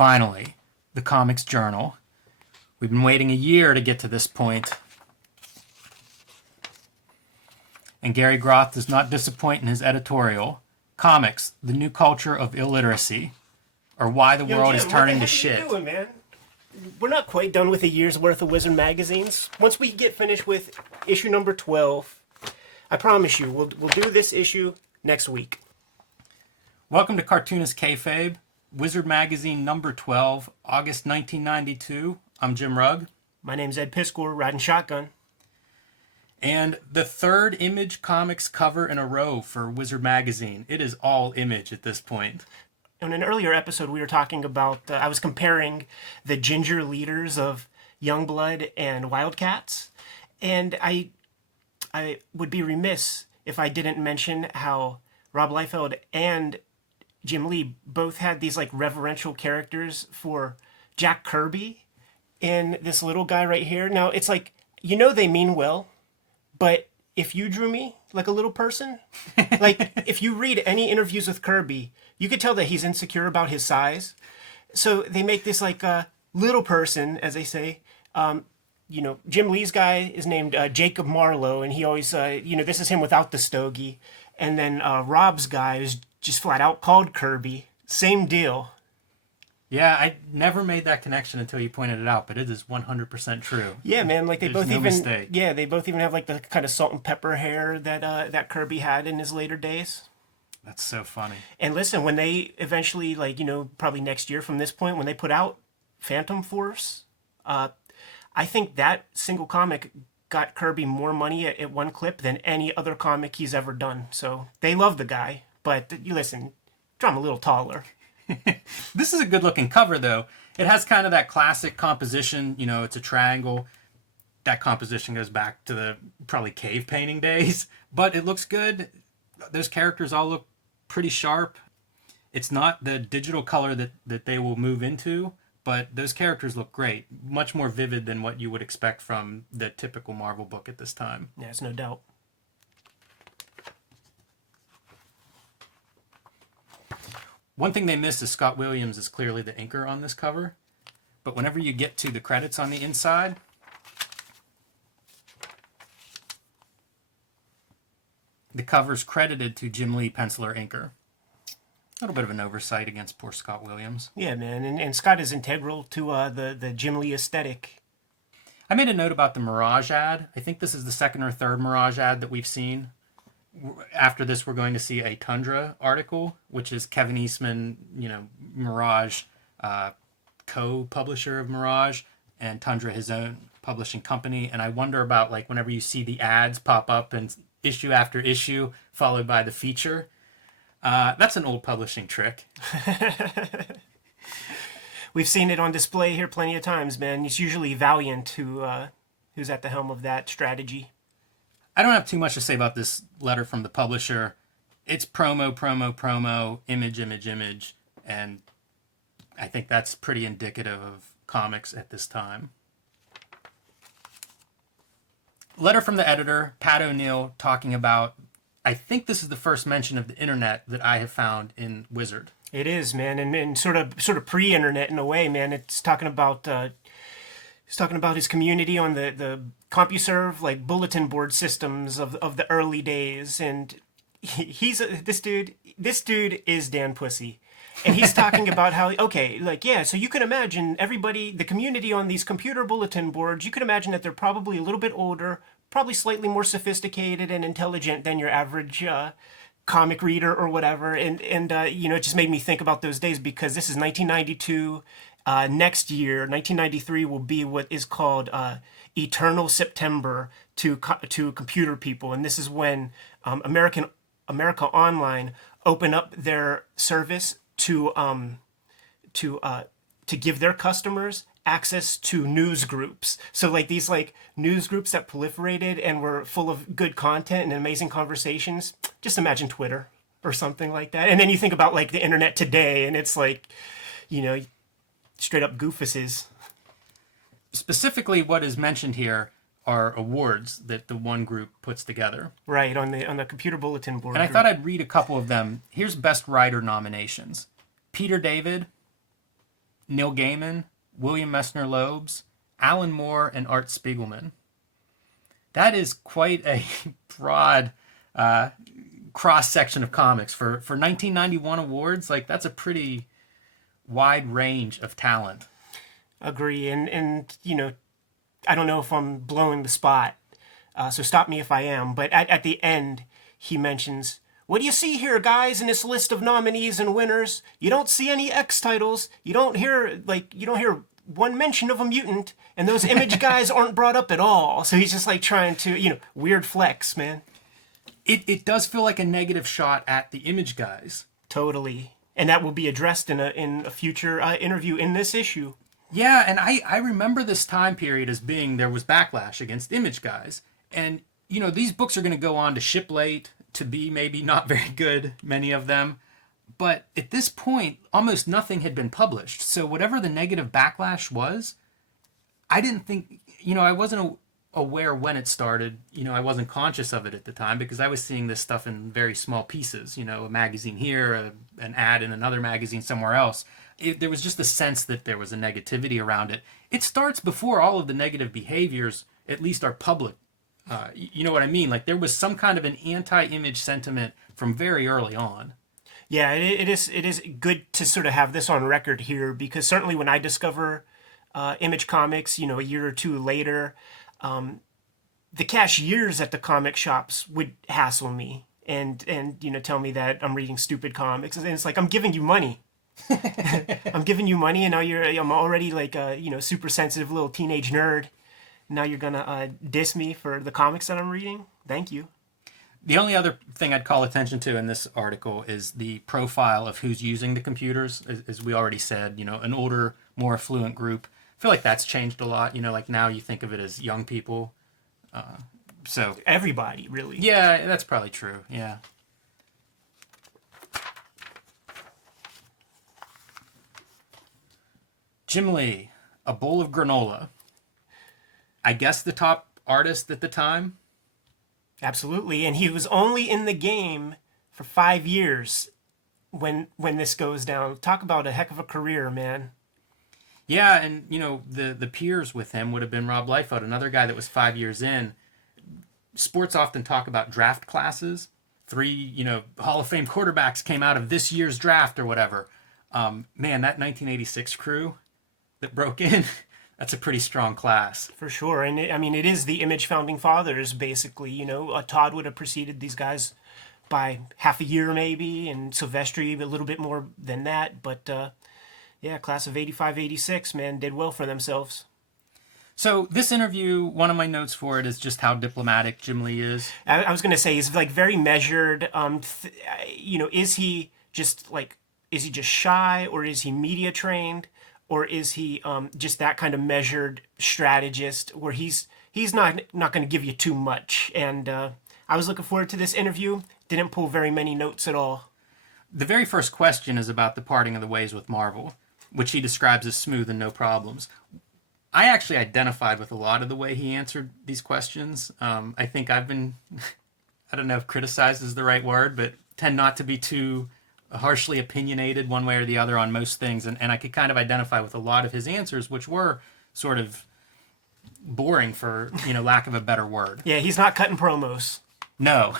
Finally, the Comics Journal. We've been waiting a year to get to this point. And Gary Groth does not disappoint in his editorial. Comics, the new culture of illiteracy, or why the world is turning to shit. What the heck are you doing, man? We're not quite done with a year's worth of Wizard magazines. Once we get finished with issue number 12, I promise you, we'll do this issue next week. Welcome to Cartoonist Kayfabe, Wizard Magazine number 12, August 1992. I'm Jim Rugg. My name's Ed Piskor, riding shotgun. And the third Image Comics cover in a row for Wizard Magazine. It is all Image at this point. In an earlier episode, we were talking about, I was comparing the ginger leaders of Youngblood and WildCATs. And I would be remiss if I didn't mention how Rob Liefeld and Jim Lee both had these like reverential characters for Jack Kirby and this little guy right here. Now, it's like, you know they mean well. But if you drew me like a little person, like if you read any interviews with Kirby, you could tell that he's insecure about his size. So they make this like a little person, as they say. Jim Lee's guy is named Jacob Marlowe, and he always, this is him without the stogie. And then Rob's guy is just flat out called Kirby. Same deal. Yeah, I never made that connection until you pointed it out, but it is 100% true. Yeah, man, like There's no mistake. Yeah, they both even have like the kind of salt and pepper hair that Kirby had in his later days. That's so funny. And listen, when they eventually, probably next year from this point, when they put out Phantom Force, I think that single comic got Kirby more money at one clip than any other comic he's ever done. So they love the guy, but you listen, draw him a little taller. This is a good-looking cover, though. It has kind of that classic composition. You know, it's a triangle. That composition goes back to the probably cave painting days. But it looks good. Those characters all look pretty sharp. It's not the digital color that they will move into, but those characters look great. Much more vivid than what you would expect from the typical Marvel book at this time. Yes, no doubt. One thing they miss is Scott Williams is clearly the inker on this cover. But whenever you get to the credits on the inside, the cover's credited to Jim Lee, penciler, inker. A little bit of an oversight against poor Scott Williams. Yeah, man, and Scott is integral to the Jim Lee aesthetic. I made a note about the Mirage ad. I think this is the second or third Mirage ad that we've seen. After this, we're going to see a Tundra article, which is Kevin Eastman, Mirage co-publisher of Mirage, and Tundra his own publishing company. And I wonder about, like, whenever you see the ads pop up and issue after issue, followed by the feature. That's an old publishing trick. We've seen it on display here plenty of times, man. It's usually Valiant who's at the helm of that strategy. I don't have too much to say about this letter from the publisher. It's promo, image, and I think that's pretty indicative of comics at this time. Letter from the editor, Pat O'Neill, talking about, I think this is the first mention of the internet that I have found in Wizard. It is, man, and sort of pre-internet in a way, man. It's talking about his community on the CompuServe, like bulletin board systems of the early days, and this dude is Dan Pussy, and he's talking about how so you can imagine everybody, the community on these computer bulletin boards, you can imagine that they're probably a little bit older, probably slightly more sophisticated and intelligent than your average comic reader or whatever, and it just made me think about those days because this is 1992. Next year, 1993, will be what is called Eternal September to computer people, and this is when America Online open up their service to give their customers access to news groups. So like these like news groups that proliferated and were full of good content and amazing conversations. Just imagine Twitter or something like that, and then you think about like the internet today, and it's like, straight up goofuses. Specifically, what is mentioned here are awards that the one group puts together. Right, on the computer bulletin board. And I thought I'd read a couple of them. Here's Best Writer nominations. Peter David, Neil Gaiman, William Messner Loebs, Alan Moore, and Art Spiegelman. That is quite a broad cross-section of comics. For 1991 awards, like, that's a pretty wide range of talent. Agree. And you know, I don't know if I'm blowing the spot, so stop me if I am, but at the end, he mentions, what do you see here, guys, in this list of nominees and winners? You don't see any X titles. You don't hear one mention of a mutant, and those Image guys aren't brought up at all. So he's just like trying to, you know, weird flex, man. It does feel like a negative shot at the Image guys. Totally. And that will be addressed in a future interview in this issue. Yeah, and I remember this time period as being, there was backlash against Image guys. And, you know, these books are going to go on to ship late, to be maybe not very good, many of them. But at this point, almost nothing had been published. So whatever the negative backlash was, I didn't think, you know, I wasn't aware when it started. You know, I wasn't conscious of it at the time because I was seeing this stuff in very small pieces, you know, a magazine here, an ad in another magazine somewhere else. There was just a sense that there was a negativity around it. It starts before all of the negative behaviors, at least, are public. You know what I mean? Like, there was some kind of an anti-Image sentiment from very early on. Yeah, it is good to sort of have this on record here, because certainly when I discover Image Comics, you know, a year or two later, the cashiers at the comic shops would hassle me and you know, tell me that I'm reading stupid comics, and it's like, I'm giving you money. I'm giving you money, and now I'm already like a, you know, super sensitive little teenage nerd. Now you're gonna diss me for the comics that I'm reading? Thank you. The only other thing I'd call attention to in this article is the profile of who's using the computers. As we already said, you know, an older, more affluent group. I feel like that's changed a lot. You know, like now you think of it as young people. So everybody, really. Yeah, that's probably true. Yeah. Jim Lee, A Bowl of Granola. I guess the top artist at the time. Absolutely, and he was only in the game for 5 years when this goes down. Talk about a heck of a career, man. Yeah, and you know, the peers with him would have been Rob Liefeld, another guy that was 5 years in. Sports often talk about draft classes. 3, you know, Hall of Fame quarterbacks came out of this year's draft or whatever. Man, that 1986 crew that broke in, that's a pretty strong class. For sure. And I mean, it is the Image founding fathers, basically. You know, Todd would have preceded these guys by half a year maybe, and Silvestri a little bit more than that. But yeah, class of 85, 86, man, did well for themselves. So this interview, one of my notes for it is just how diplomatic Jim Lee is. I was going to say, he's like very measured. You know, is he just shy, or is he media trained? Or is he just that kind of measured strategist where he's not going to give you too much? And I was looking forward to this interview. Didn't pull very many notes at all. The very first question is about the parting of the ways with Marvel, which he describes as smooth and no problems. I actually identified with a lot of the way he answered these questions. I think I've been, I don't know if criticized is the right word, but tend not to be too harshly opinionated one way or the other on most things, and I could kind of identify with a lot of his answers, which were sort of boring, for, you know, lack of a better word. Yeah, he's not cutting promos. No.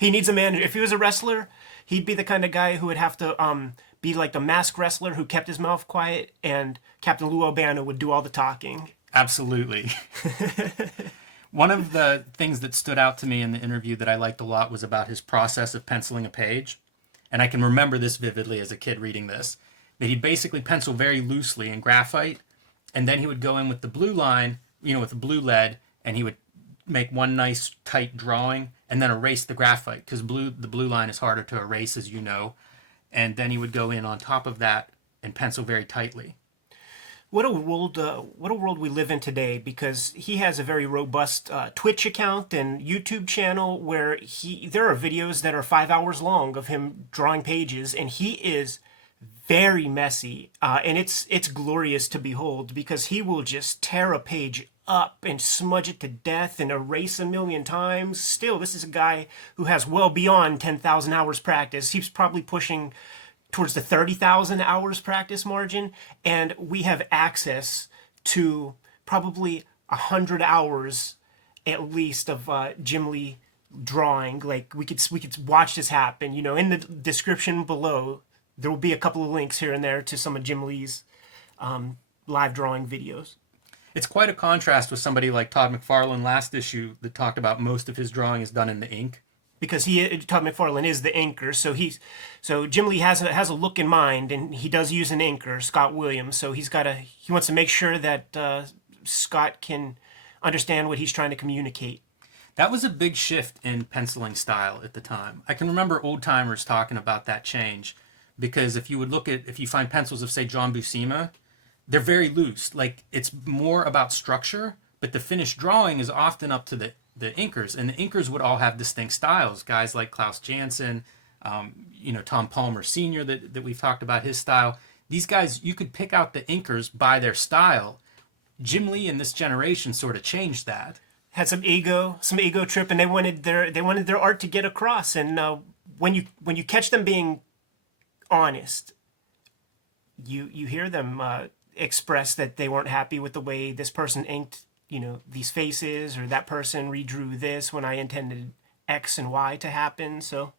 He needs a manager. If he was a wrestler, he'd be the kind of guy who would have to be like the masked wrestler who kept his mouth quiet, and Captain Lou Albano would do all the talking. Absolutely. One of the things that stood out to me in the interview that I liked a lot was about his process of penciling a page. And I can remember this vividly as a kid reading this, that he'd basically pencil very loosely in graphite, and then he would go in with the blue line, you know, with the blue lead, and he would make one nice tight drawing, and then erase the graphite, because the blue line is harder to erase, as you know. And then he would go in on top of that and pencil very tightly. What a world we live in today, because he has a very robust Twitch account and YouTube channel where there are videos that are 5 hours long of him drawing pages, and he is very messy, and it's glorious to behold, because he will just tear a page up and smudge it to death and erase a million times. Still, this is a guy who has well beyond 10,000 hours practice. He's probably pushing towards the 30,000 hours practice margin, and we have access to probably 100 hours at least of Jim Lee drawing. Like we could watch this happen. You know, in the description below, there will be a couple of links here and there to some of Jim Lee's live drawing videos. It's quite a contrast with somebody like Todd McFarlane last issue that talked about most of his drawing is done in the ink. Because Todd McFarlane is the inker, so Jim Lee has a look in mind, and he does use an inker, Scott Williams. So he wants to make sure that Scott can understand what he's trying to communicate. That was a big shift in penciling style at the time. I can remember old timers talking about that change, because if you find pencils of, say, John Buscema, they're very loose. Like, it's more about structure, but the finished drawing is often up to the inkers, and the inkers would all have distinct styles. Guys like Klaus Janson, Tom Palmer Sr. that we've talked about his style. These guys, you could pick out the inkers by their style. Jim Lee in this generation sort of changed that. Had some ego trip, and they wanted their art to get across. And when you catch them being honest, you hear them express that they weren't happy with the way this person inked, these faces, or that person redrew this when I intended X and Y to happen. So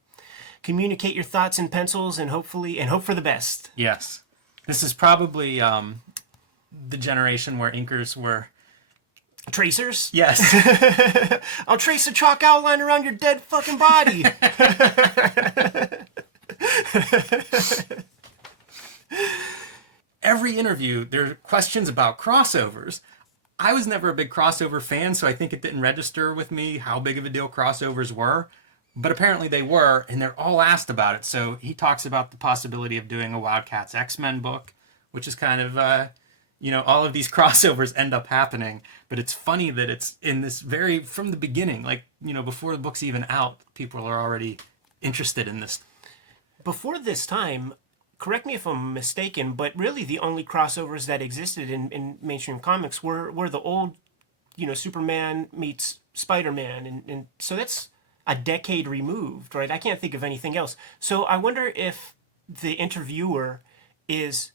communicate your thoughts in pencils and hope for the best. Yes. This is probably the generation where inkers were tracers. Yes. I'll trace a chalk outline around your dead fucking body. Every interview, there are questions about crossovers. I was never a big crossover fan, so I think it didn't register with me how big of a deal crossovers were. But apparently they were, and they're all asked about it. So he talks about the possibility of doing a WildCATs X-Men book, which is kind of, all of these crossovers end up happening. But it's funny that it's in this from the beginning, before the book's even out, people are already interested in this. Before this time, correct me if I'm mistaken, but really the only crossovers that existed in mainstream comics were the old, Superman meets Spider-Man. And so that's a decade removed, right? I can't think of anything else. So I wonder if the interviewer is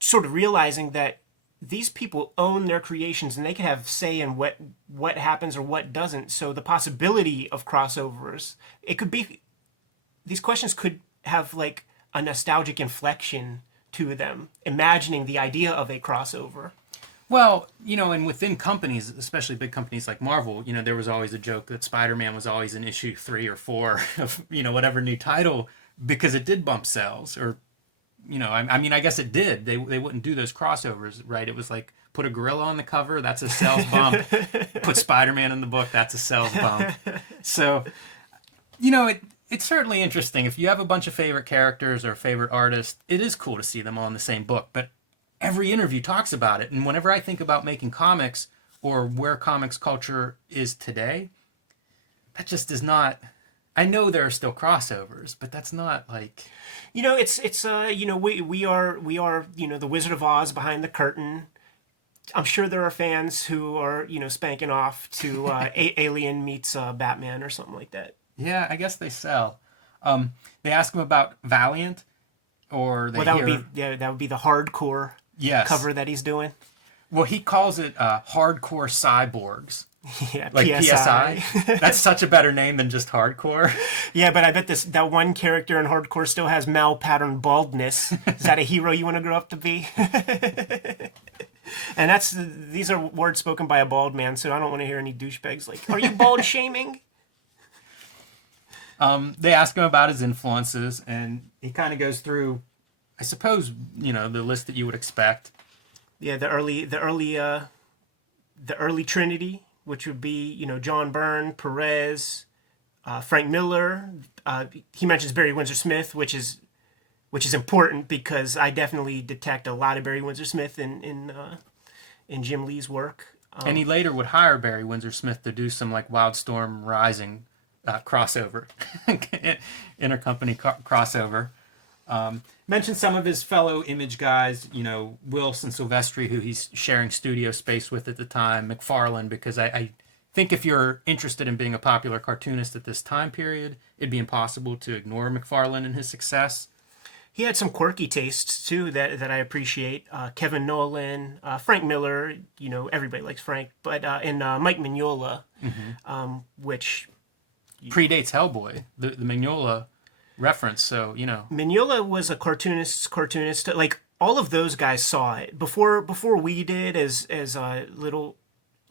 sort of realizing that these people own their creations and they can have say in what happens or what doesn't. So the possibility of crossovers, these questions could have like a nostalgic inflection to them, imagining the idea of a crossover. Well, and within companies, especially big companies like Marvel, there was always a joke that Spider-Man was always in issue 3 or 4 of, whatever new title, because it did bump sales. Or, I guess it did. They wouldn't do those crossovers, right? It was like, put a gorilla on the cover, that's a sales bump. Put Spider-Man in the book, that's a sales bump. So, it's certainly interesting. If you have a bunch of favorite characters or favorite artists, it is cool to see them all in the same book. But every interview talks about it. And whenever I think about making comics or where comics culture is today, that just is not... I know there are still crossovers, but that's not like... we are the Wizard of Oz behind the curtain. I'm sure there are fans who are, spanking off to Alien meets Batman or something like that. Yeah, I guess they sell. They ask him about Valiant, or they that would be the hardcore cover that he's doing. Well, he calls it hardcore cyborgs. Yeah, like PSI. That's such a better name than just hardcore. Yeah, but I bet that one character in hardcore still has mal-patterned baldness. Is that a hero you want to grow up to be? And these are words spoken by a bald man, so I don't want to hear any douchebags like, "Are you bald shaming?" They ask him about his influences, and he kind of goes through, I suppose, the list that you would expect. Yeah, the early Trinity, which would be, John Byrne, Perez, Frank Miller. He mentions Barry Windsor Smith, which is important because I definitely detect a lot of Barry Windsor Smith in Jim Lee's work. And he later would hire Barry Windsor Smith to do some like Wildstorm Rising crossover, intercompany crossover. Mentioned some of his fellow Image guys, Wilson Silvestri, who he's sharing studio space with at the time, McFarlane, because I think if you're interested in being a popular cartoonist at this time period, it'd be impossible to ignore McFarlane and his success. He had some quirky tastes too that I appreciate. Kevin Nolan, Frank Miller, everybody likes Frank, but and Mike Mignola, which predates Hellboy, the Mignola reference. So Mignola was a cartoonist. Like all of those guys saw it before we did as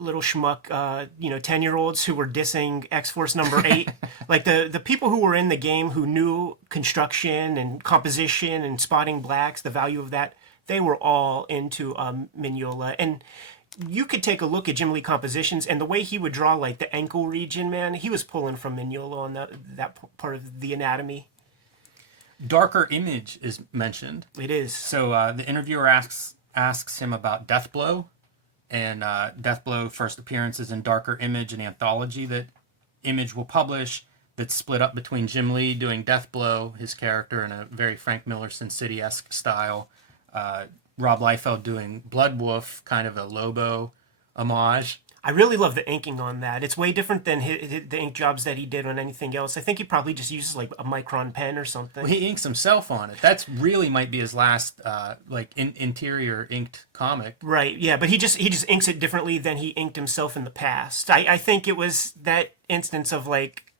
little schmuck, 10-year-olds who were dissing X-Force number 8. Like the people who were in the game who knew construction and composition and spotting blacks, the value of that, they were all into Mignola. And you could take a look at Jim Lee compositions and the way he would draw like the ankle region, man, he was pulling from Mignola on that part of the anatomy. Darker Image is mentioned. It is. So the interviewer asks him about Deathblow. And Deathblow first appearances in Darker Image, an anthology that Image will publish that's split up between Jim Lee doing Deathblow, his character in a very Frank Miller Sin City-esque style, Rob Liefeld doing Blood Wolf, kind of a Lobo homage. I really love the inking on that. It's way different than the ink jobs that he did on anything else. I think he probably just uses like a Micron pen or something. Well, he inks himself on it. That's really might be his last interior inked comic. Right, yeah, but he just inks it differently than he inked himself in the past. I think it was that instance of like,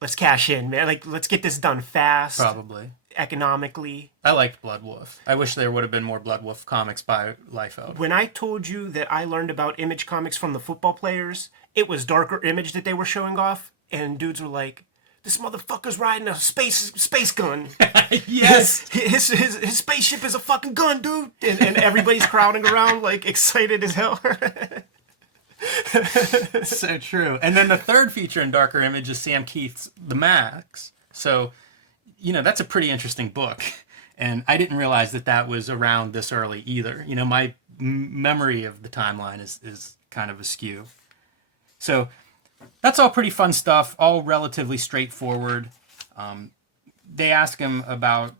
let's cash in, man. Like, let's get this done fast. Probably. Economically. I liked Blood Wolf. I wish there would have been more Blood Wolf comics by Liefeld. When I told you that I learned about Image comics from the football players, it was Darker Image that they were showing off, and dudes were like, "This motherfucker's riding a space gun." Yes, his spaceship is a fucking gun, dude, and everybody's crowding around like excited as hell. So true. And then the third feature in Darker Image is Sam Keith's The Max. So, that's a pretty interesting book. And I didn't realize that was around this early either. My memory of the timeline is kind of askew. So that's all pretty fun stuff, all relatively straightforward. They ask him about,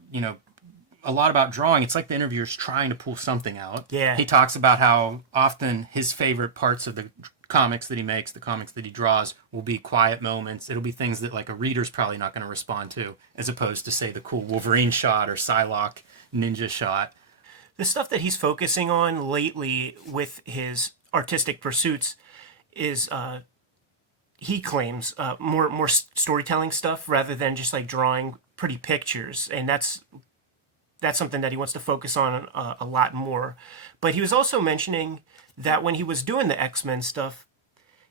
a lot about drawing. It's like the interviewer's trying to pull something out. Yeah. He talks about how often his favorite parts of the comics that he makes, the comics that he draws, will be quiet moments. It'll be things that like a reader's probably not going to respond to, as opposed to say the cool Wolverine shot or Psylocke ninja shot. The stuff that he's focusing on lately with his artistic pursuits is, he claims, more storytelling stuff rather than just like drawing pretty pictures, and that's something that he wants to focus on a lot more. But he was also mentioning that when he was doing the X-Men stuff,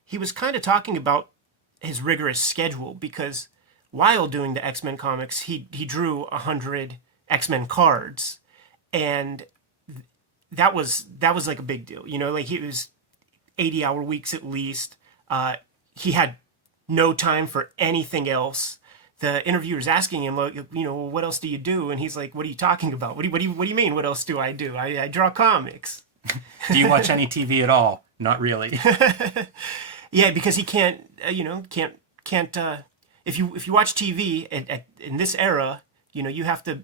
he was kind of talking about his rigorous schedule, because while doing the X-Men comics, he drew 100 X-Men cards, and that was like a big deal. Like he was 80-hour weeks at least. He had no time for anything else. The interviewer's asking him, like, what else do you do? And he's like, what are you talking about? What do you mean? What else do? I draw comics. Do you watch any TV at all? Not really. Yeah, because he can't. If you watch TV in this era, you have to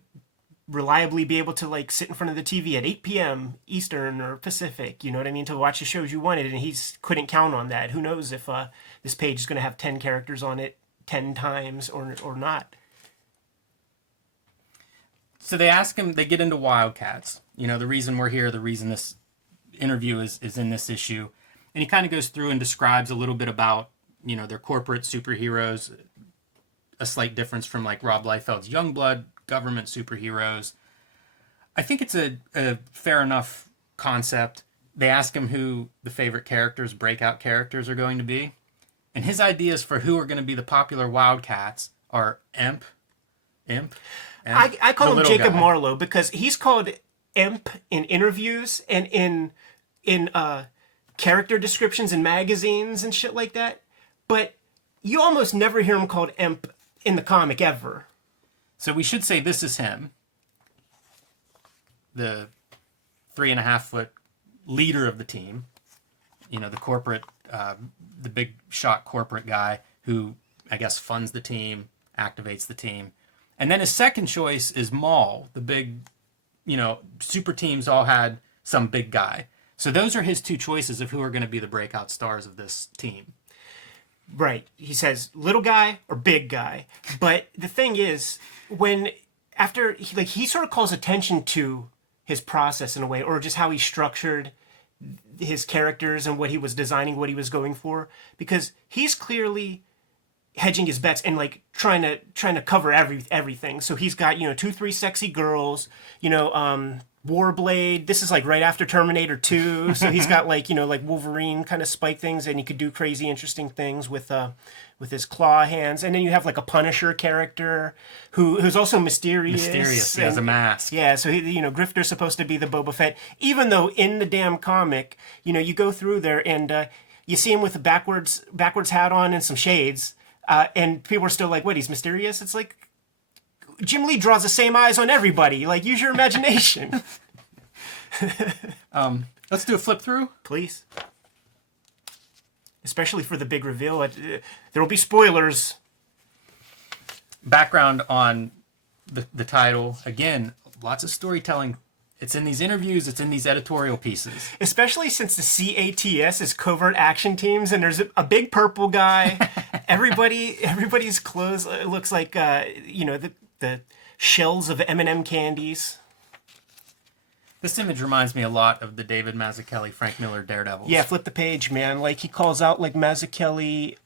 reliably be able to like sit in front of the TV at 8 p.m. Eastern or Pacific. You know what I mean? To watch the shows you wanted, and he couldn't count on that. Who knows if this page is going to have 10 characters on it 10 times or not. So they ask him, they get into WildCATs. The reason we're here, the reason this interview is in this issue. And he kind of goes through and describes a little bit about, their corporate superheroes, a slight difference from like Rob Liefeld's Youngblood government superheroes. I think it's a fair enough concept. They ask him who the favorite characters, breakout characters are going to be. And his ideas for who are going to be the popular WildCATs are Imp. I call him Jacob guy. Marlowe because he's called Imp in interviews and in character descriptions in magazines and shit like that. But you almost never hear him called Imp in the comic ever. So we should say this is him. The 3.5-foot leader of the team. The corporate, the big shot corporate guy who, I guess, funds the team, activates the team. And then his second choice is Maul, the big, super teams all had some big guy. So those are his two choices of who are going to be the breakout stars of this team. Right. He says little guy or big guy. But the thing is, after he sort of calls attention to his process in a way, or just how he structured his characters and what he was designing, what he was going for, because he's clearly hedging his bets and like trying to cover everything. So he's got 2-3 sexy girls, Warblade. This is like right after Terminator 2, so he's got like Wolverine kind of spike things, and he could do crazy interesting things with his claw hands. And then you have like a Punisher character who's also mysterious. He has a mask. Yeah, so Grifter's supposed to be the Boba Fett, even though in the damn comic, you go through there and you see him with a backwards hat on and some shades, and people are still like, what, he's mysterious? It's like, Jim Lee draws the same eyes on everybody. Like, use your imagination. Let's do a flip through. Please. Especially for the big reveal. There will be spoilers. Background on the title. Again, lots of storytelling. It's in these interviews. It's in these editorial pieces. Especially since the CATS is covert action teams, and there's a big purple guy. Everybody's clothes looks like the shells of M&M candies. This image reminds me a lot of the David Mazzucchelli, Frank Miller Daredevils. Yeah, flip the page, man. Like, he calls out like Mazzucchelli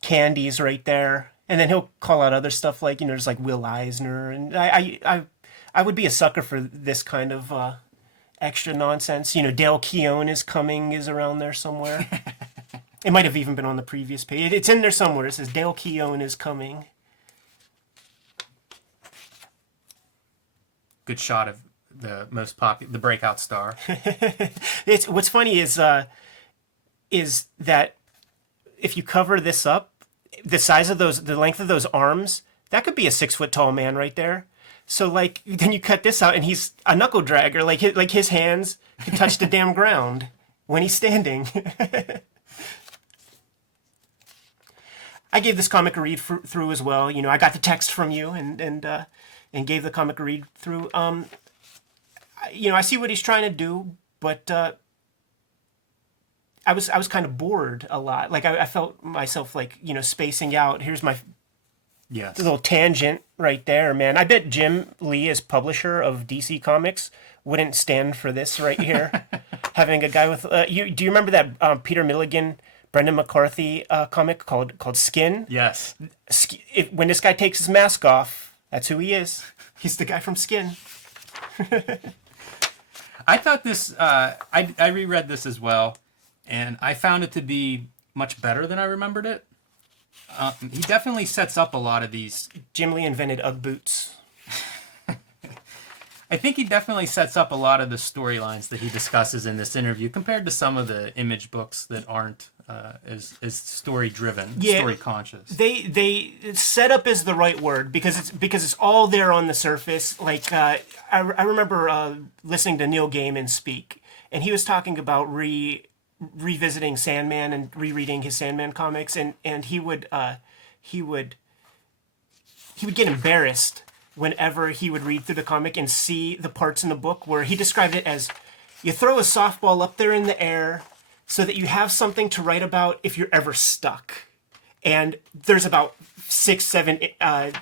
candies right there, and then he'll call out other stuff like there's like Will Eisner, and I would be a sucker for this kind of extra nonsense. Dale Keown is around there somewhere. It might have even been on the previous page. It's in there somewhere. It says Dale Keown is coming. Good shot of the most popular, the breakout star. What's funny is that if you cover this up, the length of those arms, that could be a 6 foot tall man right there. So like, then you cut this out, and he's a knuckle dragger. Like his hands can touch the damn ground when he's standing. I gave this comic a read through as well. I got the text from you and gave the comic a read through. I see what he's trying to do, but I was kind of bored a lot. Like I felt myself like spacing out. Here's my little tangent right there, man. I bet Jim Lee, as publisher of DC Comics, wouldn't stand for this right here. Having a guy with do you remember that Peter Milligan, Brendan McCarthy comic called Skin? Yes. When this guy takes his mask off, that's who he is. He's the guy from Skin. I thought this, I reread this as well, and I found it to be much better than I remembered it. He definitely sets up a lot of these. Jim Lee invented Ugg boots. I think he definitely sets up a lot of the storylines that he discusses in this interview compared to some of the Image books that aren't as story driven, story conscious. They setup is the right word because it's all there on the surface. Like I remember listening to Neil Gaiman speak, and he was talking about revisiting Sandman and rereading his Sandman comics, and he would get embarrassed whenever he would read through the comic and see the parts in the book where he described it as, you throw a softball up there in the air so that you have something to write about if you're ever stuck. And there's about 6-7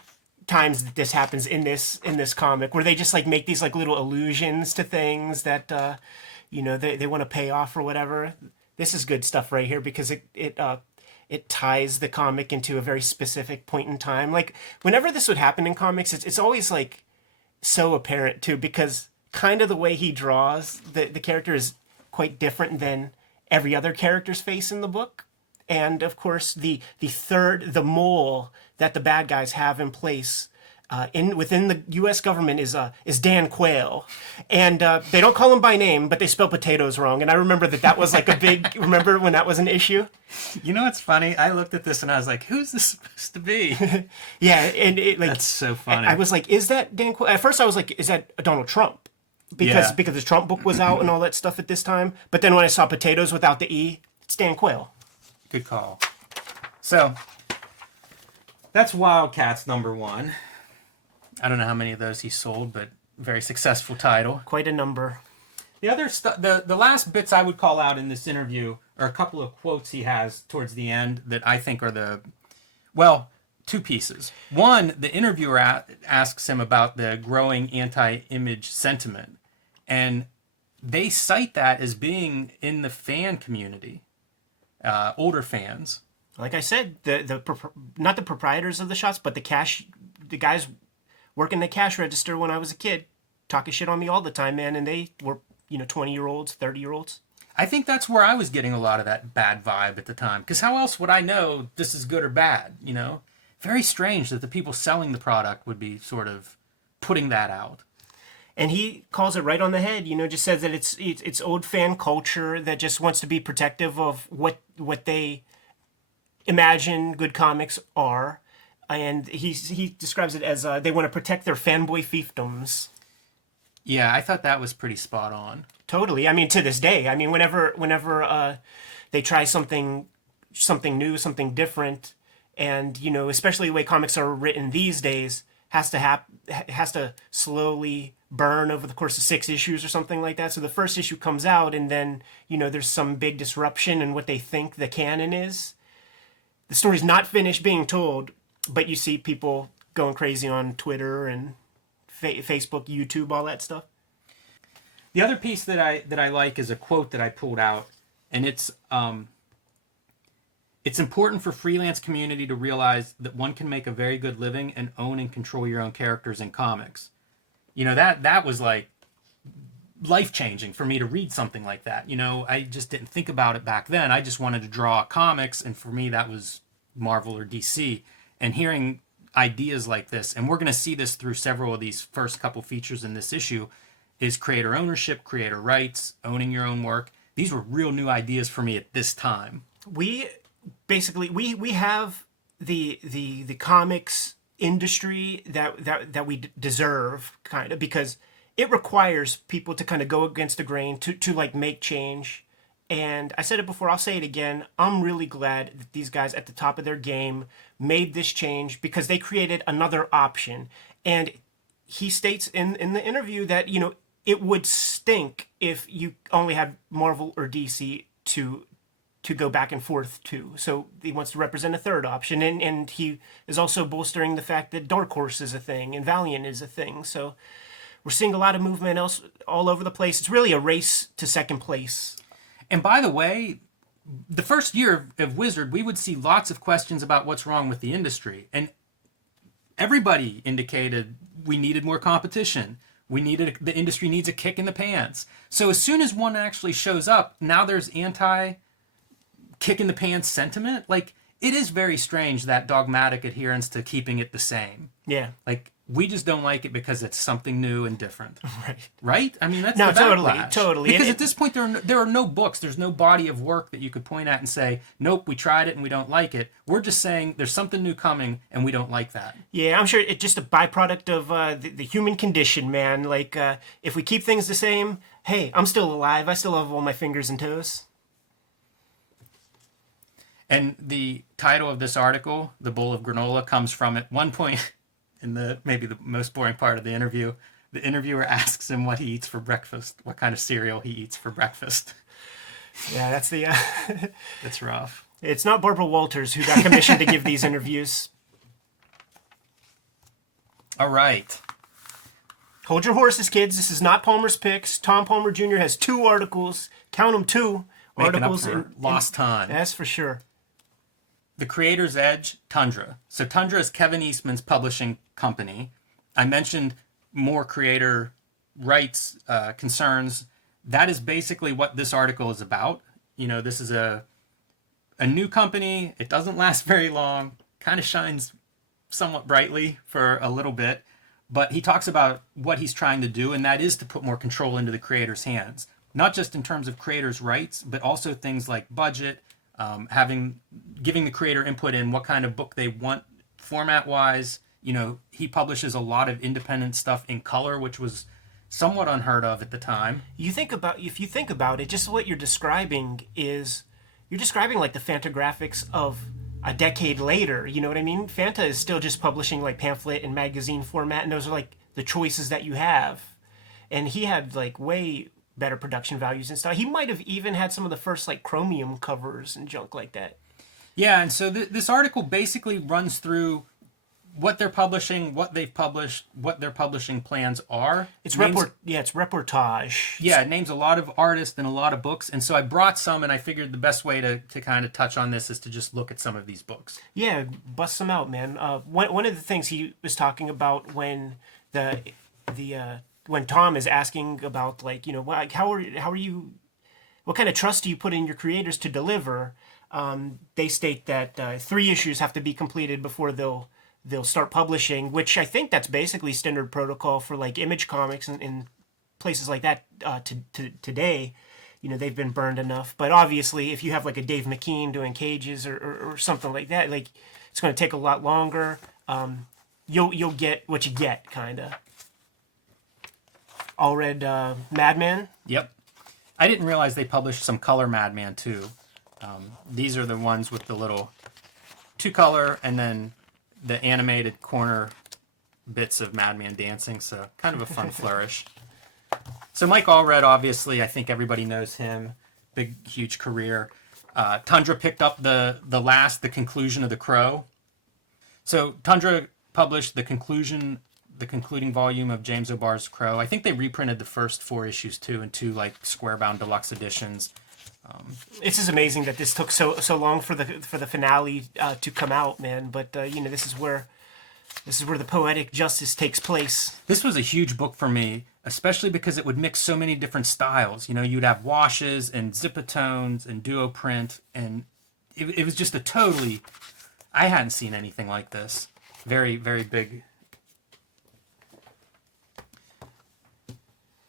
times that this happens in this comic, where they just like make these like little allusions to things that they want to pay off or whatever. This is good stuff right here because it ties the comic into a very specific point in time. Like whenever this would happen in comics, it's always like so apparent too, because kind of the way he draws the character is quite different than every other character's face in the book. And of course the mole that the bad guys have in place within the U.S. government is Dan Quayle, and they don't call him by name, but they spell potatoes wrong. And I remember that was like a big. Remember when that was an issue? You know what's funny? I looked at this and I was like, "Who's this supposed to be?" Yeah, and that's so funny. I was like, "Is that Dan Quayle?" At first, I was like, "Is that Donald Trump?" Because the Trump book was out and all that stuff at this time. But then when I saw potatoes without the E, it's Dan Quayle. Good call. So that's WildCATs #1. I don't know how many of those he sold, but very successful title. Quite a number. The other the last bits I would call out in this interview are a couple of quotes he has towards the end that I think are two pieces. One, the interviewer asks him about the growing anti-image sentiment, and they cite that as being in the fan community, older fans. Like I said, not the proprietors of the shops, but the guys working the cash register when I was a kid, talking shit on me all the time, man, and they were 20-year-olds, 30-year-olds. I think that's where I was getting a lot of that bad vibe at the time, because how else would I know this is good or bad, Very strange that the people selling the product would be sort of putting that out. And he calls it right on the head, just says that it's old fan culture that just wants to be protective of what they imagine good comics are. And he describes it as they want to protect their fanboy fiefdoms. Yeah, I thought that was pretty spot on. Totally. I mean, to this day, whenever they try something new, something different, and especially the way comics are written these days, has to slowly burn over the course of 6 issues or something like that. So the first issue comes out, and then there's some big disruption in what they think the canon is. The story's not finished being told, but you see people going crazy on Twitter and Facebook, YouTube, all that stuff. The other piece that I like is a quote that I pulled out, and it's important for freelance community to realize that one can make a very good living and own and control your own characters in comics. That was like life-changing for me to read something like that. I just didn't think about it back then. I just wanted to draw comics, and for me that was Marvel or DC. And hearing ideas like this, and we're going to see this through several of these first couple features in this issue, is creator ownership, creator rights, owning your own work. These were real new ideas for me at this time. We have the comics industry that we deserve, kind of, because it requires people to kind of go against the grain to like make change. And I said it before, I'll say it again. I'm really glad that these guys at the top of their game made this change, because they created another option. And he states in the interview that, it would stink if you only had Marvel or DC to go back and forth to. So he wants to represent a third option. And he is also bolstering the fact that Dark Horse is a thing and Valiant is a thing. So we're seeing a lot of movement all over the place. It's really a race to second place. And by the way, the first year of Wizard, we would see lots of questions about what's wrong with the industry. And everybody indicated we needed more competition. The industry needs a kick in the pants. So as soon as one actually shows up, now there's anti-kick in the pants sentiment. Like, it is very strange, that dogmatic adherence to keeping it the same. Yeah. Like, we just don't like it because it's something new and different. Right. Right? I mean, that's no, the backlash. Totally. Because at this point, there are no books. There's no body of work that you could point at and say, nope, we tried it and we don't like it. We're just saying there's something new coming and we don't like that. Yeah, I'm sure it's just a byproduct of the human condition, man. Like, if we keep things the same, hey, I'm still alive. I still have all my fingers and toes. And the title of this article, The Bowl of Granola, comes from, at one point in maybe the most boring part of the interview, the interviewer asks him what he eats for breakfast, what kind of cereal he eats for breakfast. Yeah, that's the... It's rough. It's not Barbara Walters who got commissioned to give these interviews. All right. Hold your horses, kids. This is not Palmer's Picks. Tom Palmer Jr. has 2 articles. Count them, 2 Making articles. Up for lost time. That's for sure. The Creator's Edge, Tundra. So Tundra is Kevin Eastman's publishing company. I mentioned more creator rights concerns. That is basically what this article is about. This is a new company. It doesn't last very long. Kind of shines somewhat brightly for a little bit. But he talks about what he's trying to do, and that is to put more control into the creator's hands. Not just in terms of creators' rights, but also things like budget, giving the creator input in what kind of book they want format-wise. He publishes a lot of independent stuff in color, which was somewhat unheard of at the time. If you think about it, just what you're describing like the Fantagraphics of a decade later. You know what I mean? Fanta is still just publishing like pamphlet and magazine format, and those are like the choices that you have. And he had like way better production values and stuff. He might have even had some of the first like chromium covers and junk like that. Yeah, and so this article basically runs through what they're publishing, what they've published, what their publishing plans are. It's it's reportage. Yeah, it names a lot of artists and a lot of books. And so I brought some, and I figured the best way to kind of touch on this is to just look at some of these books. Yeah, bust some out, man. One of the things he was talking about when when Tom is asking about, like, you know, how are you, what kind of trust do you put in your creators to deliver? They state that 3 issues have to be completed before they'll start publishing, which I think that's basically standard protocol for like Image Comics and places like that today. You know, they've been burned enough. But obviously, if you have like a Dave McKean doing Cages or something like that, like, it's going to take a lot longer. You'll get what you get, kind of. All read Madman? Yep. I didn't realize they published some color Madman too. These are the ones with the little 2-color and then the animated corner bits of Madman dancing, so kind of a fun flourish. So Mike Allred, obviously, I think everybody knows him. Big, huge career. Tundra picked up the conclusion of The Crow. So Tundra published the conclusion the concluding volume of James O'Barr's Crow. I think they reprinted the first 4 issues too in 2 like square-bound deluxe editions. It's just amazing that this took so long for the finale to come out, man. But you know, this is where the poetic justice takes place. This was a huge book for me, especially because it would mix so many different styles. You know, you'd have washes and zipatones and duo print, and it was just a totally... I hadn't seen anything like this. Very, very big.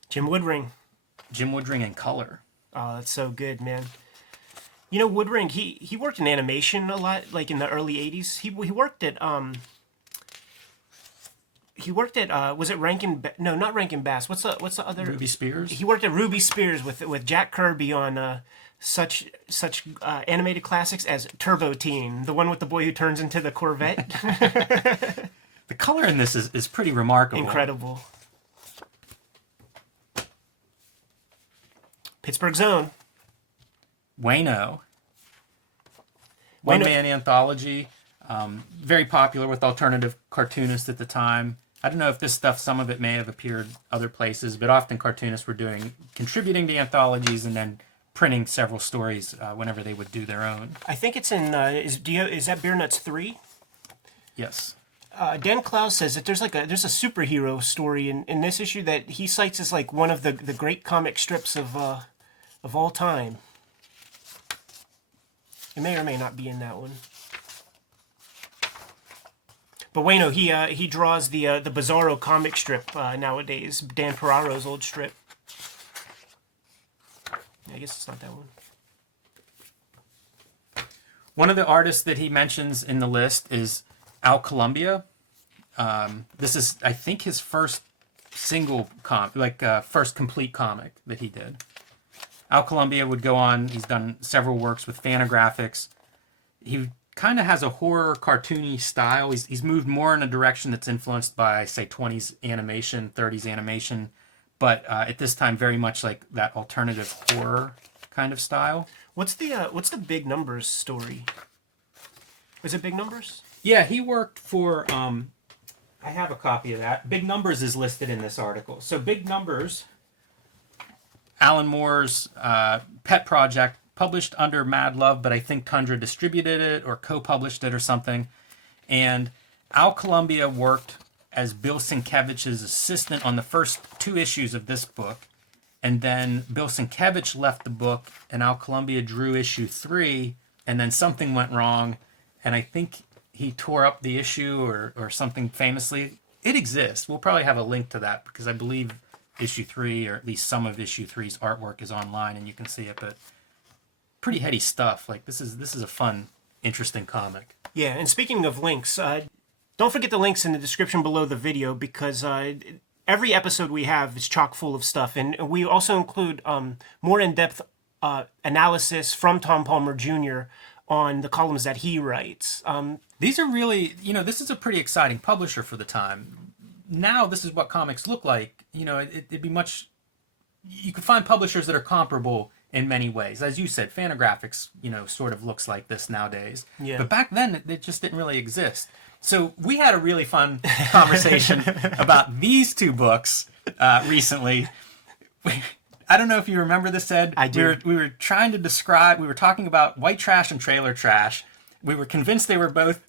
Jim Woodring in color. Oh, that's so good, man. You know, Woodring, he worked in animation a lot, like in the early 80s. He worked at was it Rankin? No, not Rankin Bass. What's the other? Ruby Spears. He worked at Ruby Spears with Jack Kirby on such animated classics as Turbo Teen, the one with the boy who turns into the Corvette. The color in this is pretty remarkable. Incredible. Pittsburgh Zone. Wayno. One-man anthology. Very popular with alternative cartoonists at the time. I don't know if this stuff, some of it may have appeared other places, but often cartoonists were contributing to anthologies and then printing several stories whenever they would do their own. I think it's in, is that Beer Nuts 3? Yes. Dan Clowes says that there's a superhero story in this issue that he cites as like one of the great comic strips of all time. It may or may not be in that one. But Wayno, he draws the Bizarro comic strip nowadays, Dan Ferraro's old strip. I guess it's not that one. One of the artists that he mentions in the list is Al Columbia. This is, I think, his first single first complete comic that he did. Al Columbia would go on. He's done several works with Fantagraphics. He kind of has a horror cartoony style. He's moved more in a direction that's influenced by, say, 20s animation, 30s animation, but at this time very much like that alternative horror kind of style. What's the Big Numbers story? Was it Big Numbers? Yeah, he worked for... I have a copy of that. Big Numbers is listed in this article. So Big Numbers, Alan Moore's pet project, published under Mad Love, but I think Tundra distributed it or co-published it or something. And Al Columbia worked as Bill Sienkiewicz's assistant on the first 2 issues of this book. And then Bill Sienkiewicz left the book, and Al Columbia drew issue 3, and then something went wrong, and I think he tore up the issue or something famously. It exists. We'll probably have a link to that, because I believe issue 3, or at least some of issue 3's artwork is online, and you can see it, but pretty heady stuff. Like, this is a fun, interesting comic. Yeah, and speaking of links, don't forget the links in the description below the video, because every episode we have is chock full of stuff, and we also include more in-depth analysis from Tom Palmer Jr. on the columns that he writes. These are really, this is a pretty exciting publisher for the time. Now this is what comics look like. It'd be much... You could find publishers that are comparable in many ways. As you said, Fantagraphics, sort of looks like this nowadays. Yeah. But back then, it just didn't really exist. So we had a really fun conversation about these two books recently. I don't know if you remember this, Ed. I do. We were trying to describe, we were talking about white trash and trailer trash. We were convinced we were both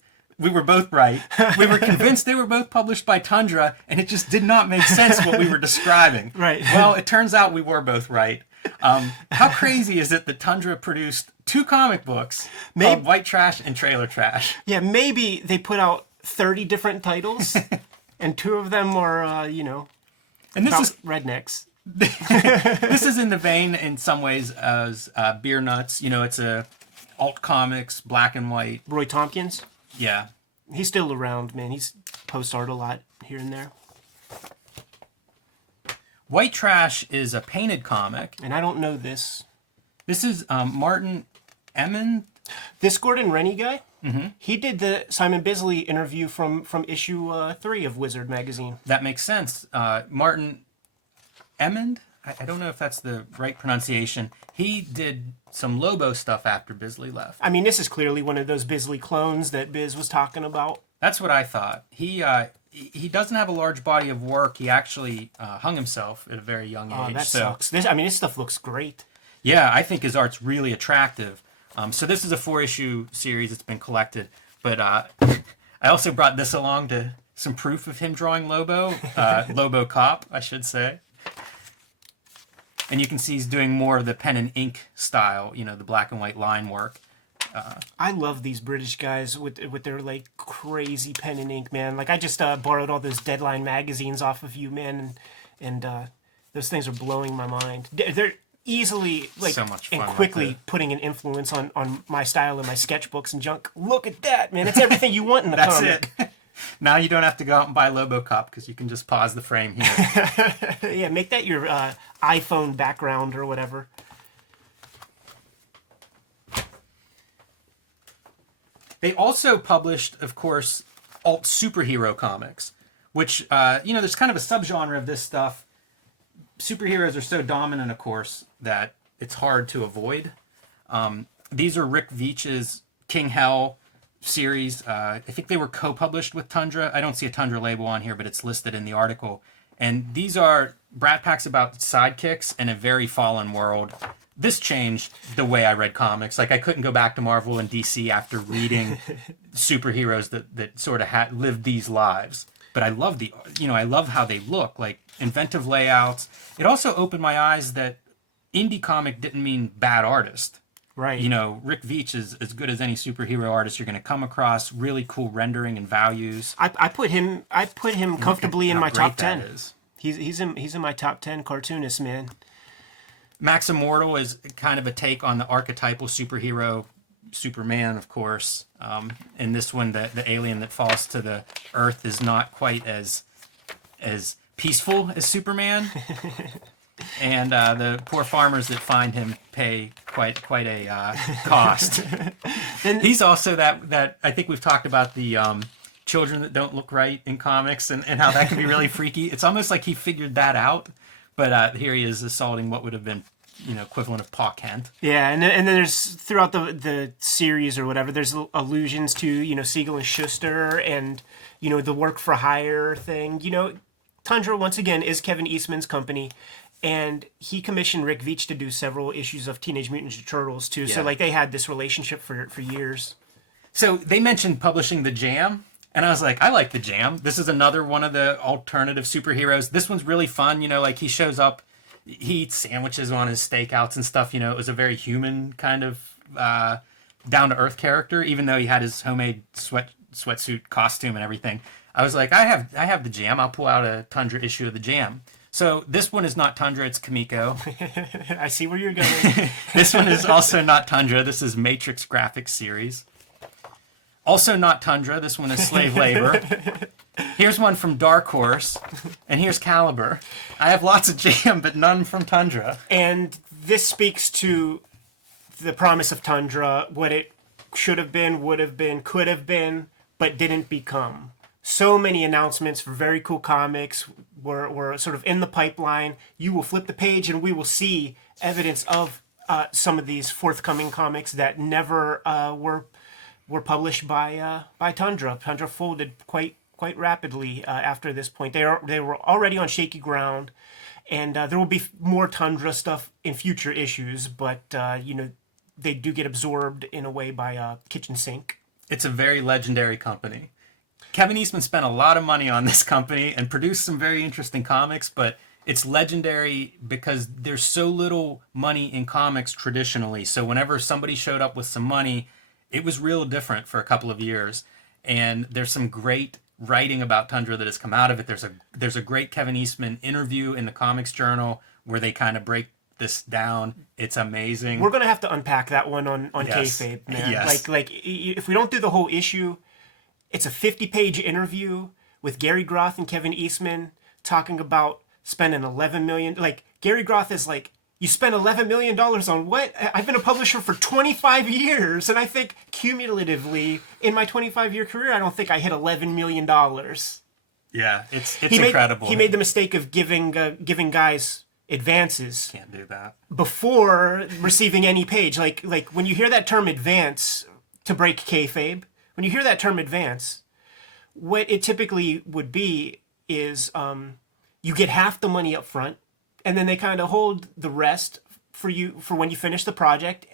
right. We were convinced they were both published by Tundra, and it just did not make sense what we were describing. Right. Well, it turns out we were both right. How crazy is it that Tundra produced two comic books called White Trash and Trailer Trash? Yeah, maybe they put out 30 different titles, and two of them are, And this is rednecks. this is in the vein, in some ways, as Beer Nuts. It's a alt comics, black and white. Roy Tompkins, Yeah. he's still around, man. He's post art a lot here and there. White Trash is a painted comic. And I don't know this. This is Martin Emmon. This Gordon Rennie guy, he did the Simon Bisley interview from issue 3 of Wizard magazine. That makes sense. Martin Emmond? I don't know if that's the right pronunciation. He did some Lobo stuff after Bisley left. I mean, this is clearly one of those Bisley clones that Biz was talking about. That's what I thought. He doesn't have a large body of work. He actually hung himself at a very young age. Oh, that sucks. This stuff looks great. Yeah, I think his art's really attractive. So this is a 4-issue series. It's been collected. But I also brought this along to some proof of him drawing Lobo. Lobocop, I should say. And you can see he's doing more of the pen and ink style, the black and white line work. I love these British guys with their like crazy pen and ink, man. Like I just borrowed all those Deadline magazines off of you, man, and those things are blowing my mind. They're easily like so much fun and quickly putting an influence on my style and my sketchbooks and junk. Look at that, man! It's everything you want in a That's comic. it. Now you don't have to go out and buy Lobocop because you can just pause the frame here. Yeah, make that your iPhone background or whatever. They also published, of course, alt superhero comics, which, there's kind of a subgenre of this stuff. Superheroes are so dominant, of course, that it's hard to avoid. These are Rick Veitch's King Hell series. I think they were co-published with Tundra. I don't see a Tundra label on here, but it's listed in the article. And these are Brat Packs about sidekicks in a very fallen world. This changed the way I read comics. Like, I couldn't go back to Marvel and DC after reading superheroes that sort of lived these lives. But I love I love how they look, like inventive layouts. It also opened my eyes that indie comic didn't mean bad artist. Right. Rick Veitch is as good as any superhero artist you're going to come across. Really cool rendering and values. I put him comfortably in my top 10. Is. He's in my top 10 cartoonists, man. Max Immortal is kind of a take on the archetypal superhero, Superman, of course. In this one, the alien that falls to the earth is not quite as peaceful as Superman. And the poor farmers that find him pay quite a cost. And he's also that I think we've talked about the children that don't look right in comics and how that can be really freaky. It's almost like he figured that out. But here he is assaulting what would have been, equivalent of Pa Kent. Yeah, and then there's, throughout the series or whatever, there's allusions to, Siegel and Schuster and, the work for hire thing. Tundra, once again, is Kevin Eastman's company. And he commissioned Rick Veitch to do several issues of Teenage Mutant Ninja Turtles, too. Yeah. So, they had this relationship for years. So, they mentioned publishing the Jam. And I was like, I like the Jam. This is another one of the alternative superheroes. This one's really fun. He shows up, he eats sandwiches on his stakeouts and stuff. It was a very human kind of down-to-earth character, even though he had his homemade sweatsuit costume and everything. I was like, I have the Jam. I'll pull out a Tundra issue of the Jam. So this one is not Tundra, it's Kamiko. I see where you're going. This one is also not Tundra. This is Matrix Graphics Series. Also not Tundra. This one is Slave Labor. Here's one from Dark Horse. And here's Caliber. I have lots of Jam, but none from Tundra. And this speaks to the promise of Tundra, what it should have been, would have been, could have been, but didn't become. So many announcements for very cool comics were sort of in the pipeline. You will flip the page and we will see evidence of some of these forthcoming comics that never were were published by Tundra. Tundra folded quite rapidly after this point. They were already on shaky ground, and there will be more Tundra stuff in future issues. But they do get absorbed in a way by Kitchen Sink. It's a very legendary company. Kevin Eastman spent a lot of money on this company and produced some very interesting comics, but it's legendary because there's so little money in comics traditionally. So whenever somebody showed up with some money, it was real different for a couple of years. And there's some great writing about Tundra that has come out of it. There's a great Kevin Eastman interview in the Comics Journal where they kind of break this down. It's amazing. We're gonna have to unpack that one on Yes. Kayfabe, man. Yes. Like if we don't do the whole issue, it's a 50-page interview with Gary Groth and Kevin Eastman talking about spending $11 million. Like Gary Groth is like, you spent $11 million on what? I've been a publisher for 25 years, and I think cumulatively in my 25-year career, I don't think I hit $11 million. Yeah, it's incredible. He made the mistake of giving guys advances. Can't do that. Before receiving any page. Like when you hear that term advance, to break kayfabe, when you hear that term advance, what it typically would be is you get half the money up front, and then they kind of hold the rest for you for when you finish the project.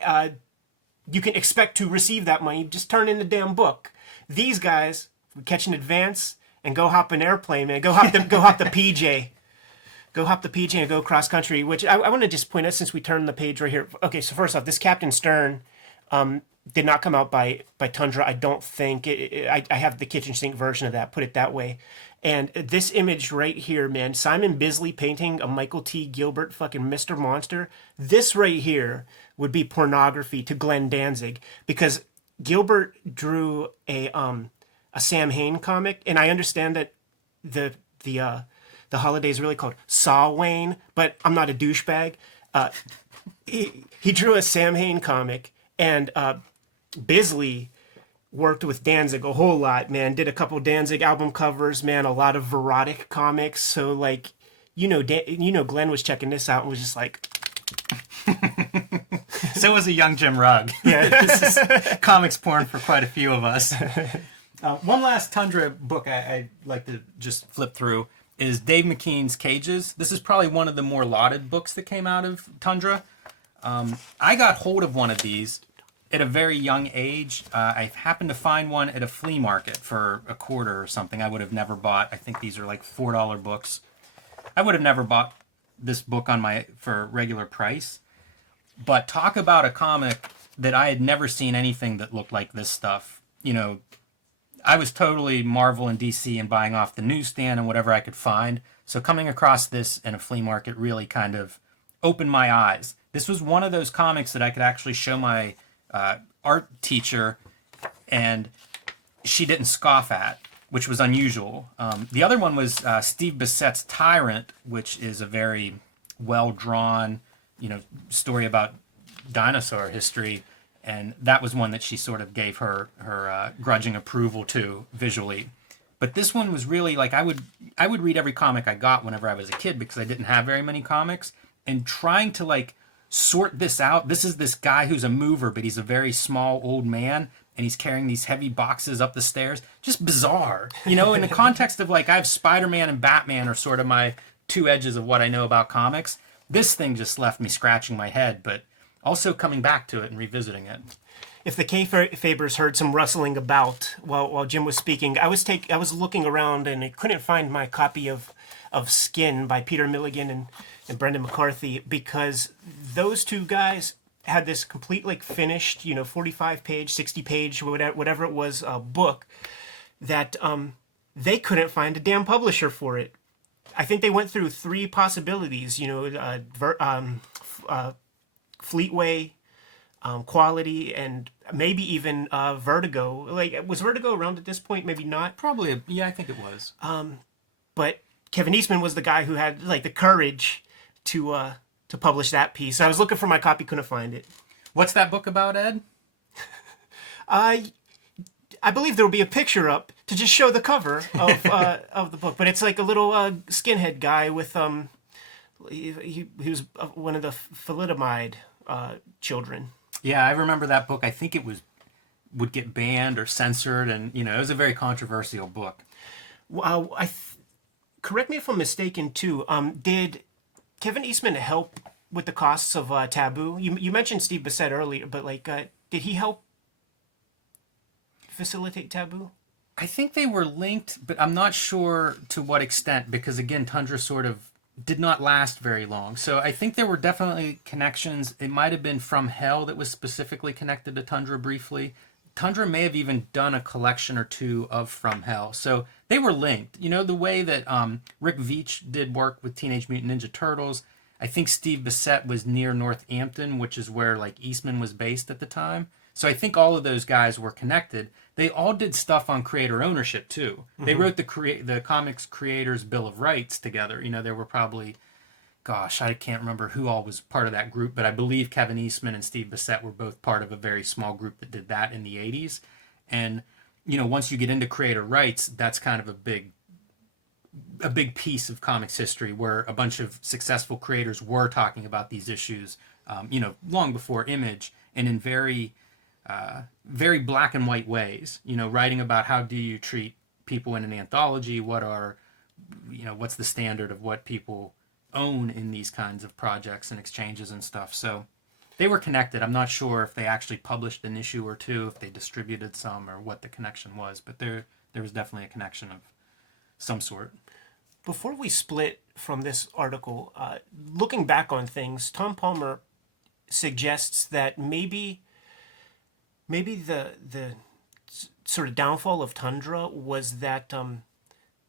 You can expect to receive that money. Just turn in the damn book. These guys would catch an advance and go hop an airplane, man. Go hop the PJ. Go hop the PJ and go cross country. Which I want to just point out since we turned the page right here. Okay, so first off, this Captain Stern did not come out by Tundra. I don't think. I have the kitchen sink version of that. Put it that way. And this image right here, man, Simon Bisley painting a Michael T. Gilbert fucking Mr. Monster. This right here would be pornography to Glenn Danzig because Gilbert drew a Sam Hain comic, and I understand that the holiday is really called Samhain, but I'm not a douchebag. He drew a Sam Hain comic, and Bisley worked with Danzig a whole lot, man. Did a couple Danzig album covers, man. A lot of Verotic comics. So like, Glenn was checking this out and was just like. So was a young Jim Rugg. Yeah, This is comics porn for quite a few of us. One last Tundra book I'd like to just flip through is Dave McKean's Cages. This is probably one of the more lauded books that came out of Tundra. I got hold of one of these at a very young age. I happened to find one at a flea market for a quarter or something. I would have never bought. I think these are like $4 books. I would have never bought this book for regular price. But talk about a comic that I had never seen anything that looked like this stuff. I was totally Marvel and DC and buying off the newsstand and whatever I could find. So coming across this in a flea market really kind of opened my eyes. This was one of those comics that I could actually show my art teacher, and she didn't scoff at, which was unusual. The other one was Steve Behcet's Tyrant, which is a very well-drawn, story about dinosaur history, and that was one that she sort of gave her grudging approval to visually. But this one was really like I would read every comic I got whenever I was a kid because I didn't have very many comics, and trying to like sort this out. This is this guy who's a mover, but he's a very small old man, and he's carrying these heavy boxes up the stairs. Just bizarre, in the context of like I have Spider-Man and Batman are sort of my two edges of what I know about comics. This thing just left me scratching my head, but also coming back to it and revisiting it. If the K-Fabers heard some rustling about while Jim was speaking, I was looking around and I couldn't find my copy of Skin by Peter Milligan and Brendan McCarthy because those two guys had this complete like finished 45-page, 60-page, whatever it was book that they couldn't find a damn publisher for it. I think they went through three possibilities, Fleetway, Quality, and maybe even Vertigo. Like, was Vertigo around at this point? Maybe not. Probably, yeah, I think it was. But Kevin Eastman was the guy who had like the courage to publish that piece. I was looking for my copy, couldn't find it. What's that book about, Ed? I believe there will be a picture up to just show the cover of the book, but it's like a little skinhead guy with he was one of the thalidomide children. Yeah, I remember that book. I think it was would get banned or censored, and it was a very controversial book. Well, correct me if I'm mistaken too. Did Kevin Eastman help with the costs of Taboo? You mentioned Steve Behcet earlier, but did he help facilitate Taboo? I think they were linked, but I'm not sure to what extent, because again, Tundra sort of did not last very long. So I think there were definitely connections. It might have been From Hell that was specifically connected to Tundra briefly. Tundra may have even done a collection or two of From Hell. So they were linked. The way that Rick Veitch did work with Teenage Mutant Ninja Turtles. I think Steve Behcet was near Northampton, which is where Eastman was based at the time. So I think all of those guys were connected. They all did stuff on creator ownership too. Mm-hmm. They wrote the comics creators Bill of Rights together. There were probably, gosh, I can't remember who all was part of that group, but I believe Kevin Eastman and Steve Behcet were both part of a very small group that did that in the 80s. And once you get into creator rights, that's kind of a big piece of comics history, where a bunch of successful creators were talking about these issues, long before Image, and in very black and white ways, writing about how do you treat people in an anthology, what's the standard of what people own in these kinds of projects and exchanges and stuff. So they were connected. I'm not sure if they actually published an issue or two, if they distributed some, or what the connection was, but there was definitely a connection of some sort. Before we split from this article, looking back on things, Tom Palmer suggests that maybe the sort of downfall of Tundra was that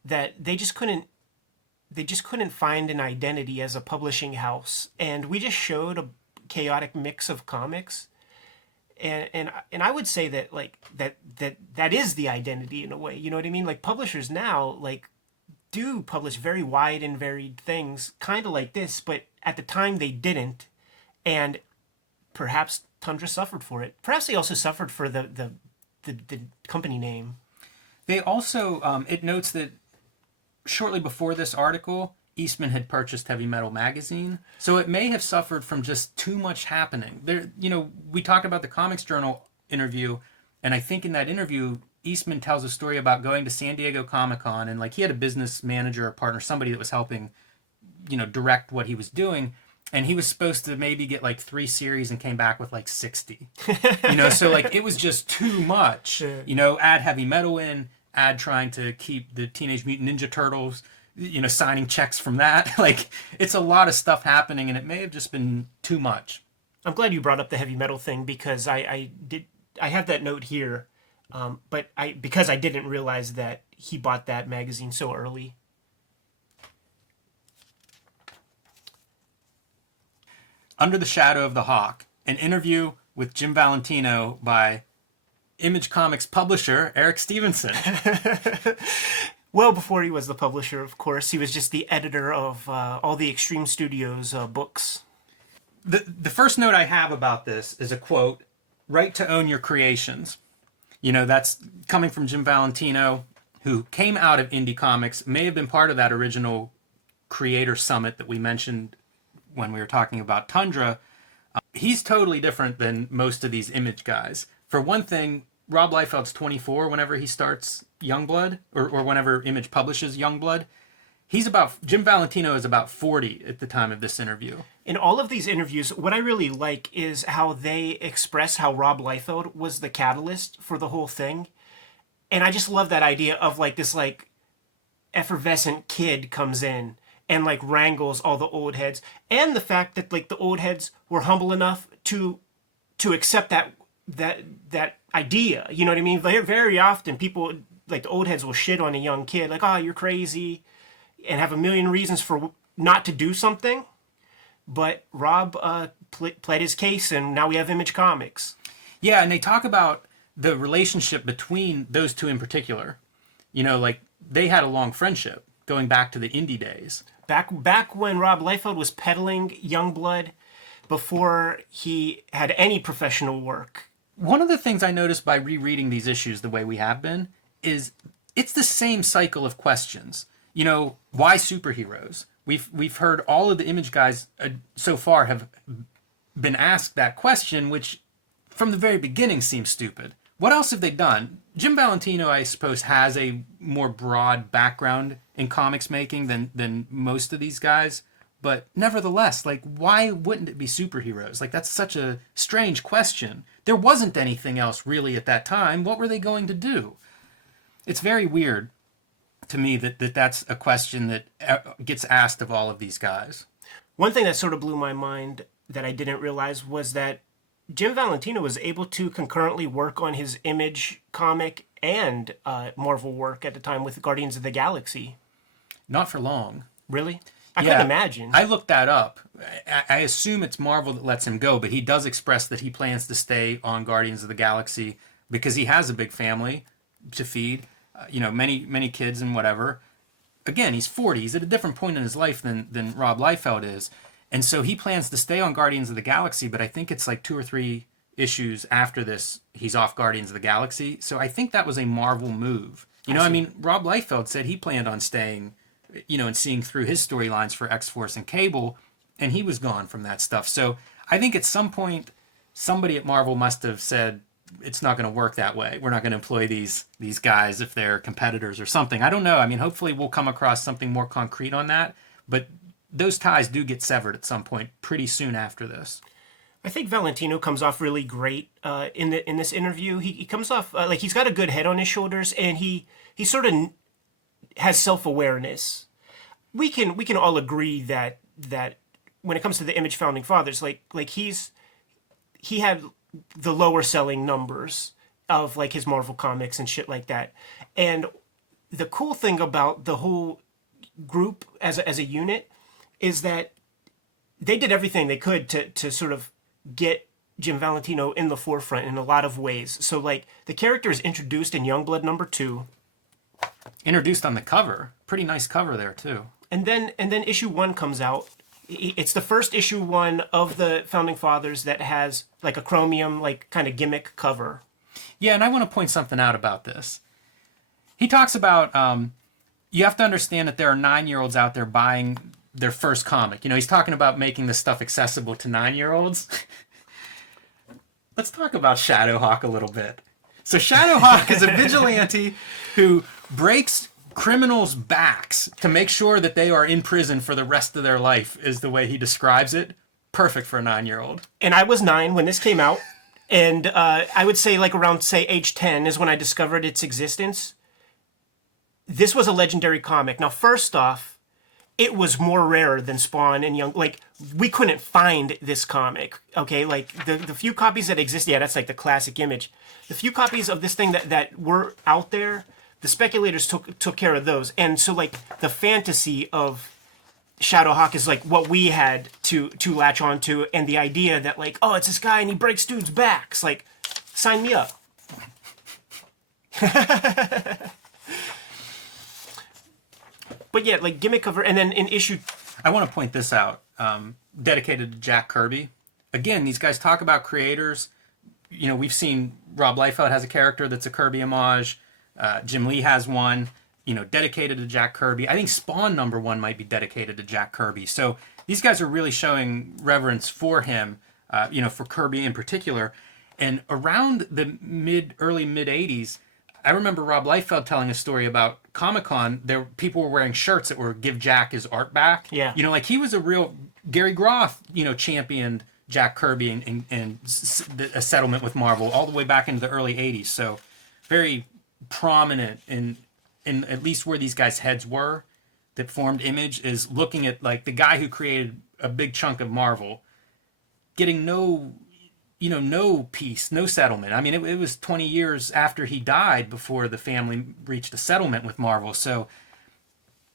that they just couldn't find an identity as a publishing house, and we just showed a chaotic mix of comics, and I would say that that is the identity in a way. You know what I mean? Publishers now do publish very wide and varied things, kind of like this, but at the time they didn't, and perhaps Tundra suffered for it. Perhaps they also suffered for the company name. They also, it notes that shortly before this article, Eastman had purchased Heavy Metal magazine, so it may have suffered from just too much happening. We talked about the Comics Journal interview, and I think in that interview, Eastman tells a story about going to San Diego Comic-Con, and he had a business manager or partner, somebody that was helping, direct what he was doing. And he was supposed to maybe get 3 series and came back with 60. So it was just too much. Add Heavy Metal in, add trying to keep the Teenage Mutant Ninja Turtles, signing checks from that. It's a lot of stuff happening, and it may have just been too much. I'm glad you brought up the Heavy Metal thing, because I have that note here, but because I didn't realize that he bought that magazine so early. Under the Shadow of the Hawk, an interview with Jim Valentino by Image Comics publisher Eric Stevenson. Well, before he was the publisher, of course, he was just the editor of all the Extreme Studios books. The first note I have about this is a quote, "Right to own your creations." That's coming from Jim Valentino, who came out of indie comics, may have been part of that original creator summit that we mentioned when we were talking about Tundra. He's totally different than most of these Image guys. For one thing, Rob Liefeld's 24 whenever he starts Youngblood, or whenever Image publishes Youngblood. Jim Valentino is about 40 at the time of this interview. In all of these interviews, what I really like is how they express how Rob Liefeld was the catalyst for the whole thing. And I just love that idea of this effervescent kid comes in and wrangles all the old heads, and the fact that the old heads were humble enough to accept that idea. You know what I mean? Very often people the old heads will shit on a young kid, oh, you're crazy, and have a million reasons for not to do something. But Rob pled his case, and now we have Image Comics. Yeah, and they talk about the relationship between those two in particular. They had a long friendship going back to the indie days. Back when Rob Liefeld was peddling Youngblood before he had any professional work. One of the things I noticed by rereading these issues the way we have been is it's the same cycle of questions. Why superheroes? We've heard all of the Image guys so far have been asked that question, which from the very beginning seems stupid. What else have they done? Jim Valentino, I suppose, has a more broad background in comics making than most of these guys. But nevertheless, like, why wouldn't it be superheroes? Like, that's such a strange question. There wasn't anything else really at that time. What were they going to do? It's very weird to me that's a question that gets asked of all of these guys. One thing that sort of blew my mind that I didn't realize was that Jim Valentino was able to concurrently work on his Image comic and Marvel work at the time with Guardians of the Galaxy. Not for long. Really? I couldn't imagine. I looked that up. I assume it's Marvel that lets him go, but he does express that he plans to stay on Guardians of the Galaxy because he has a big family to feed, many kids and whatever. Again, he's 40. He's at a different point in his life than Rob Liefeld is. And so he plans to stay on Guardians of the Galaxy, but I think it's like 2 or 3 issues after this, he's off Guardians of the Galaxy. So I think that was a Marvel move. Rob Liefeld said he planned on staying, and seeing through his storylines for X-Force and Cable, and he was gone from that stuff. So I think at some point, somebody at Marvel must have said, it's not going to work that way. We're not going to employ these guys if they're competitors or something. I don't know. I mean, hopefully we'll come across something more concrete on that, but those ties do get severed at some point pretty soon after this. I think Valentino comes off really great in this interview. He comes off like he's got a good head on his shoulders, and he sort of has self-awareness. We can all agree that when it comes to the Image founding fathers, like he had the lower selling numbers of like his Marvel comics and shit like that. And the cool thing about the whole group as a unit is that they did everything they could to sort of get Jim Valentino in the forefront in a lot of ways. So like the character is introduced in Youngblood #2. Introduced on the cover. Pretty nice cover there too. And then issue 1 comes out. It's the first issue 1 of the Founding Fathers that has like a chromium, like kind of gimmick cover. Yeah, and I want to point something out about this. He talks about you have to understand that there are 9-year-olds out there buying their first comic. He's talking about making this stuff accessible to 9-year-olds. Let's talk about Shadowhawk a little bit. So Shadowhawk is a vigilante who breaks criminals' backs to make sure that they are in prison for the rest of their life, is the way he describes it. Perfect for a 9-year-old. And I was 9 when this came out, and I would say like around, say, age 10 is when I discovered its existence. This was a legendary comic. Now, first off, it was more rare than Spawn and Young. Like, we couldn't find this comic, okay? Like, the few copies that exist, yeah, that's like the classic Image. The few copies of this thing that were out there, the speculators took care of those. And so, like, the fantasy of Shadowhawk is, like, what we had to latch onto. And the idea that, like, oh, it's this guy and he breaks dudes' backs. Like, sign me up. But yeah, like gimmick cover, and then in issue... I want to point this out, dedicated to Jack Kirby. Again, these guys talk about creators. We've seen Rob Liefeld has a character that's a Kirby homage. Jim Lee has one, dedicated to Jack Kirby. I think Spawn #1 might be dedicated to Jack Kirby. So these guys are really showing reverence for him, for Kirby in particular. And around the early mid 80s, I remember Rob Liefeld telling a story about Comic-Con. People were wearing shirts that were "Give Jack his art back." Yeah. Like he was a real Gary Groth, championed Jack Kirby and a settlement with Marvel all the way back into the early 80s. So very prominent in at least where these guys' heads were that formed Image, is looking at like the guy who created a big chunk of Marvel getting no peace, no settlement. I mean, it was 20 years after he died before the family reached a settlement with Marvel. So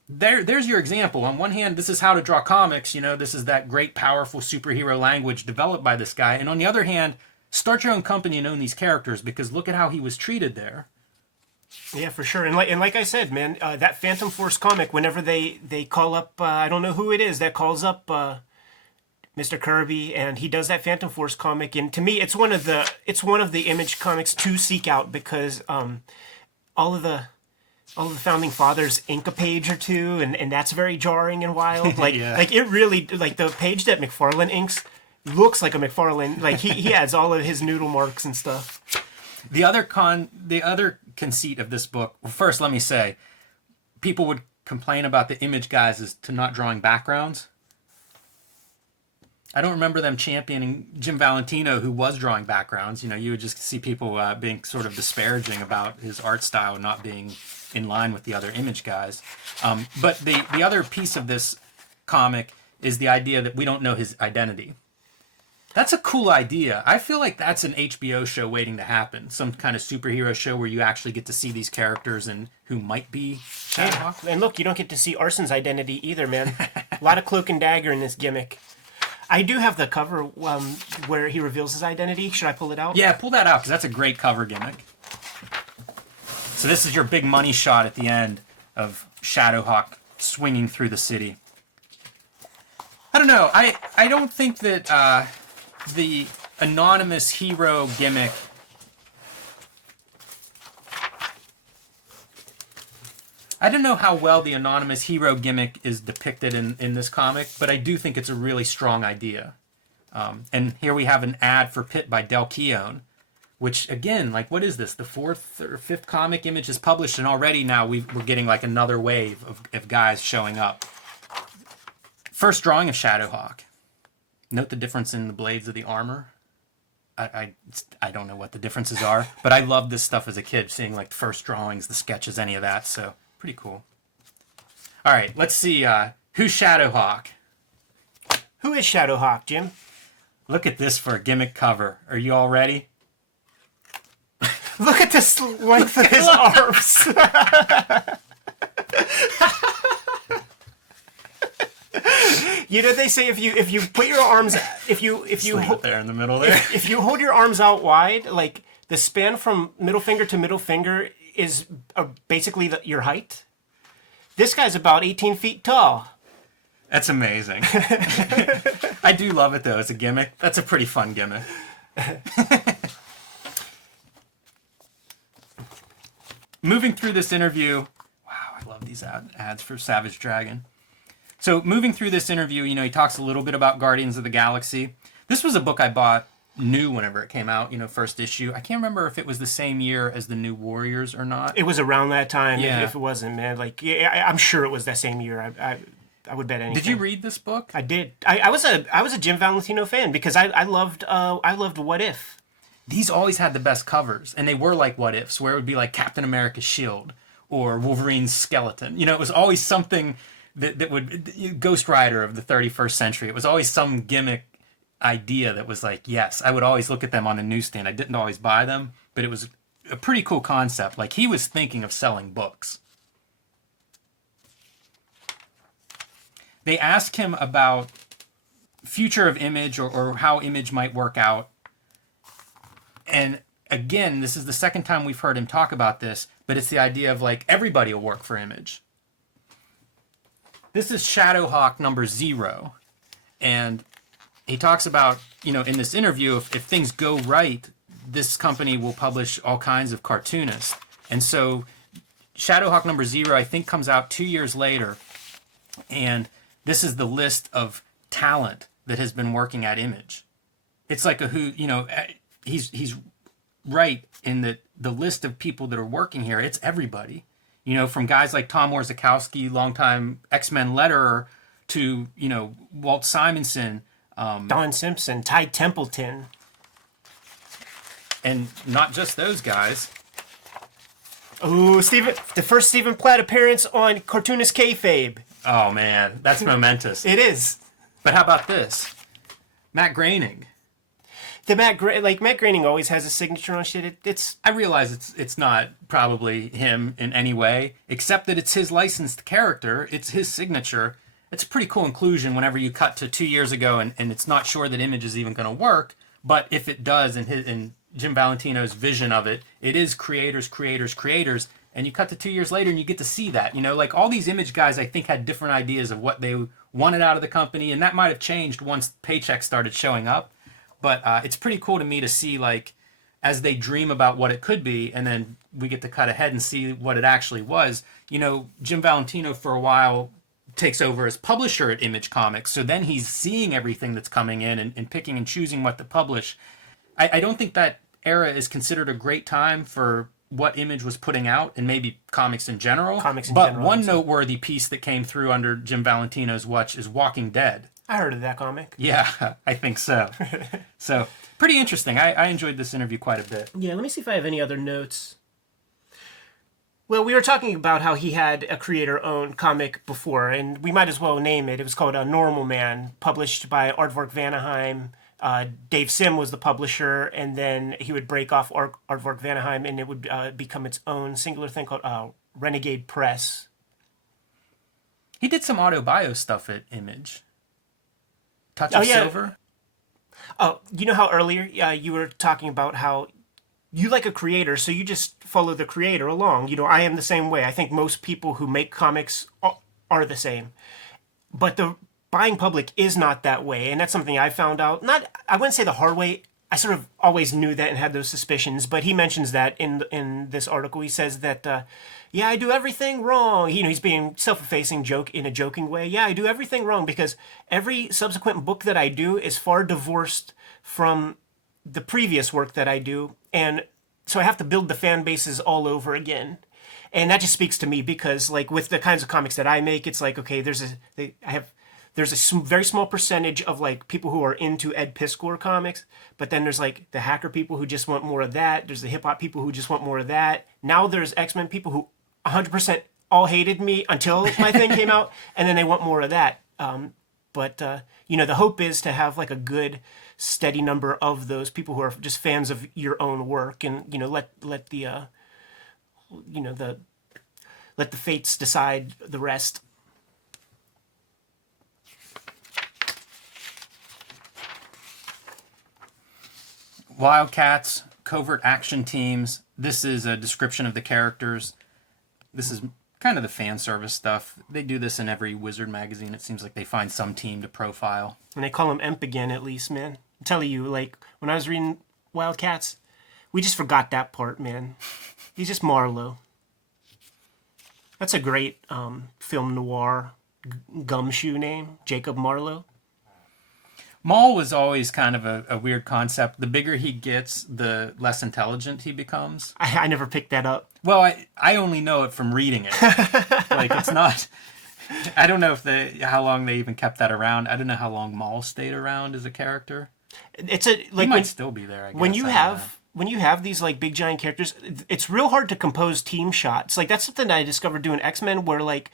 there's your example. On one hand, this is how to draw comics. This is that great, powerful superhero language developed by this guy. And on the other hand, start your own company and own these characters, because look at how he was treated there. Yeah, for sure. And like I said, man, that Phantom Force comic, whenever they call up, I don't know who it is that calls up Mr. Kirby, and he does that Phantom Force comic, and to me, it's one of the Image comics to seek out, because all of the Founding Fathers ink a page or two, and that's very jarring and wild. Like Yeah. like it really, like the page that McFarlane inks looks like a McFarlane. Like he adds all of his noodle marks and stuff. The other conceit of this book, well, first let me say, people would complain about the Image guys as to not drawing backgrounds. I don't remember them championing Jim Valentino, who was drawing backgrounds. You would just see people being sort of disparaging about his art style not being in line with the other Image guys. But the other piece of this comic is the idea that we don't know his identity. That's a cool idea. I feel like that's an HBO show waiting to happen. Some kind of superhero show where you actually get to see these characters and who might be Shadowhawk. And look, you don't get to see Arsen's identity either, man. A lot of cloak and dagger in this gimmick. I do have the cover where he reveals his identity. Should I pull it out? Yeah, pull that out, because that's a great cover gimmick. So this is your big money shot at the end of Shadowhawk swinging through the city. I don't know. I don't think that the anonymous hero gimmick... I don't know how well the anonymous hero gimmick is depicted in this comic, but I do think it's a really strong idea. And here we have an ad for Pit by Del Keown, which, again, like, what is this? The fourth or fifth comic Image is published, and already now we're getting, like, another wave of guys showing up. First drawing of Shadowhawk. Note the difference in the blades of the armor. I don't know what the differences are, but I loved this stuff as a kid, seeing, like, the first drawings, the sketches, any of that, so... pretty cool. All right, let's see. Who's Shadowhawk? Who is Shadowhawk, Jim? Look at this for a gimmick cover. Are you all ready? Look at this length of his arms. They say if you put your arms if you hold there in the middle there. If you hold your arms out wide, like the span from middle finger to middle finger is basically your height. This guy's about 18 feet tall. That's amazing. I do love it, though, as a gimmick. That's a pretty fun gimmick. Moving through this interview... Wow, I love these ads for Savage Dragon. So, moving through this interview, he talks a little bit about Guardians of the Galaxy. This was a book I bought new whenever it came out, first issue. I can't remember if it was the same year as the New Warriors or not. It was around that time. Yeah. If it wasn't, man, I'm sure it was that same year. I would bet anything. Did you read this book? I did. I was a Jim Valentino fan because I loved What If. These always had the best covers, and they were like What Ifs, where it would be like Captain America's shield or Wolverine's skeleton. It was always something that would Ghost Rider of the 31st century. It was always some gimmick idea that was like, yes. I would always look at them on the newsstand. I didn't always buy them, but it was a pretty cool concept. Like, he was thinking of selling books. They asked him about future of Image or how Image might work out. And again, this is the second time we've heard him talk about this, but it's the idea of, like, everybody will work for Image. This is Shadowhawk number 0. And he talks about, in this interview, if things go right, this company will publish all kinds of cartoonists. And so Shadowhawk number 0, I think, comes out 2 years later. And this is the list of talent that has been working at Image. It's like he's right in that the list of people that are working here, it's everybody. From guys like Tom Warzakowski, longtime X-Men letterer, to, Walt Simonson, Don Simpson, Ty Templeton. And not just those guys. Ooh, the first Stephen Platt appearance on Cartoonist Kayfabe. Oh, man, that's momentous. It is. But how about this? Matt Groening. Matt Groening always has a signature on shit. I realize it's not probably him in any way, except that it's his licensed character. It's his signature. It's a pretty cool inclusion whenever you cut to 2 years ago and it's not sure that Image is even going to work. But if it does, in Jim Valentino's vision of it, it is creators. And you cut to 2 years later and you get to see that. Like, all these Image guys, I think, had different ideas of what they wanted out of the company. And that might have changed once paychecks started showing up. But it's pretty cool to me to see, like, as they dream about what it could be, and then we get to cut ahead and see what it actually was. Jim Valentino, for a while, takes over as publisher at Image Comics, so then he's seeing everything that's coming in and picking and choosing what to publish. I don't think that era is considered a great time for what Image was putting out, and maybe comics in general. But one noteworthy piece that came through under Jim Valentino's watch is Walking Dead. I heard of that comic. Yeah, I think so. So, pretty interesting. I enjoyed this interview quite a bit. Yeah, let me see if I have any other notes. Well, we were talking about how he had a creator-owned comic before, and we might as well name it. It was called Normal Man, published by Aardvark Vanaheim. Dave Sim was the publisher, and then he would break off Aardvark Vanaheim, and it would become its own singular thing called Renegade Press. He did some auto-bio stuff at Image. Touch of Silver? Oh, you know how earlier you were talking about how you like a creator, so you just follow the creator along. You know, I am the same way. I think most people who make comics are the same. But the buying public is not that way, and that's something I found out. I wouldn't say the hard way. I sort of always knew that and had those suspicions, but he mentions that in this article. He says that, yeah, I do everything wrong. You know, he's being self-effacing in a joking way. Yeah, I do everything wrong because every subsequent book that I do is far divorced from the previous work that I do, and so I have to build the fan bases all over again. And that just speaks to me because, like, with the kinds of comics that I make, it's like, okay, there's a very small percentage of, like, people who are into Ed Piskor comics, but then there's, like, the hacker people who just want more of that. There's the hip-hop people who just want more of that. Now there's X-Men people who 100% all hated me until my thing came out, and then they want more of that. But you know, the hope is to have, like, a good, steady number of those people who are just fans of your own work, and, you know, let the fates decide the rest. WildCATs, covert action teams. This is a description of the characters. This is kind of the fan service stuff. They do this in every Wizard magazine. It seems like they find some team to profile. And they call him Emp again, at least, man. I'm telling you, like, when I was reading WildCATs, we just forgot that part, man. He's just Marlowe. That's a great film noir gumshoe name, Jacob Marlowe. Maul was always kind of a weird concept. The bigger he gets, the less intelligent he becomes. I never picked that up. Well, I only know it from reading it. Like, it's not... I don't know how long they even kept that around. I don't know how long Maul stayed around as a character. He might still be there, I guess. When you have these, like, big giant characters, it's real hard to compose team shots. Like, that's something that I discovered doing X-Men, where, like,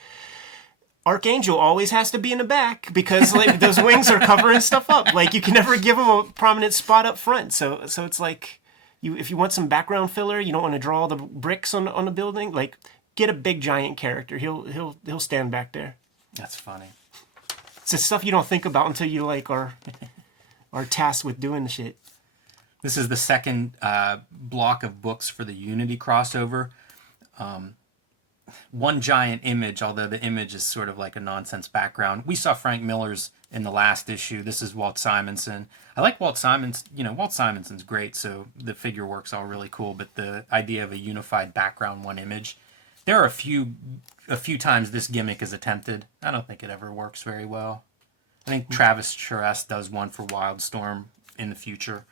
Archangel always has to be in the back because, like, those wings are covering stuff up. Like, you can never give him a prominent spot up front. So it's like, if you want some background filler, you don't want to draw the bricks on the building. Like, get a big giant character. He'll stand back there. That's funny. It's the stuff you don't think about until you, like, are tasked with doing the shit. This is the second block of books for the Unity crossover. One giant image, although the image is sort of like a nonsense background. We saw Frank Miller's in the last issue. This is Walt Simonson. I like Walt Simonson. You know, Walt Simonson's great, so the figure work's all really cool. But the idea of a unified background, one image, there are a few times this gimmick is attempted. I don't think it ever works very well. I think Travis Charest does one for Wildstorm in the future.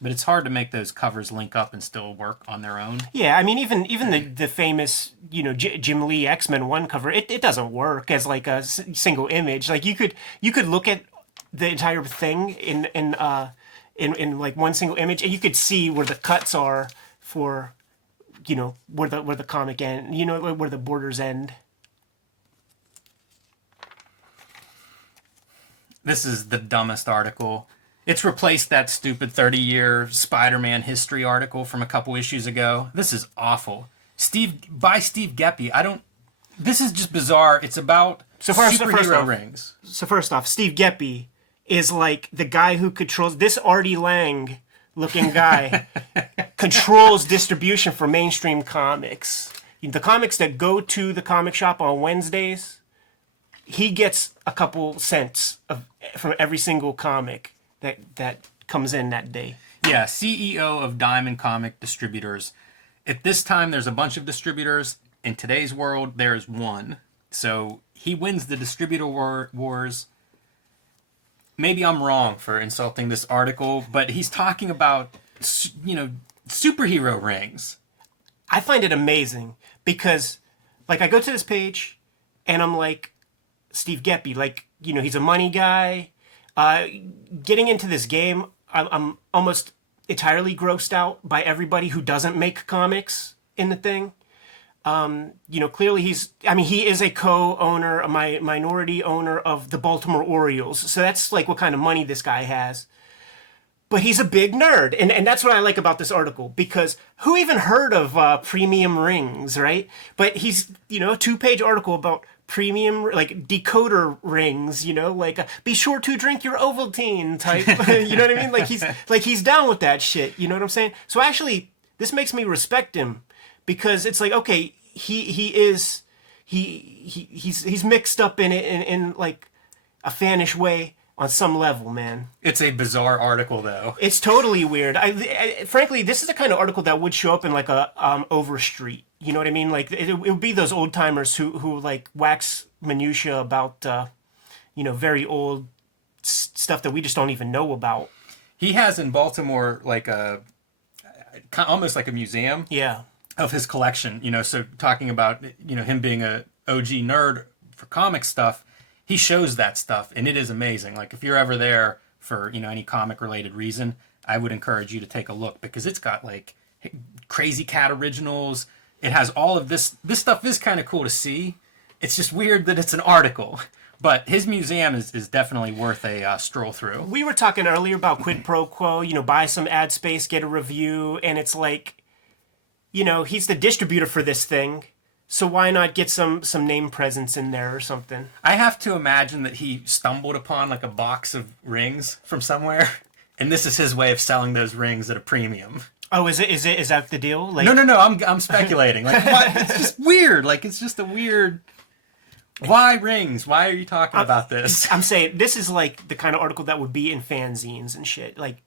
But it's hard to make those covers link up and still work on their own. Yeah, I mean, even the famous, you know, Jim Lee X-Men 1 cover, it doesn't work as, like, a single image. Like, you could look at the entire thing in like one single image, and you could see where the cuts are for, you know, where the comic end, you know, where the borders end. This is the dumbest article. It's replaced that stupid 30-year Spider-Man history article from a couple issues ago. This is awful. By Steve Geppi. This is just bizarre. It's about superhero rings. So first off, Steve Geppi is, like, the guy who controls... This Artie Lange looking guy controls distribution for mainstream comics. The comics that go to the comic shop on Wednesdays, he gets a couple cents from every single comic that comes in that day. Yeah, CEO of Diamond Comic Distributors. At this time, there's a bunch of distributors. In today's world, there's one. So he wins the distributor wars. Maybe I'm wrong for insulting this article, but he's talking about superhero rings. I find it amazing because, like, I go to this page and I'm like, Steve Geppi, like, he's a money guy. Getting into this game, I'm almost entirely grossed out by everybody who doesn't make comics in the thing. Clearly he is a co-owner, a minority owner of the Baltimore Orioles. So that's like what kind of money this guy has. But he's a big nerd. And that's what I like about this article, because who even heard of premium rings, right? But he's, a 2-page article about premium, like, decoder rings, be sure to drink your Ovaltine type. You know what I mean? He's down with that shit. You know what I'm saying? So actually, this makes me respect him, because it's like, okay, he's mixed up in it in like a fanish way on some level, man. It's a bizarre article, though. It's totally weird. Frankly, this is the kind of article that would show up in like a Overstreet. You know what I mean? Like it would be those old timers who like wax minutia about very old stuff that we just don't even know about. He has in Baltimore like almost like a museum. Yeah. Of his collection, so talking about, him being a OG nerd for comic stuff, he shows that stuff, and it is amazing. Like, if you're ever there for, any comic-related reason, I would encourage you to take a look, because it's got, like, Crazy Cat originals. It has all of this. This stuff is kind of cool to see. It's just weird that it's an article. But his museum is definitely worth a stroll through. We were talking earlier about quid pro quo, buy some ad space, get a review, and it's like, he's the distributor for this thing, so why not get some name presence in there or something? I have to imagine that he stumbled upon like a box of rings from somewhere, and this is his way of selling those rings at a premium. Oh, is that the deal? Like... No. I'm speculating. Like, what? It's just weird. Like, it's just a weird. Why rings? Why are you talking about this? I'm saying this is like the kind of article that would be in fanzines and shit. Like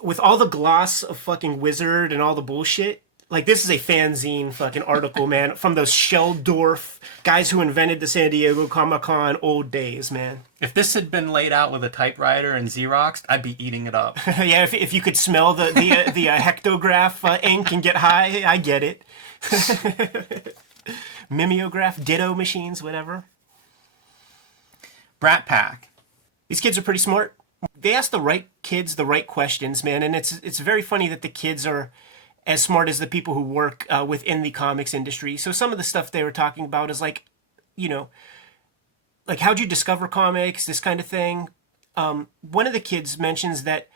with all the gloss of fucking Wizard and all the bullshit. Like, this is a fanzine fucking article, man, from those Sheldorf guys who invented the San Diego Comic-Con old days, man. If this had been laid out with a typewriter and Xeroxed, I'd be eating it up. Yeah, if you could smell the hectograph ink and get high, I get it. Mimeograph, ditto machines, whatever. Brat Pack. These kids are pretty smart. They ask the right kids the right questions, man, and it's very funny that the kids are as smart as the people who work within the comics industry. So some of the stuff they were talking about is like, like how'd you discover comics, this kind of thing. One of the kids mentions that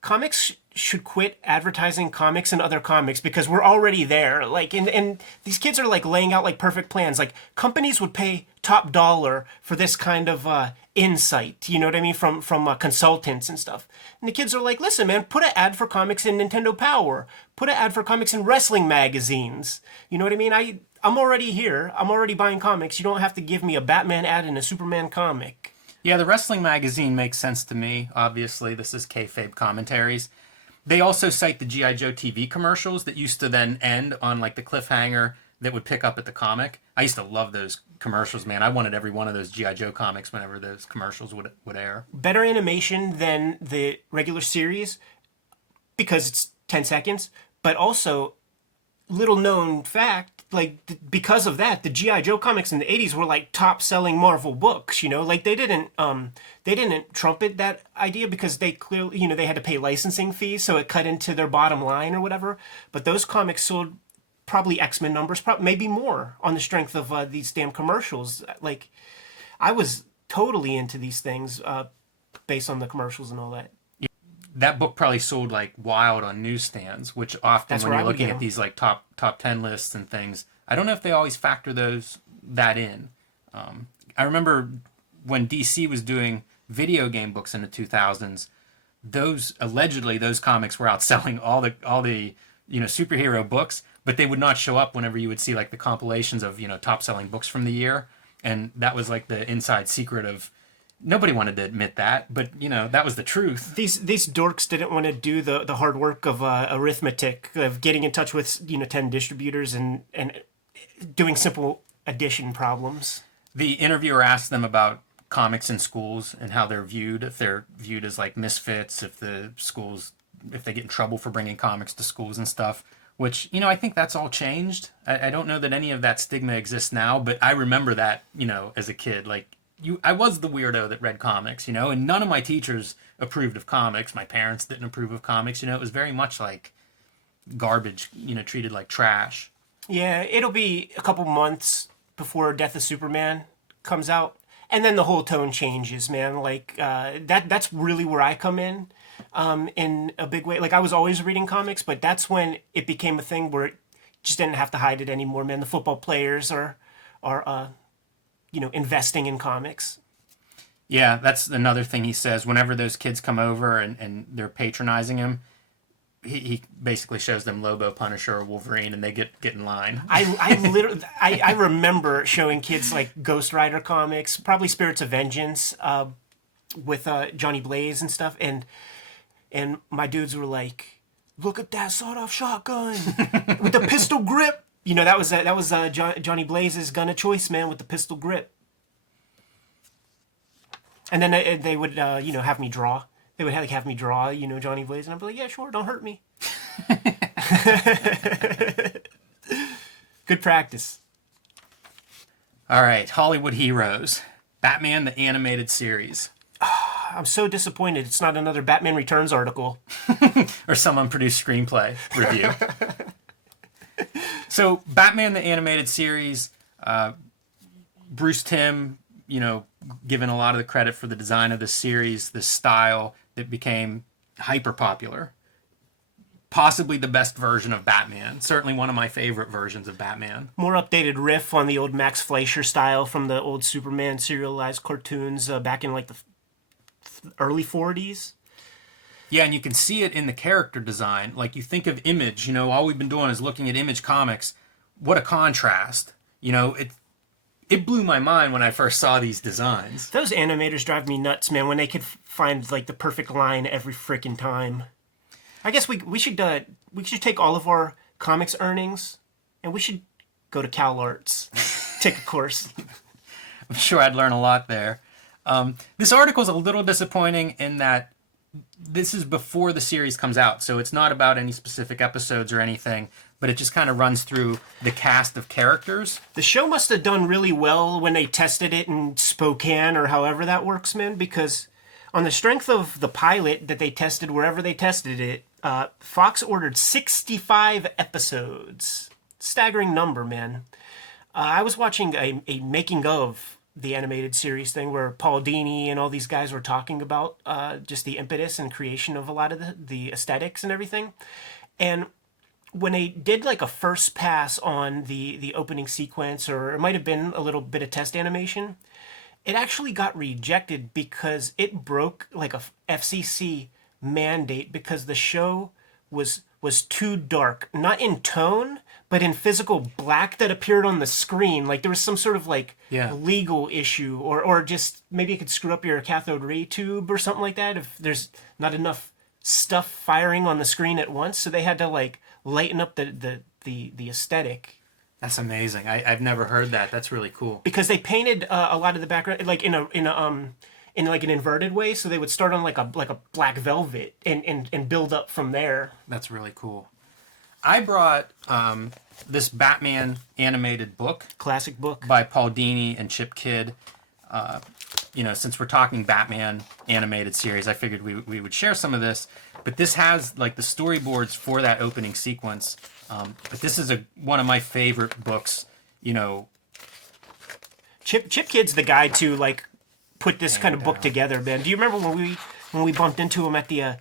comics should quit advertising comics and other comics because we're already there. Like, and these kids are like laying out like perfect plans. Like, companies would pay top dollar for this kind of insight, you know what I mean, from consultants and stuff. And the kids are like, listen, man, put an ad for comics in Nintendo Power. Put an ad for comics in wrestling magazines. You know what I mean? I'm already here. I'm already buying comics. You don't have to give me a Batman ad and a Superman comic. Yeah, the wrestling magazine makes sense to me. Obviously, this is kayfabe commentaries. They also cite the G.I. Joe TV commercials that used to then end on like the cliffhanger that would pick up at the comic. I used to love those commercials, man. I wanted every one of those G.I. Joe comics whenever those commercials would air. Better animation than the regular series because it's 10 seconds, but also, little known fact, like, because of that, the G.I. Joe comics in the 80s were like top selling Marvel books, like they didn't trumpet that idea because they clearly, they had to pay licensing fees, so it cut into their bottom line or whatever. But those comics sold probably X-Men numbers, maybe more on the strength of these damn commercials. Like, I was totally into these things based on the commercials and all that. That book probably sold like wild on newsstands, which often when you're looking at these like top 10 lists and things, I don't know if they always factor that in. I remember when DC was doing video game books in the 2000s, those comics were outselling all the superhero books, but they would not show up whenever you would see like the compilations of top selling books from the year, and that was like the inside secret of. Nobody wanted to admit that, but, that was the truth. These dorks didn't want to do the hard work of arithmetic, of getting in touch with, 10 distributors and doing simple addition problems. The interviewer asked them about comics in schools and how they're viewed, if they're viewed as, like, misfits, if the schools if they get in trouble for bringing comics to schools and stuff. Which, I think that's all changed. I don't know that any of that stigma exists now, but I remember that, as a kid. Like, I was the weirdo that read comics, and none of my teachers approved of comics. My parents didn't approve of comics. It was very much like garbage, treated like trash. Yeah, it'll be a couple months before Death of Superman comes out, and then the whole tone changes, man. Like, that's really where I come in a big way. Like, I was always reading comics, but that's when it became a thing where it just didn't have to hide it anymore, man. The football players are investing in comics. Yeah, that's another thing he says. Whenever those kids come over and they're patronizing him, he basically shows them Lobo, Punisher, or Wolverine, and they get in line. I remember showing kids like Ghost Rider comics, probably Spirits of Vengeance, with Johnny Blaze and stuff, and my dudes were like, "Look at that sawed-off shotgun with the pistol grip." That was Johnny Blaze's gun of choice, man, with the pistol grip. And then they would have me draw. They would have me draw, Johnny Blaze, and I'd be like, "Yeah, sure, don't hurt me." Good practice. All right, Hollywood Heroes. Batman the Animated Series. I'm so disappointed it's not another Batman Returns article. Or some unproduced screenplay review. So, Batman the Animated Series, Bruce Timm, given a lot of the credit for the design of this series, this style that became hyper popular. Possibly the best version of Batman. Certainly one of my favorite versions of Batman. More updated riff on the old Max Fleischer style from the old Superman serialized cartoons back in like the early 40s. Yeah, and you can see it in the character design. Like, you think of Image, all we've been doing is looking at Image Comics. What a contrast. It blew my mind when I first saw these designs. Those animators drive me nuts, man, when they could find like the perfect line every freaking time. I guess we should take all of our comics earnings and we should go to Cal Arts, take a course. I'm sure I'd learn a lot there. This article is a little disappointing in that this is before the series comes out, so it's not about any specific episodes or anything, but it just kind of runs through the cast of characters. The show must have done really well when they tested it in Spokane or however that works, man, because on the strength of the pilot that they tested wherever they tested it, Fox ordered 65 episodes. Staggering number, man. I was watching a making of the animated series thing where Paul Dini and all these guys were talking about just the impetus and creation of a lot of the aesthetics and everything. And when they did like a first pass on the opening sequence, or it might have been a little bit of test animation, it actually got rejected because it broke like a FCC mandate because the show was too dark, not in tone, but in physical black that appeared on the screen. Like there was some sort of like legal issue, or just maybe it could screw up your cathode ray tube or something like that if there's not enough stuff firing on the screen at once. So they had to like lighten up the aesthetic. That's amazing. I've never heard that. That's really cool. Because they painted a lot of the background like in like an inverted way, so they would start on like a black velvet and build up from there. That's really cool. I brought this Batman animated book. Classic book. By Paul Dini and Chip Kidd. Since we're talking Batman animated series, I figured we would share some of this. But this has like the storyboards for that opening sequence. But this is one of my favorite books. Chip Kidd's the guy to like put this kind of book together, man. Do you remember when we bumped into him at the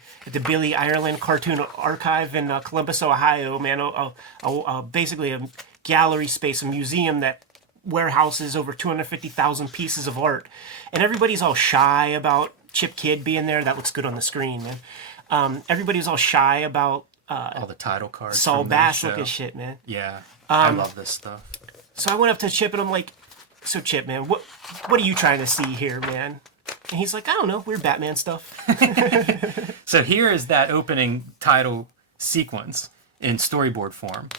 Billy Ireland Cartoon Archive in Columbus, Ohio, man? Basically a gallery space, a museum that warehouses over 250,000 pieces of art, and everybody's all shy about Chip Kidd being there. That looks good on the screen, man. Everybody's all shy about all the title cards. Saul Bass looking shit, man. Yeah, I love this stuff. So I went up to Chip and I'm like, "So Chip, man, what are you trying to see here, man?" And he's like, "I don't know, weird Batman stuff." So here is that opening title sequence in storyboard form.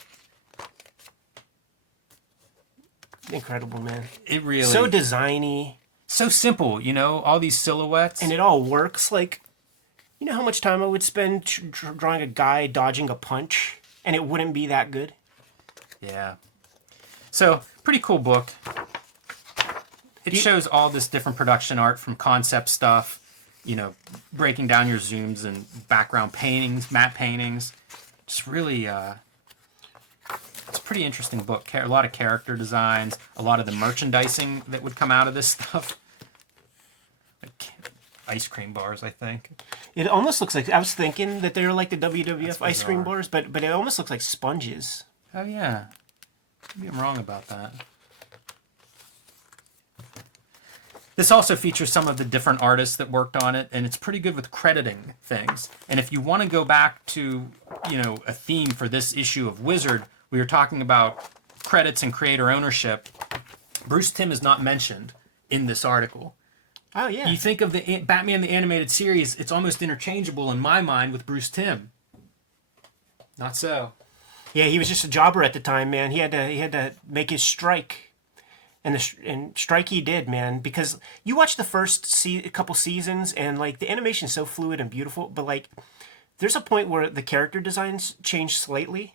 Incredible, man. It really... So designy. So simple, all these silhouettes. And it all works. Like, You know how much time I would spend drawing a guy dodging a punch, and it wouldn't be that good? Yeah. So, pretty cool book. It shows all this different production art from concept stuff, you know, breaking down your zooms and background paintings, matte paintings. Just really, it's a pretty interesting book. A lot of character designs, a lot of the merchandising that would come out of this stuff. Like ice cream bars, I think. It almost looks like, I was thinking that they were like the WWF ice cream bars, but it almost looks like sponges. Oh, yeah. Maybe I'm wrong about that. This also features some of the different artists that worked on it, and it's pretty good with crediting things. And if you want to go back to, you know, a theme for this issue of Wizard, we were talking about credits and creator ownership. Bruce Timm is not mentioned in this article. Oh, yeah. You think of the Batman the Animated Series, it's almost interchangeable in my mind with Bruce Timm. Not so. Yeah, he was just a jobber at the time, man. He had to make his strike. And strike he did, man, because you watch the first couple seasons and like the animation's so fluid and beautiful, but like there's a point where the character designs change slightly,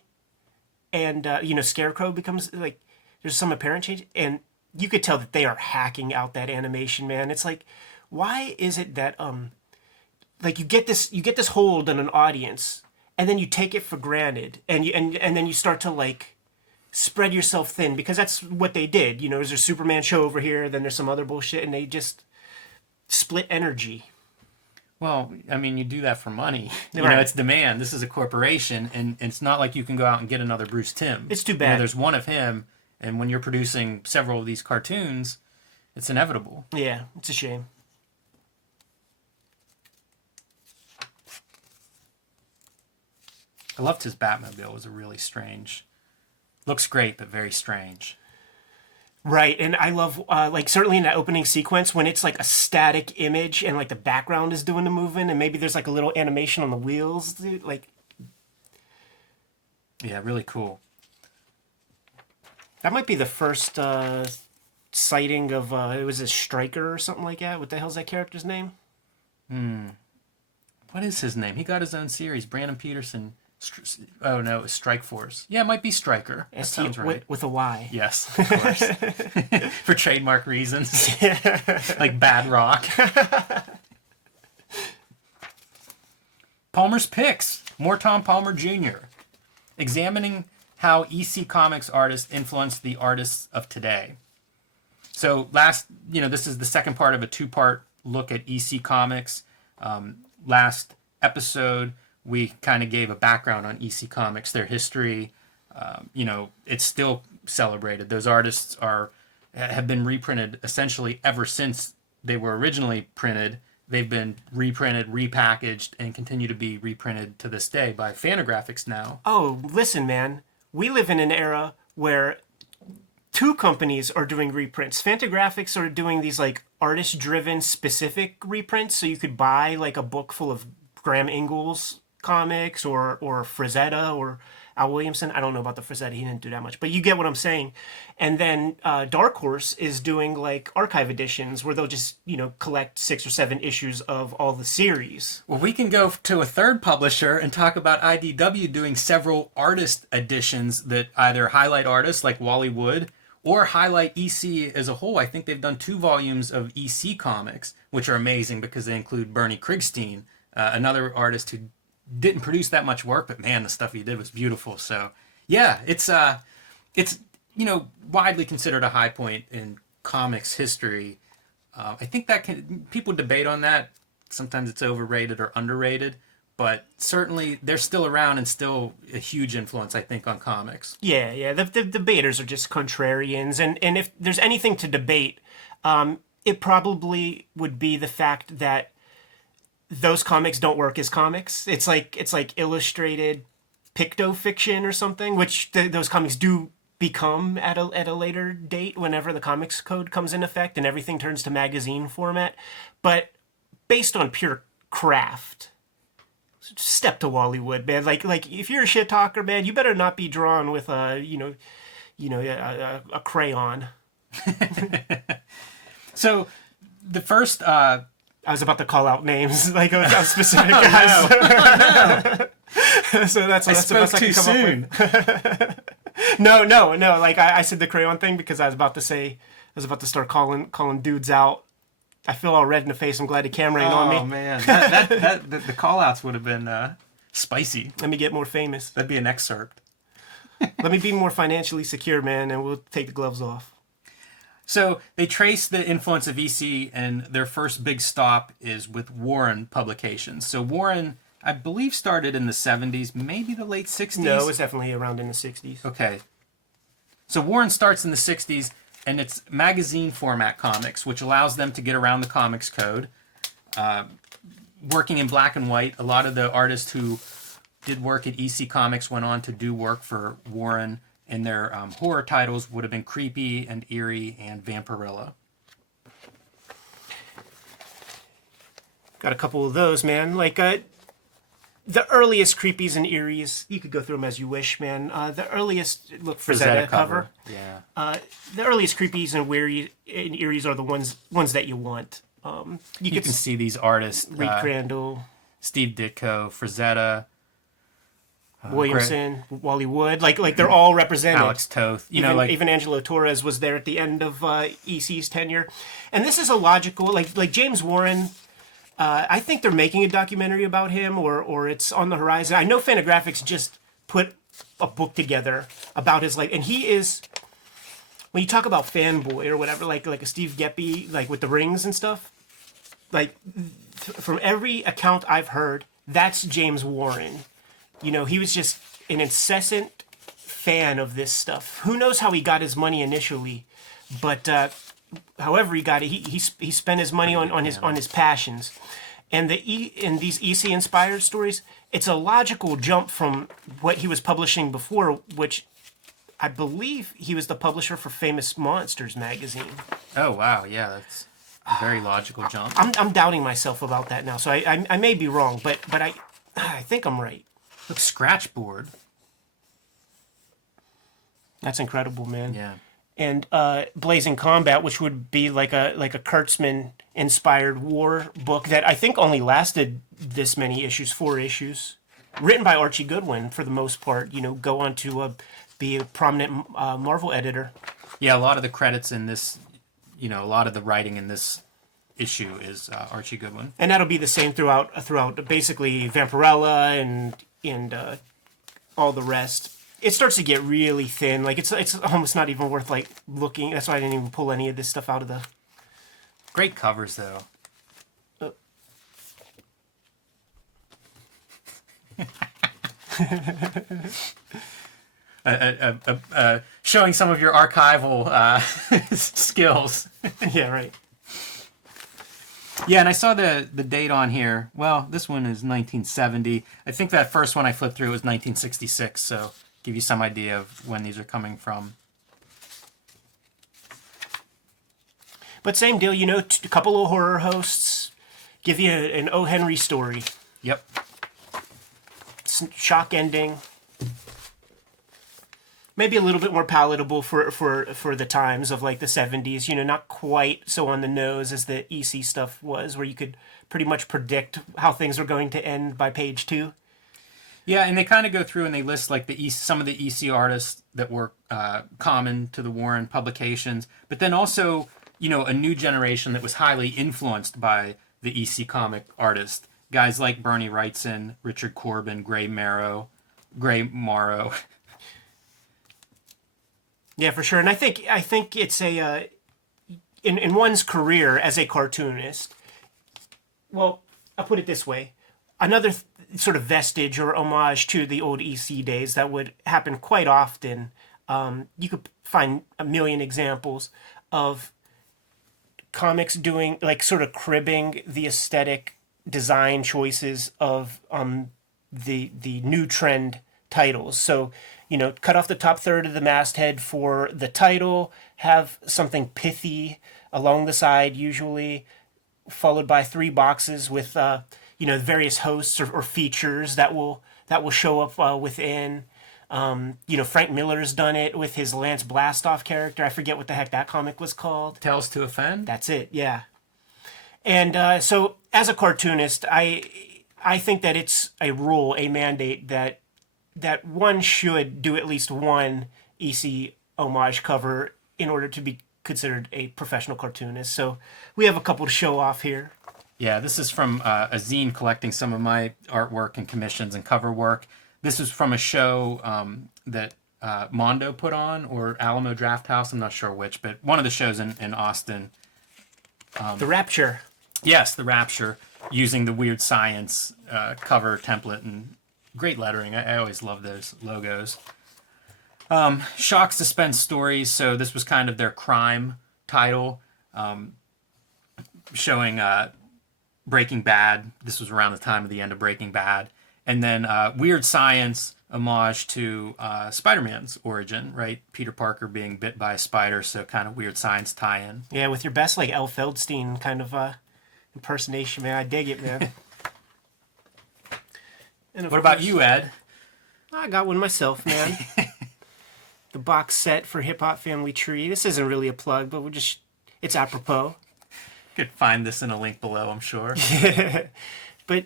and you know, Scarecrow becomes like there's some apparent change, and you could tell that they are hacking out that animation, man. It's like, why is it that like you get this hold on an audience, and then you take it for granted, and then you start to like spread yourself thin, because that's what they did. You know, there's a Superman show over here, then there's some other bullshit, and they just split energy. Well, I mean, you do that for money. You Right. know, it's demand. This is a corporation, and it's not like you can go out and get another Bruce Timm. It's too You bad. know, there's one of him, and when you're producing several of these cartoons, it's inevitable. Yeah, it's a shame. I loved his Batmobile. It was a really strange... Looks great, but very strange. Right, and I love, like, certainly in that opening sequence, when it's like a static image and like the background is doing the movement, and maybe there's like a little animation on the wheels, dude, like... Yeah, really cool. That might be the first sighting of, it was a Striker or something like that. What the hell's that character's name? What is his name? He got his own series. Brandon Peterson. Oh, no, it was Strike Force. Yeah, it might be Striker. That sounds right. With a Y. Yes, of course. For trademark reasons. Like Bad Rock. Palmer's Pics. More Tom Palmer Jr. Examining how EC Comics artists influenced the artists of today. So this is the second part of a two-part look at EC Comics. Last episode, we kind of gave a background on EC Comics, their history. It's still celebrated. Those artists have been reprinted essentially ever since they were originally printed. They've been reprinted, repackaged, and continue to be reprinted to this day by Fantagraphics now. Oh, listen, man. We live in an era where two companies are doing reprints. Fantagraphics are doing these like artist-driven specific reprints, so you could buy like a book full of Graham Ingalls comics or Frazetta or Al Williamson. I don't know about the Frazetta, he didn't do that much, but you get what I'm saying. And then Dark Horse is doing like archive editions where they'll just, collect 6 or 7 issues of all the series. Well, we can go to a third publisher and talk about IDW doing several artist editions that either highlight artists like Wally Wood or highlight EC as a whole. I think they've done 2 volumes of EC Comics, which are amazing because they include Bernie Krigstein, another artist who didn't produce that much work, but man, the stuff he did was beautiful. So yeah, it's widely considered a high point in comics history. I think people debate on that. Sometimes it's overrated or underrated, but certainly they're still around and still a huge influence, I think, on comics. Yeah. The debaters are just contrarians, and if there's anything to debate, it probably would be the fact that those comics don't work as comics. It's like illustrated picto-fiction or something, which those comics do become at a later date whenever the comics code comes in effect and everything turns to magazine format. But based on pure craft, step to Wallywood, man. Like if you're a shit talker, man, you better not be drawn with a crayon. So the first I was about to call out names, like of specific guys. So that's the best I can come up with. No. Like I said the crayon thing because I was about to start calling dudes out. I feel all red in the face. I'm glad the camera ain't on me. Oh man, the call outs would have been spicy. Let me get more famous. That'd be an excerpt. Let me be more financially secure, man, and we'll take the gloves off. So they trace the influence of EC, and their first big stop is with Warren Publications. So Warren, I believe, started in the 70s, maybe the late 60s? No, it was definitely around in the 60s. Okay. So Warren starts in the 60s, and it's magazine format comics, which allows them to get around the comics code. Working in black and white, a lot of the artists who did work at EC Comics went on to do work for Warren, and their horror titles would have been Creepy and Eerie and Vampirella. Got a couple of those, man. Like the earliest Creepies and Eries, you could go through them as you wish, man. The earliest Frazetta cover. Yeah. The earliest Creepies and Eries are the ones that you want. You can see these artists. Reed Crandall, Steve Ditko, Frazetta, Williamson, Wally Wood, like they're all represented. Alex Toth, even Angelo Torres was there at the end of EC's tenure, and this is a logical like James Warren. I think they're making a documentary about him, or it's on the horizon. I know Fantagraphics just put a book together about his life, and he is. When you talk about fanboy or whatever, like a Steve Geppi, like with the rings and stuff, like from every account I've heard, that's James Warren. He was just an incessant fan of this stuff. Who knows how he got his money initially, but however he got it, he spent his money on his passions. And in these EC inspired stories, it's a logical jump from what he was publishing before, which I believe he was the publisher for Famous Monsters magazine. Oh wow, yeah, that's a very logical jump. I'm doubting myself about that now, so I may be wrong, but I think I'm right. Look, Scratchboard. That's incredible, man. Yeah. And Blazing Combat, which would be like a Kurtzman inspired war book that I think only lasted this many issues, 4 issues, written by Archie Goodwin for the most part. Go on to be a prominent Marvel editor. Yeah, a lot of the credits in this, a lot of the writing in this issue is Archie Goodwin. And that'll be the same throughout basically Vampirella and all the rest. It starts to get really thin. Like it's almost not even worth like looking. That's why I didn't even pull any of this stuff out of the. Great covers though. Showing some of your archival skills. Yeah, right. Yeah, and I saw the date on here. Well, this one is 1970. I think that first one I flipped through was 1966, so give you some idea of when these are coming from. But same deal, a couple of horror hosts give you an O. Henry story. Yep. Shock ending. Maybe a little bit more palatable for the times of like the 70s, not quite so on the nose as the EC stuff was, where you could pretty much predict how things were going to end by page 2. Yeah, and they kind of go through and they list like some of the EC artists that were common to the Warren publications, but then also, a new generation that was highly influenced by the EC comic artists. Guys like Bernie Wrightson, Richard Corbin, Gray Morrow. Yeah, for sure. And I think it's a in one's career as a cartoonist. Well, I'll put it this way: another sort of vestige or homage to the old EC days that would happen quite often. You could find a million examples of comics doing like sort of cribbing the aesthetic design choices of the new trend titles. So, cut off the top third of the masthead for the title, have something pithy along the side usually, followed by 3 boxes with various hosts or features that will show up within. Frank Miller's done it with his Lance Blastoff character. I forget what the heck that comic was called. Tales to Offend? That's it, yeah. And so, as a cartoonist, I think that it's a rule, a mandate that one should do at least one EC homage cover in order to be considered a professional cartoonist. So we have a couple to show off here. Yeah, this is from a zine collecting some of my artwork and commissions and cover work. This is from a show that Mondo put on, or Alamo Draft House, I'm not sure which, but one of the shows in Austin. The Rapture. Yes, the Rapture, using the Weird Science cover template and great lettering. I always love those logos. Shock Suspense Stories, so this was kind of their crime title, showing Breaking Bad. This was around the time of the end of Breaking Bad. And then Weird Science, homage to Spider-Man's origin, right? Peter Parker being bit by a spider, so kind of Weird Science tie-in. Yeah, with your best like Elle Feldstein kind of impersonation, man. I dig it, man. And what about you, Ed? I got one myself, man. The box set for Hip Hop Family Tree. This isn't really a plug, but it's apropos. You could find this in a link below, I'm sure. But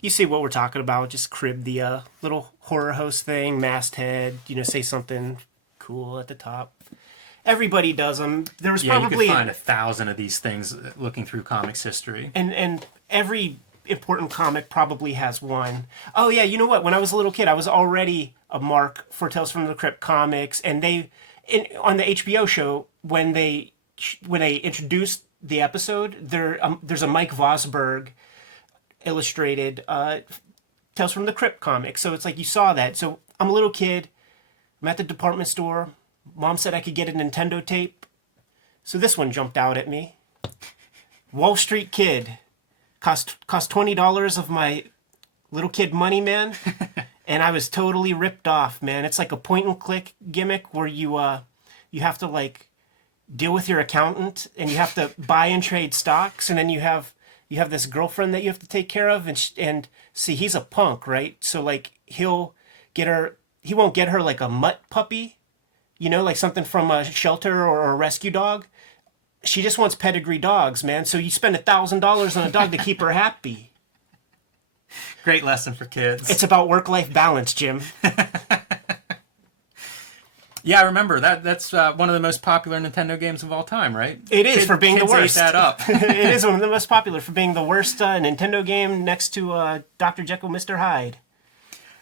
you see what we're talking about. Just crib the little horror host thing, masthead, say something cool at the top. Everybody does them. There was probably you could find 1,000 of these things looking through comics history. And every important comic probably has one. Oh yeah, you know what? When I was a little kid, I was already a mark for Tales from the Crypt Comics, and on the HBO show when they introduced the episode, there's a Mike Vosberg illustrated Tales from the Crypt comic. So it's like you saw that. So I'm a little kid. I'm at the department store. Mom said I could get a Nintendo tape. So this one jumped out at me. Wall Street Kid. Cost $20 of my little kid money, man. And I was totally ripped off, man. It's like a point and click gimmick where you have to like deal with your accountant and you have to buy and trade stocks, and then you have this girlfriend that you have to take care of, and see, he's a punk, right? So like he won't get her like a mutt puppy, like something from a shelter or a rescue dog. She just wants pedigree dogs, man. So you spend $1,000 on a dog to keep her happy. Great lesson for kids. It's about work-life balance, Jim. Yeah, I remember that's one of the most popular Nintendo games of all time, right? It is for being the worst. Ate that up. It is one of the most popular for being the worst Nintendo game next to Dr. Jekyll, Mr. Hyde.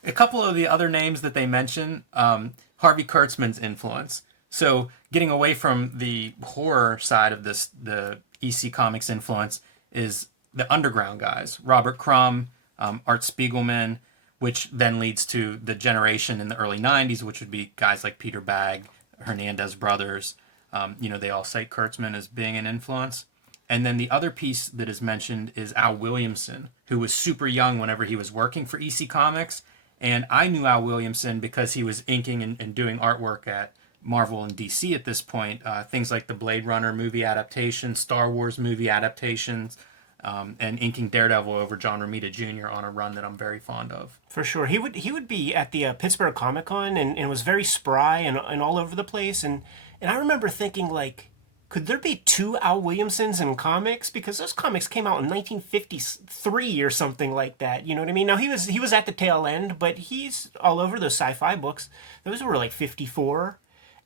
A couple of the other names that they mention, Harvey Kurtzman's influence. So getting away from the horror side of the EC Comics influence is the underground guys. Robert Crumb, Art Spiegelman, which then leads to the generation in the early 90s, which would be guys like Peter Bagg, Hernandez brothers. They all cite Kurtzman as being an influence. And then the other piece that is mentioned is Al Williamson, who was super young whenever he was working for EC Comics. And I knew Al Williamson because he was inking and doing artwork at Marvel and DC at this point. Things like the Blade Runner movie adaptation, Star Wars movie adaptations, and inking Daredevil over John Romita Jr. on a run that I'm very fond of. For sure. He would be at the Pittsburgh Comic Con and was very spry and all over the place. And I remember thinking, like, could there be two Al Williamsons in comics? Because those comics came out in 1953 or something like that. You know what I mean? Now, he was at the tail end, but he's all over those sci-fi books. Those were like 54.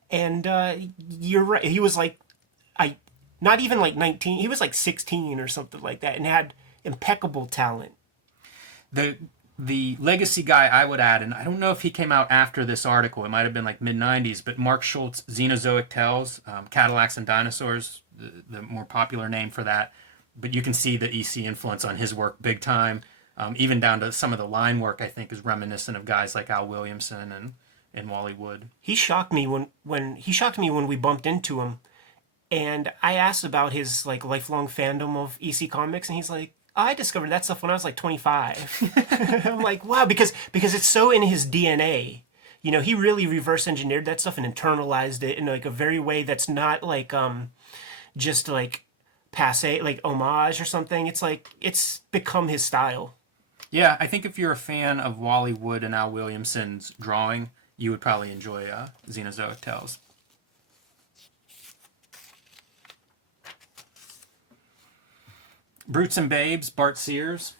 And you're right. He was like, not even like 19. He was like 16 or something like that, and had impeccable talent. The legacy guy I would add, and I don't know if he came out after this article. It might have been like mid-90s, but Mark Schultz, Xenozoic Tales, Cadillacs and Dinosaurs, the more popular name for that. But you can see the EC influence on his work big time, even down to some of the line work. I think is reminiscent of guys like Al Williamson and Wally Wood. He shocked me when we bumped into him, and I asked about his like lifelong fandom of EC Comics, and he's like, I discovered that stuff when I was like 25. I'm like, wow, because it's so in his DNA. He really reverse engineered that stuff and internalized it in like a very way that's not like just like passe, like homage or something. It's like it's become his style. Yeah, I think if you're a fan of Wally Wood and Al Williamson's drawing, you would probably enjoy Xenozoic Tales. Brutes and Babes, Bart Sears.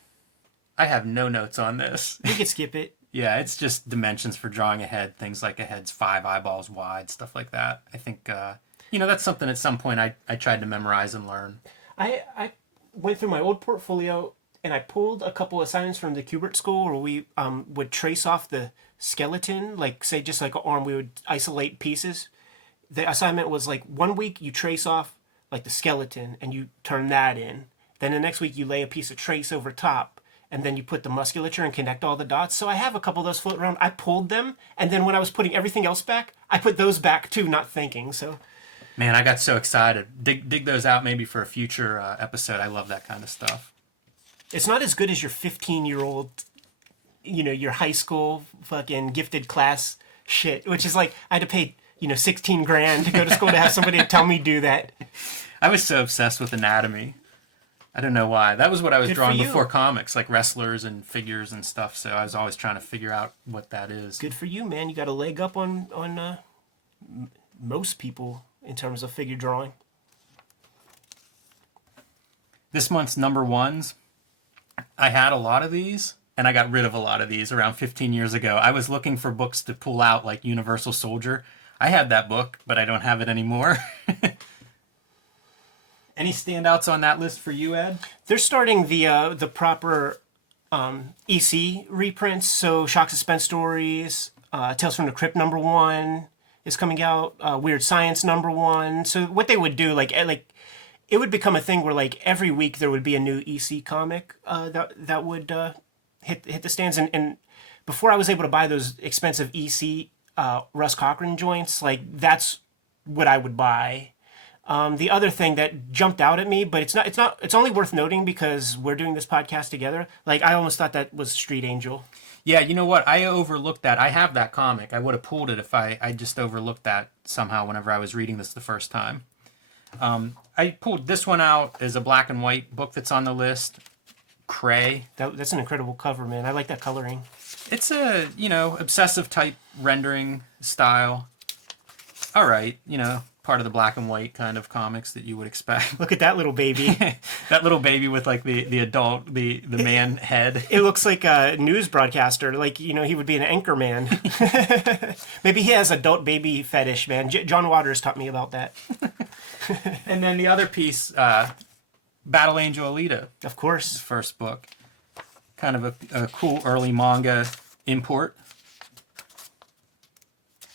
I have no notes on this. We could skip it. Yeah, it's just dimensions for drawing a head. Things like a head's 5 eyeballs wide, stuff like that. I think, that's something at some point I tried to memorize and learn. I went through my old portfolio and I pulled a couple assignments from the Kubert School where we would trace off the skeleton, like say just like an arm, we would isolate pieces. The assignment was like 1 week you trace off like the skeleton and you turn that in. Then the next week you lay a piece of trace over top and then you put the musculature and connect all the dots. So I have a couple of those floating around. I pulled them and then when I was putting everything else back, I put those back too, not thinking. So, man, I got so excited. Dig those out maybe for a future episode. I love that kind of stuff. It's not as good as your 15-year-old, your high school fucking gifted class shit, which is like I had to pay, $16,000 to go to school to have somebody to tell me do that. I was so obsessed with anatomy. I don't know why. That was what I was drawing before comics, like wrestlers and figures and stuff. So I was always trying to figure out what that is. Good for you, man. You got a leg up on most people in terms of figure drawing. This month's number ones, I had a lot of these, and I got rid of a lot of these around 15 years ago. I was looking for books to pull out, like Universal Soldier. I had that book, but I don't have it anymore. Any standouts on that list for you, Ed? They're starting the proper EC reprints. So Shock Suspense Stories, Tales from the Crypt #1 is coming out. Weird Science #1. So what they would do, like it would become a thing where like every week there would be a new EC comic that would hit the stands. And before I was able to buy those expensive EC Russ Cochran joints, like that's what I would buy. The other thing that jumped out at me, but it's only worth noting because we're doing this podcast together. Like I almost thought that was Street Angel. Yeah, you know what? I overlooked that. I have that comic. I would have pulled it if I just overlooked that somehow whenever I was reading this the first time. I pulled this one out as a black and white book that's on the list. Cray. That's an incredible cover, man. I like that coloring. It's a, obsessive type rendering style. All right, part of the black and white kind of comics that you would expect. Look at that little baby. That little baby with like the adult, the man head. It looks like a news broadcaster. Like, he would be an anchor man. Maybe he has adult baby fetish, man. John Waters taught me about that. And then the other piece, Battle Angel Aleta. Of course. First book. Kind of a cool early manga import.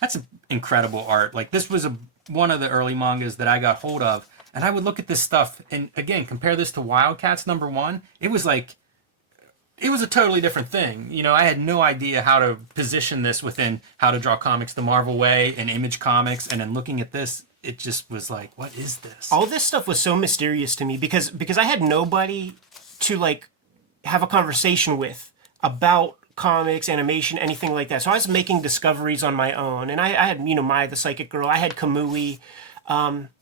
That's incredible art. Like this was one of the early mangas that I got hold of, and I would look at this stuff and again compare this to WildCATs #1. It was a totally different thing. I had no idea how to position this within How to Draw Comics the Marvel Way and Image Comics, and then looking at this, it just was like, what is this? All this stuff was so mysterious to me because I had nobody to like have a conversation with about comics, animation, anything like that. So I was making discoveries on my own, and I had Maya the Psychic Girl, I had Kamui, and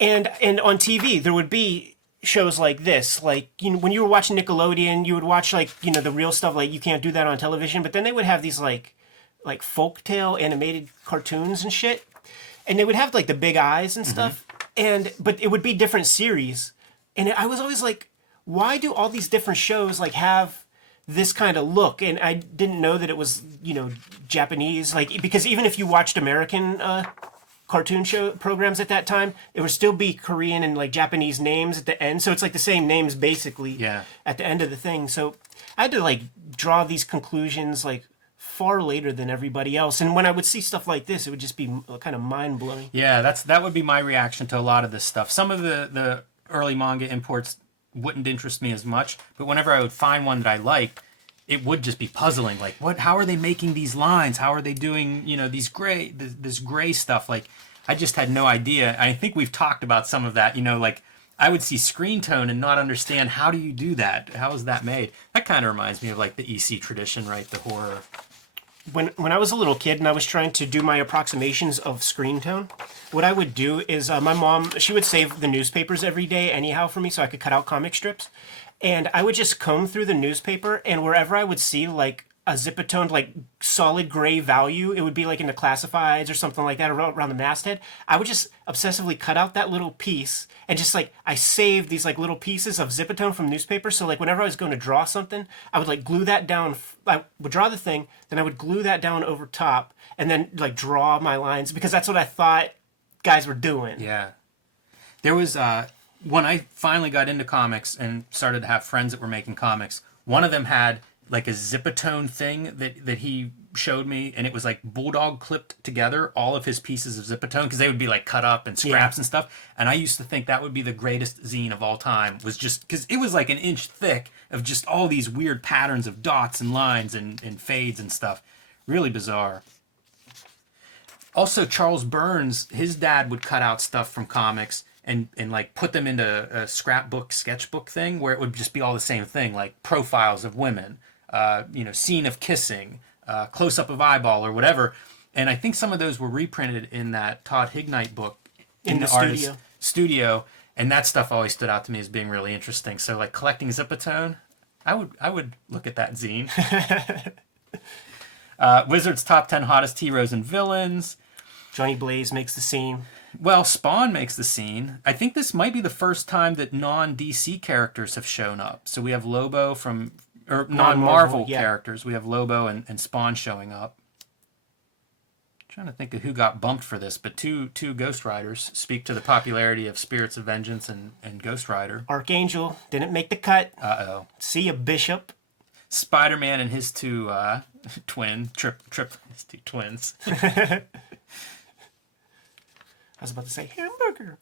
on TV there would be shows like this, like when you were watching Nickelodeon, you would watch like the real stuff, like you can't do that on television, but then they would have these like folktale animated cartoons and shit, and they would have like the big eyes and stuff, but it would be different series, and I was always like, why do all these different shows like have this kind of look? And I didn't know that it was, Japanese, like, because even if you watched American cartoon show programs at that time, it would still be Korean and like Japanese names at the end. So it's like the same names basically at the end of the thing. So I had to like draw these conclusions like far later than everybody else. And when I would see stuff like this, it would just be kind of mind blowing. Yeah, that would be my reaction to a lot of this stuff. Some of the early manga imports wouldn't interest me as much, but whenever I would find one that I liked, it would just be puzzling. Like, how are they making these lines? How are they doing, this gray stuff? Like, I just had no idea. I think we've talked about some of that, like I would see screen tone and not understand, how do you do that? How is that made? That kind of reminds me of like the EC tradition, right? The horror. When I was a little kid and I was trying to do my approximations of screen tone, what I would do is my mom, she would save the newspapers every day anyhow for me so I could cut out comic strips. And I would just comb through the newspaper, and wherever I would see like a Zipatone, like solid gray value, it would be like in the classifieds or something like that around the masthead. I would just obsessively cut out that little piece and just like I saved these like little pieces of Zipatone from newspaper. So like whenever I was going to draw something, I would like glue that down. I would draw the thing, then I would glue that down over top and then like draw my lines because that's what I thought guys were doing. Yeah. There was when I finally got into comics and started to have friends that were making comics, one of them had like a Zipatone thing that he showed me, and it was like bulldog clipped together all of his pieces of Zipatone because they would be like cut up and scraps and stuff. And I used to think that would be the greatest zine of all time, was just because it was like an inch thick of just all these weird patterns of dots and lines and fades and stuff. Really bizarre. Also, Charles Burns, his dad would cut out stuff from comics and like put them into a scrapbook, sketchbook thing where it would just be all the same thing, like profiles of women, scene of kissing, close up of eyeball or whatever. And I think some of those were reprinted in that Todd Hignite book in the artist's studio. And that stuff always stood out to me as being really interesting. So like collecting Zipatone, I would look at that zine. Wizard's top 10 hottest heroes and villains. Johnny Blaze makes the scene. Well, Spawn makes the scene. I think this might be the first time that non-DC characters have shown up. So we have Lobo or non-Marvel characters. We have Lobo and Spawn showing up. Trying to think of who got bumped for this, but two Ghost Riders speak to the popularity of Spirits of Vengeance and Ghost Rider. Archangel didn't make the cut. Uh-oh. See ya, Bishop. Spider-Man and his two his two twins. I was about to say hamburger.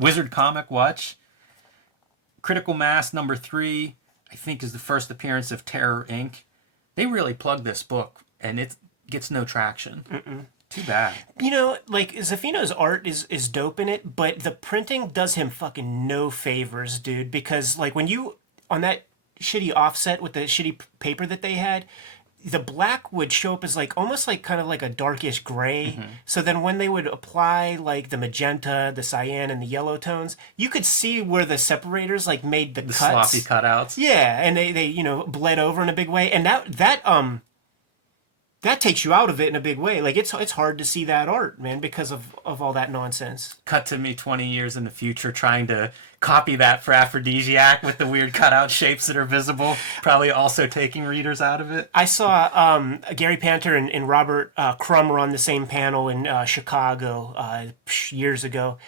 Wizard Comic Watch. Critical Mass number 3, I think, is the first appearance of Terror Inc. They really plugged this book, and it gets no traction. Too bad. You know, like, Zaffino's art is dope in it, but the printing does him fucking no favors, dude. Because, like, when you, on that shitty offset with the shitty paper that they had, the black would show up as like almost like kind of like a darkish gray. So then when they would apply like the magenta, the cyan, and the yellow tones, you could see where the separators like made the cuts. Sloppy cutouts. Yeah, and they bled over in a big way, and that takes you out of it in a big way. Like it's hard to see that art, man, because of all that nonsense. Cut to me 20 years in the future trying to copy that for Aphrodisiac with the weird cutout shapes that are visible, probably also taking readers out of it. I saw Gary Panter and Robert Crumb were on the same panel in Chicago years ago,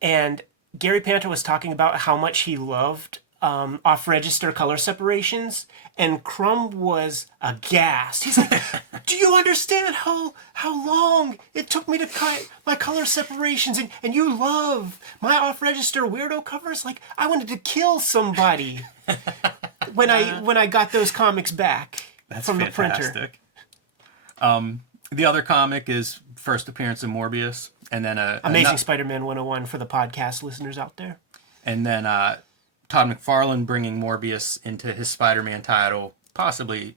and Gary Panter was talking about how much he loved off-register color separations, and Crumb was aghast. He's like, do you understand how long it took me to cut my color separations, and you love my off-register weirdo covers? Like, I wanted to kill somebody when I got those comics back from the printer. The other comic is first appearance of Morbius, and then Amazing Spider-Man 101 for the podcast listeners out there. And then Todd McFarlane bringing Morbius into his Spider-Man title, possibly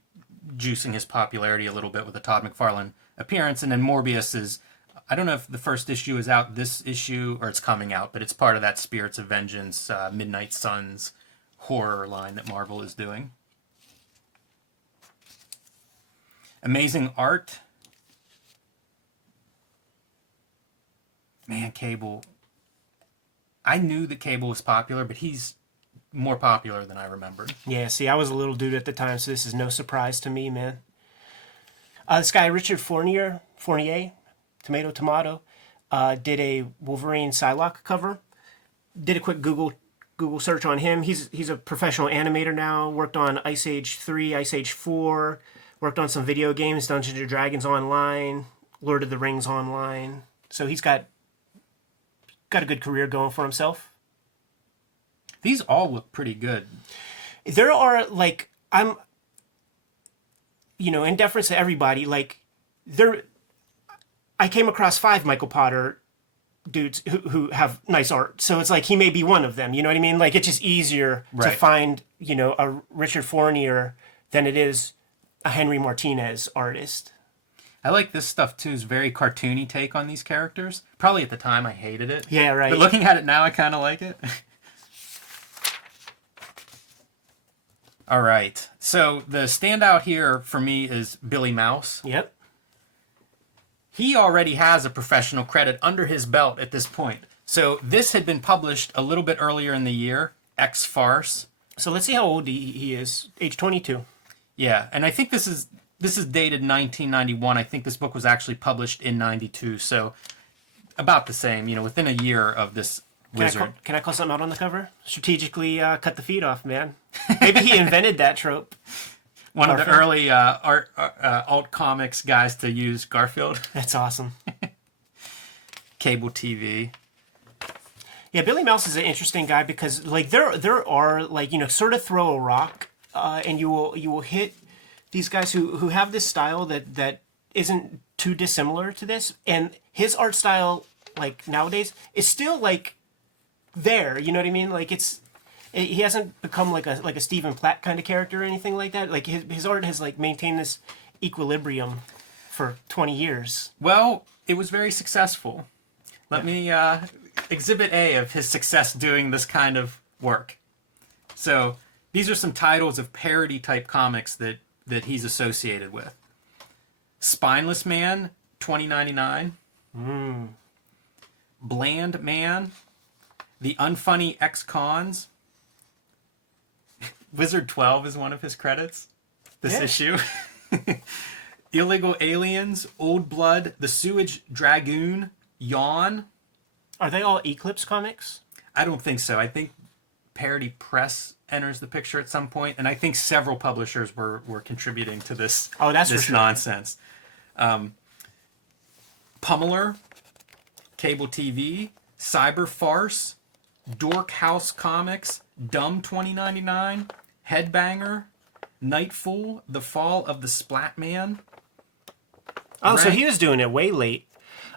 juicing his popularity a little bit with a Todd McFarlane appearance. And then Morbius is, I don't know if the first issue is out this issue or it's coming out, but it's part of that Spirits of Vengeance, Midnight Suns horror line that Marvel is doing. Amazing art. Man, Cable. I knew that Cable was popular, but he's more popular than I remembered. Yeah, see, I was a little dude at the time, so this is no surprise to me, man. This guy, Richard Fournier, tomato, did a Wolverine Psylocke cover. Did a quick Google search on him. He's a professional animator now, worked on Ice Age 3, Ice Age 4, worked on some video games, Dungeons & Dragons Online, Lord of the Rings Online. So he's got a good career going for himself. These all look pretty good. There are, like, in deference to everybody, like, I came across 5 Michael Potter dudes who have nice art. So it's like he may be one of them, you know what I mean? Like, it's just easier to find, a Richard Fournier than it is a Henry Martinez artist. I like this stuff too. It's very cartoony take on these characters. Probably at the time I hated it. Yeah, right. But looking at it now, I kind of like it. All right. So the standout here for me is Billy Mouse. Yep. He already has a professional credit under his belt at this point. So this had been published a little bit earlier in the year, X Farce. So let's see how old he is. Age 22. Yeah, and I think this is dated 1991. I think this book was actually published in 92, so about the same, within a year of this wizard. Can I call something out on the cover? Strategically cut the feet off, man. Maybe he invented that trope. One of the early alt comics guys to use Garfield. That's awesome. Cable TV. Yeah, Billy Mouse is an interesting guy because like there are like sort of throw a rock and you will hit these guys who have this style that isn't too dissimilar to this, and his art style like nowadays is still like there. You know what I mean? Like he hasn't become like a Stephen Platt kind of character or anything like that. Like his art has like maintained this equilibrium for 20 years. Well, it was very successful. Let me exhibit A of his success doing this kind of work. So these are some titles of parody type comics that he's associated with. Spineless Man, 2099. Bland Man. The Unfunny Ex-Cons. Wizard 12 is one of his credits. This issue. Illegal Aliens, Old Blood, The Sewage Dragoon, Yawn. Are they all Eclipse comics? I don't think so. I think Parody Press enters the picture at some point, and I think several publishers were contributing to this. Oh, that's this for sure. Nonsense. Pummeler, Cable TV, Cyber Farce, Dork House Comics, Dumb 2099, Headbanger, Nightfall, The Fall of the Splat Man. Oh, so he was doing it way late.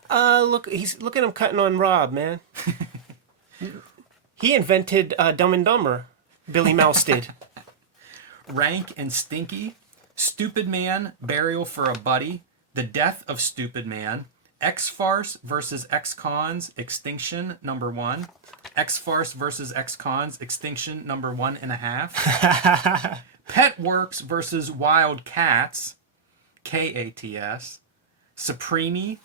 Look at him cutting on Rob, man. He invented Dumb and Dumber. Billy Mouse did. Rank and Stinky, Stupid Man, Burial for a Buddy, The Death of Stupid Man, X-Farce versus X-Cons, Extinction #1, X-Farce versus X-Cons, Extinction #1.5, Pet Works versus WildCATs, KATS, Supreme,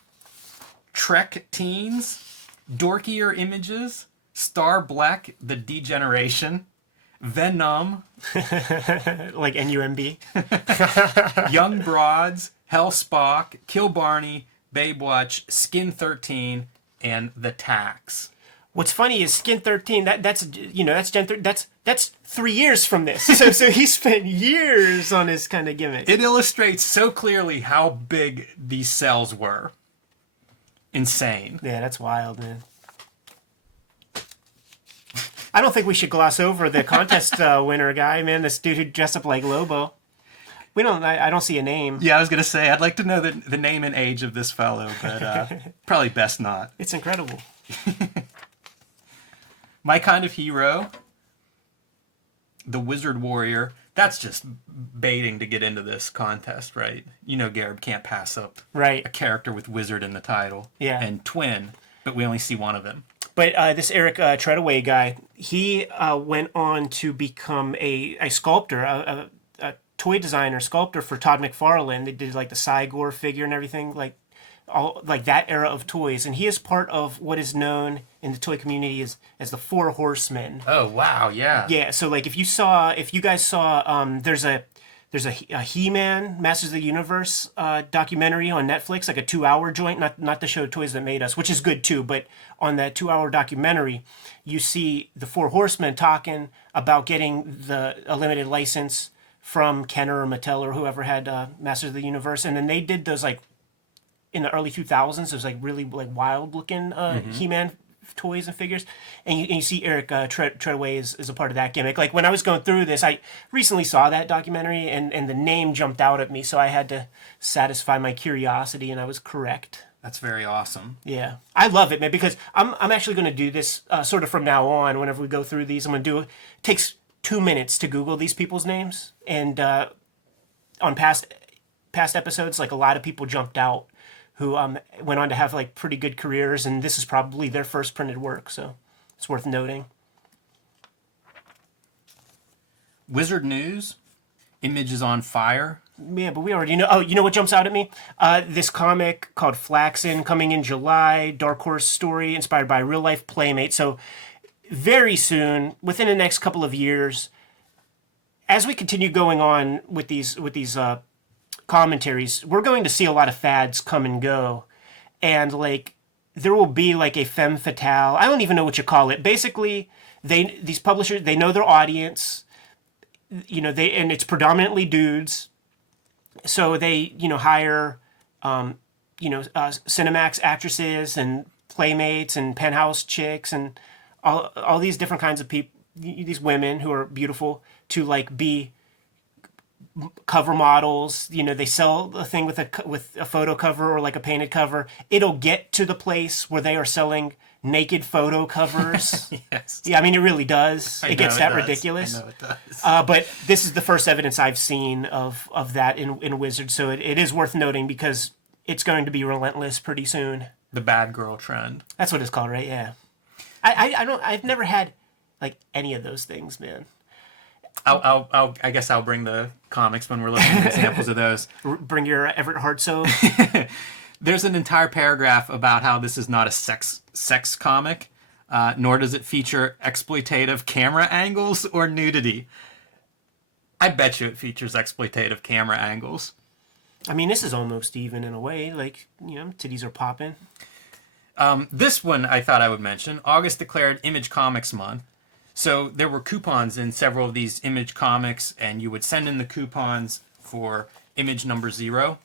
Trek Teens, Dorkier Images, Star Black, The Degeneration, Venom, like NUMB. Young Broads, Hellspock, Kill Barney, Babewatch, Skin 13, and The Tax. What's funny is Skin 13. That's Gen 13. That's 3 years from this. So he spent years on his kind of gimmick. It illustrates so clearly how big these cells were. Insane. Yeah, that's wild, man. I don't think we should gloss over the contest winner guy, man. This dude who dressed up like Lobo. I don't see a name. Yeah, I was gonna say I'd like to know the name and age of this fellow, but probably best not. It's incredible. My Kind of Hero, the Wizard Warrior. That's just baiting to get into this contest, right? Garib can't pass up a character with wizard in the title. Yeah. And twin, but we only see one of them. But this Erik Treadaway guy, he went on to become a sculptor, a toy designer, sculptor for Todd McFarlane. They did like the Cygor figure and everything, like that era of toys. And he is part of what is known in the toy community as the Four Horsemen. Oh wow, yeah. Yeah, so like if you guys saw, there's a He-Man Masters of the Universe documentary on Netflix, like a 2-hour joint, not the show Toys That Made Us, which is good too, but on that 2-hour documentary, you see the Four Horsemen talking about getting a limited license from Kenner or Mattel or whoever had Masters of the Universe, and then they did those like in the early 2000s. Those like really like wild looking He-Man toys and figures, and you see Erik Treadaway is a part of that gimmick. Like when I was going through this, I recently saw that documentary, and the name jumped out at me, so I had to satisfy my curiosity, and I was correct. That's very awesome. Yeah, I love it, man, because I'm actually going to do this sort of from now on. Whenever we go through these, I'm going to do it. Takes 2 minutes to Google these people's names, and on past episodes, like a lot of people jumped out who went on to have like pretty good careers, and this is probably their first printed work, so it's worth noting. Wizard News, Image is on fire. Yeah, but we already know. Oh, you know what jumps out at me? This comic called Flaxen, coming in July, Dark Horse story inspired by a real life playmate. So very soon, within the next couple of years, as we continue going on with these commentaries, we're going to see a lot of fads come and go, and like there will be like a femme fatale. I don't even know what you call it. Basically, these publishers, they know their audience. And it's predominantly dudes. So they, hire, Cinemax actresses and playmates and penthouse chicks and all these different kinds of people, these women who are beautiful, to like be cover models. They sell a thing with a photo cover or like a painted cover. It'll get to the place where they are selling naked photo covers. Yes. Yeah, I mean, it really does. It gets that ridiculous. I know it does. But this is the first evidence I've seen of that in Wizards, so it is worth noting because it's going to be relentless pretty soon. The bad girl trend. That's what it's called, right? Yeah. I've never had like any of those things, man. I guess I'll bring the comics when we're looking at examples of those. Bring your Everett Hartsoe. There's an entire paragraph about how this is not a sex comic, nor does it feature exploitative camera angles or nudity. I bet you it features exploitative camera angles. I mean, this is almost even in a way. Like, titties are popping. This one I thought I would mention. August declared Image Comics Month. So there were coupons in several of these Image comics, and you would send in the coupons for Image number 0.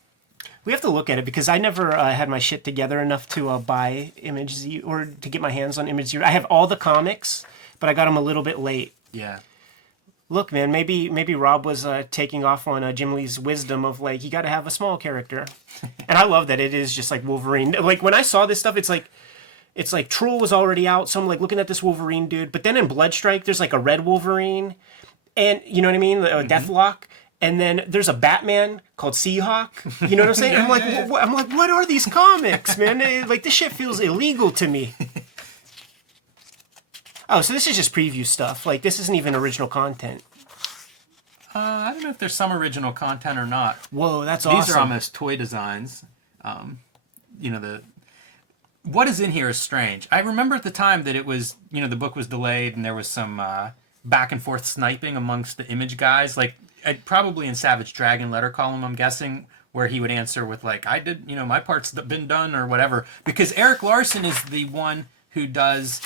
We have to look at it because I never had my shit together enough to buy Image Z or to get my hands on Image Zero. I have all the comics, but I got them a little bit late. Yeah. Look, man, maybe Rob was taking off on Jim Lee's wisdom of like, you got to have a small character. And I love that it is just like Wolverine. Like when I saw this stuff, it's like Trull was already out, so I'm like looking at this Wolverine dude. But then in Bloodstrike, there's like a red Wolverine, and you know what I mean, Deathlock. And then there's a Batman called Seahawk. You know what I'm saying? I'm like, what are these comics, man? Like this shit feels illegal to me. Oh, so this is just preview stuff. Like this isn't even original content. I don't know if there's some original content or not. Whoa, that's awesome. These are almost toy designs. What is in here is strange. I remember at the time that it was, the book was delayed and there was some back and forth sniping amongst the Image guys. Like, probably in Savage Dragon letter column, I'm guessing, where he would answer with like, I did, my part's been done or whatever. Because Erik Larsen is the one who does...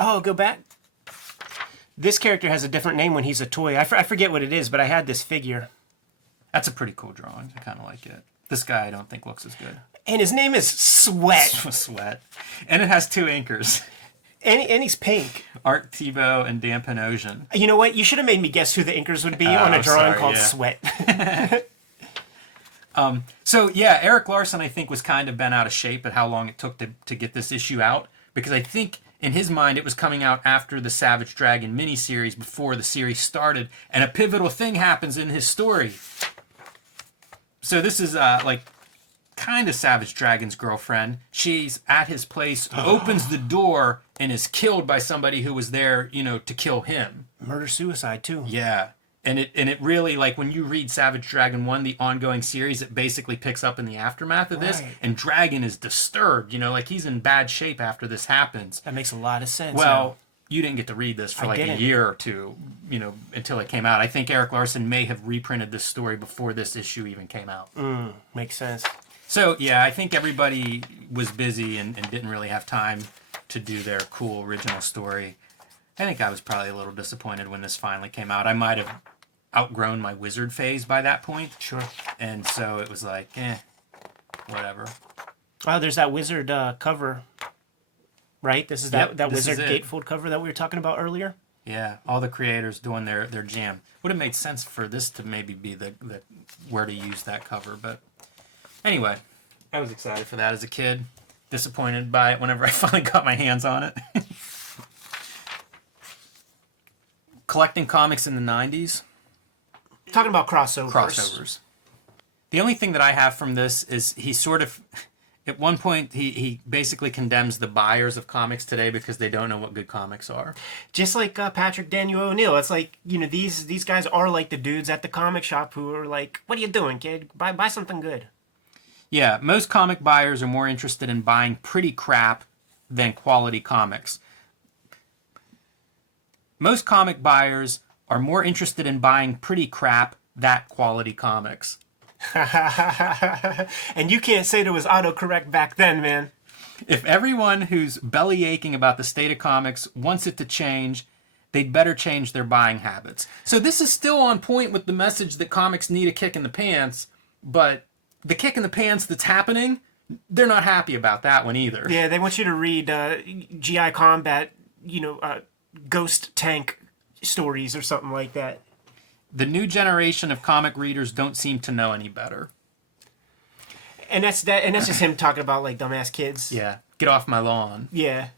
Oh, go back. This character has a different name when he's a toy. I forget what it is, but I had this figure. That's a pretty cool drawing. I kind of like it. This guy I don't think looks as good. And his name is Sweat. Sweat. And it has 2 inkers. And he's pink. Art Thibault and Dan Panosian. You know what? You should have made me guess who the inkers would be on a drawing called Sweat. Erik Larsen, I think, was kind of bent out of shape at how long it took to get this issue out. Because I think, in his mind, it was coming out after the Savage Dragon miniseries, before the series started. And a pivotal thing happens in his story. So this is, kind of Savage Dragon's girlfriend. She's at his place, opens the door, and is killed by somebody who was there, to kill him. Murder-suicide, too. Yeah. And it really, like, when you read Savage Dragon 1, the ongoing series, it basically picks up in the aftermath of this. And Dragon is disturbed, like, he's in bad shape after this happens. That makes a lot of sense. Well, you didn't get to read this for a year or two, until it came out. I think Erik Larsen may have reprinted this story before this issue even came out. Makes sense. So, yeah, I think everybody was busy and didn't really have time to do their cool original story. I think I was probably a little disappointed when this finally came out. I might have outgrown my wizard phase by that point. Sure. And so it was like, whatever. Oh, there's that wizard cover, right? This is that wizard gatefold cover that we were talking about earlier? Yeah, all the creators doing their jam. Would have made sense for this to maybe be the where to use that cover, but... Anyway, I was excited for that as a kid. Disappointed by it whenever I finally got my hands on it. Collecting comics in the 90s. Talking about crossovers. The only thing that I have from this is he sort of... At one point, he basically condemns the buyers of comics today because they don't know what good comics are. Just like Patrick Daniel O'Neill. It's like, these guys are like the dudes at the comic shop who are like, what are you doing, kid? Buy something good. Yeah, most comic buyers are more interested in buying pretty crap than quality comics. Most comic buyers are more interested in buying pretty crap than quality comics. And you can't say there was autocorrect back then, man. If everyone who's belly aching about the state of comics wants it to change, they'd better change their buying habits. So this is still on point with the message that comics need a kick in the pants, but the kick in the pants that's happening, they're not happy about that one either. Yeah, they want you to read GI Combat, ghost tank stories or something like that. The new generation of comic readers don't seem to know any better. And that's just him talking about like dumbass kids. Yeah, get off my lawn. Yeah.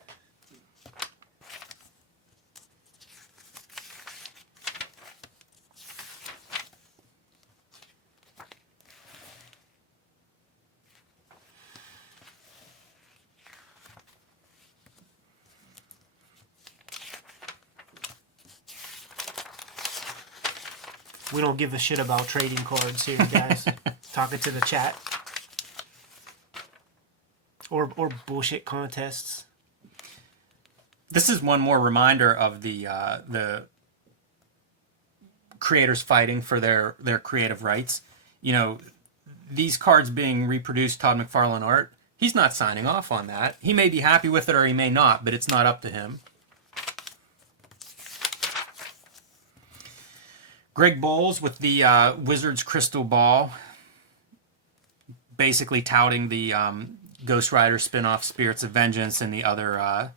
We don't give a shit about trading cards here, guys. Talking to the chat. Or bullshit contests. This is one more reminder of the creators fighting for their creative rights. These cards being reproduced Todd McFarlane art, he's not signing off on that. He may be happy with it or he may not, but it's not up to him. Greg Bowles with the Wizard's Crystal Ball, basically touting the Ghost Rider spin-off Spirits of Vengeance and the other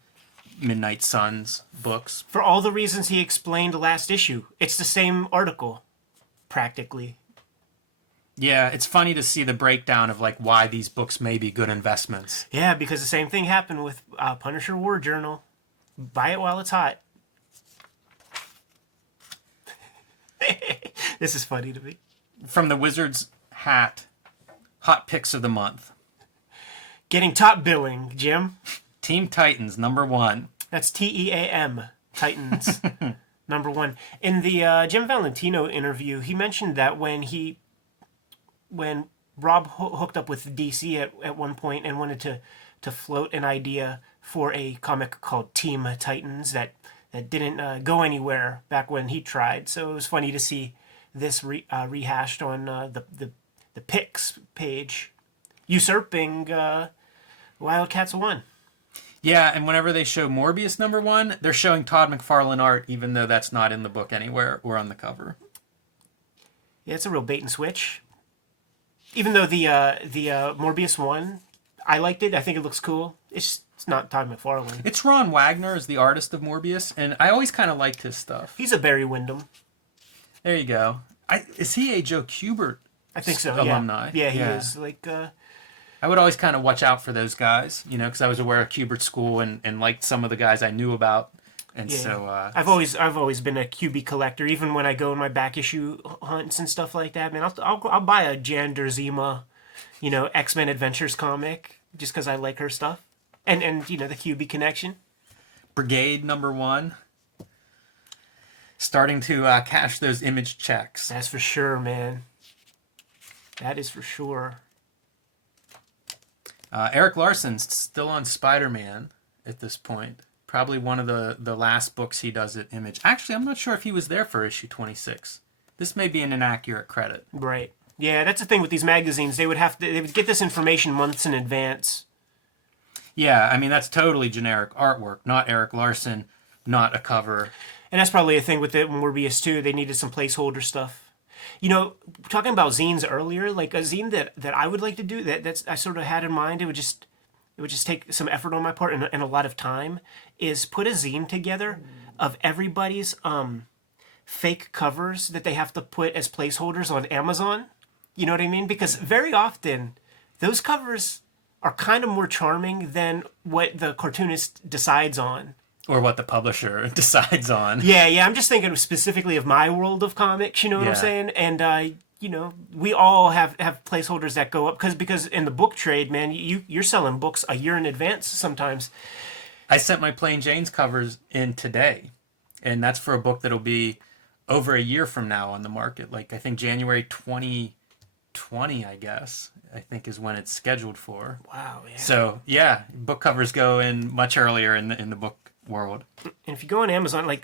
Midnight Suns books. For all the reasons he explained last issue. It's the same article, practically. Yeah, it's funny to see the breakdown of like why these books may be good investments. Yeah, because the same thing happened with Punisher War Journal. Buy it while it's hot. This is funny to me. From the Wizard's hat, hot picks of the month. Getting top billing, Jim. Team Titans, #1. That's TEAM, Titans, #1. In the Jim Valentino interview, he mentioned that when Rob hooked up with DC at one point and wanted to float an idea for a comic called Team Titans that didn't go anywhere back when he tried. So it was funny to see this rehashed on the Pics page, usurping WildCATs 1. Yeah, and whenever they show Morbius #1, they're showing Todd McFarlane art, even though that's not in the book anywhere or on the cover. Yeah, it's a real bait and switch. Even though the Morbius 1, I liked it. I think it looks cool. It's not Todd McFarlane. It's Ron Wagner as the artist of Morbius, and I always kind of liked his stuff. He's a Barry Windham. There you go. Is he a Joe Kubert I think so, alumni? Yeah, he is. Like, I would always kind of watch out for those guys, because I was aware of Kubert School and liked some of the guys I knew about. And yeah. so I've always been a QB collector. Even when I go on my back issue hunts and stuff like that, man, I'll buy a Jan Derzima, X-Men Adventures comic just because I like her stuff, and the QB connection. Brigade #1, starting to cash those image checks. That's for sure, man. That is for sure. Erik Larsen's still on Spider-Man at this point. Probably one of the last books he does at Image. Actually, I'm not sure if he was there for issue 26. This may be an inaccurate credit. Right. Yeah, that's the thing with these magazines. They would get this information months in advance. Yeah, I mean, that's totally generic artwork. Not Erik Larsen, not a cover. And that's probably a thing with it Morbius too. They needed some placeholder stuff. Talking about zines earlier, like a zine that I would like to do that's I sort of had in mind. It would just take some effort on my part and a lot of time. Is put a zine together of everybody's fake covers that they have to put as placeholders on Amazon. You know what I mean? Because very often those covers are kind of more charming than what the cartoonist decides on. Or what the publisher decides on. Yeah, I'm just thinking specifically of my world of comics, you know what I'm saying? And we all have placeholders that go up because in the book trade, man, you're selling books a year in advance sometimes. I sent my Plain Jane's covers in today, and that's for a book that'll be over a year from now on the market. Like, I think January 2020, I guess, I think is when it's scheduled for. Wow, yeah. So, yeah, book covers go in much earlier in the book world. And if you go on Amazon, like,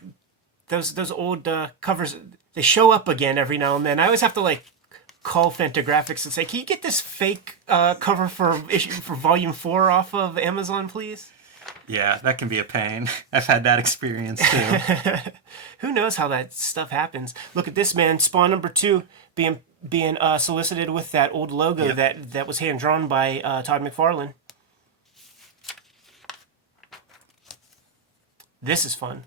those old covers, they show up again every now and then. I always have to, like, call Fantagraphics and say, can you get this fake cover for Volume 4 off of Amazon, please? Yeah, that can be a pain. I've had that experience too. Who knows how that stuff happens? Look at this, man. Spawn number 2 being solicited with that old logo that was hand drawn by Todd McFarlane. This is fun.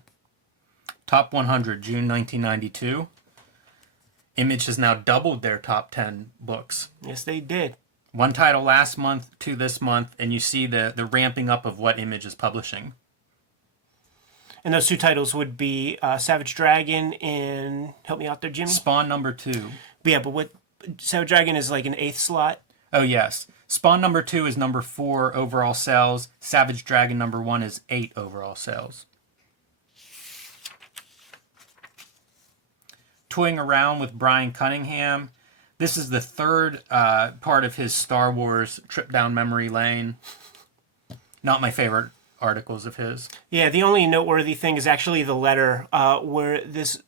Top 100, June 1992. Image has now doubled their top 10 books. Yes, they did. One title last month to this month, and you see the ramping up of what Image is publishing. And those 2 titles would be Savage Dragon and... Help me out there, Jimmy? Spawn number 2. But yeah, but what... Savage Dragon is like an 8th slot? Oh, yes. Spawn number 2 is number 4 overall sales. Savage Dragon number 1 is 8 overall sales. Toying Around with Brian Cunningham. This is the third part of his Star Wars trip down memory lane. Not my favorite articles of his. Yeah, the only noteworthy thing is actually the letter where this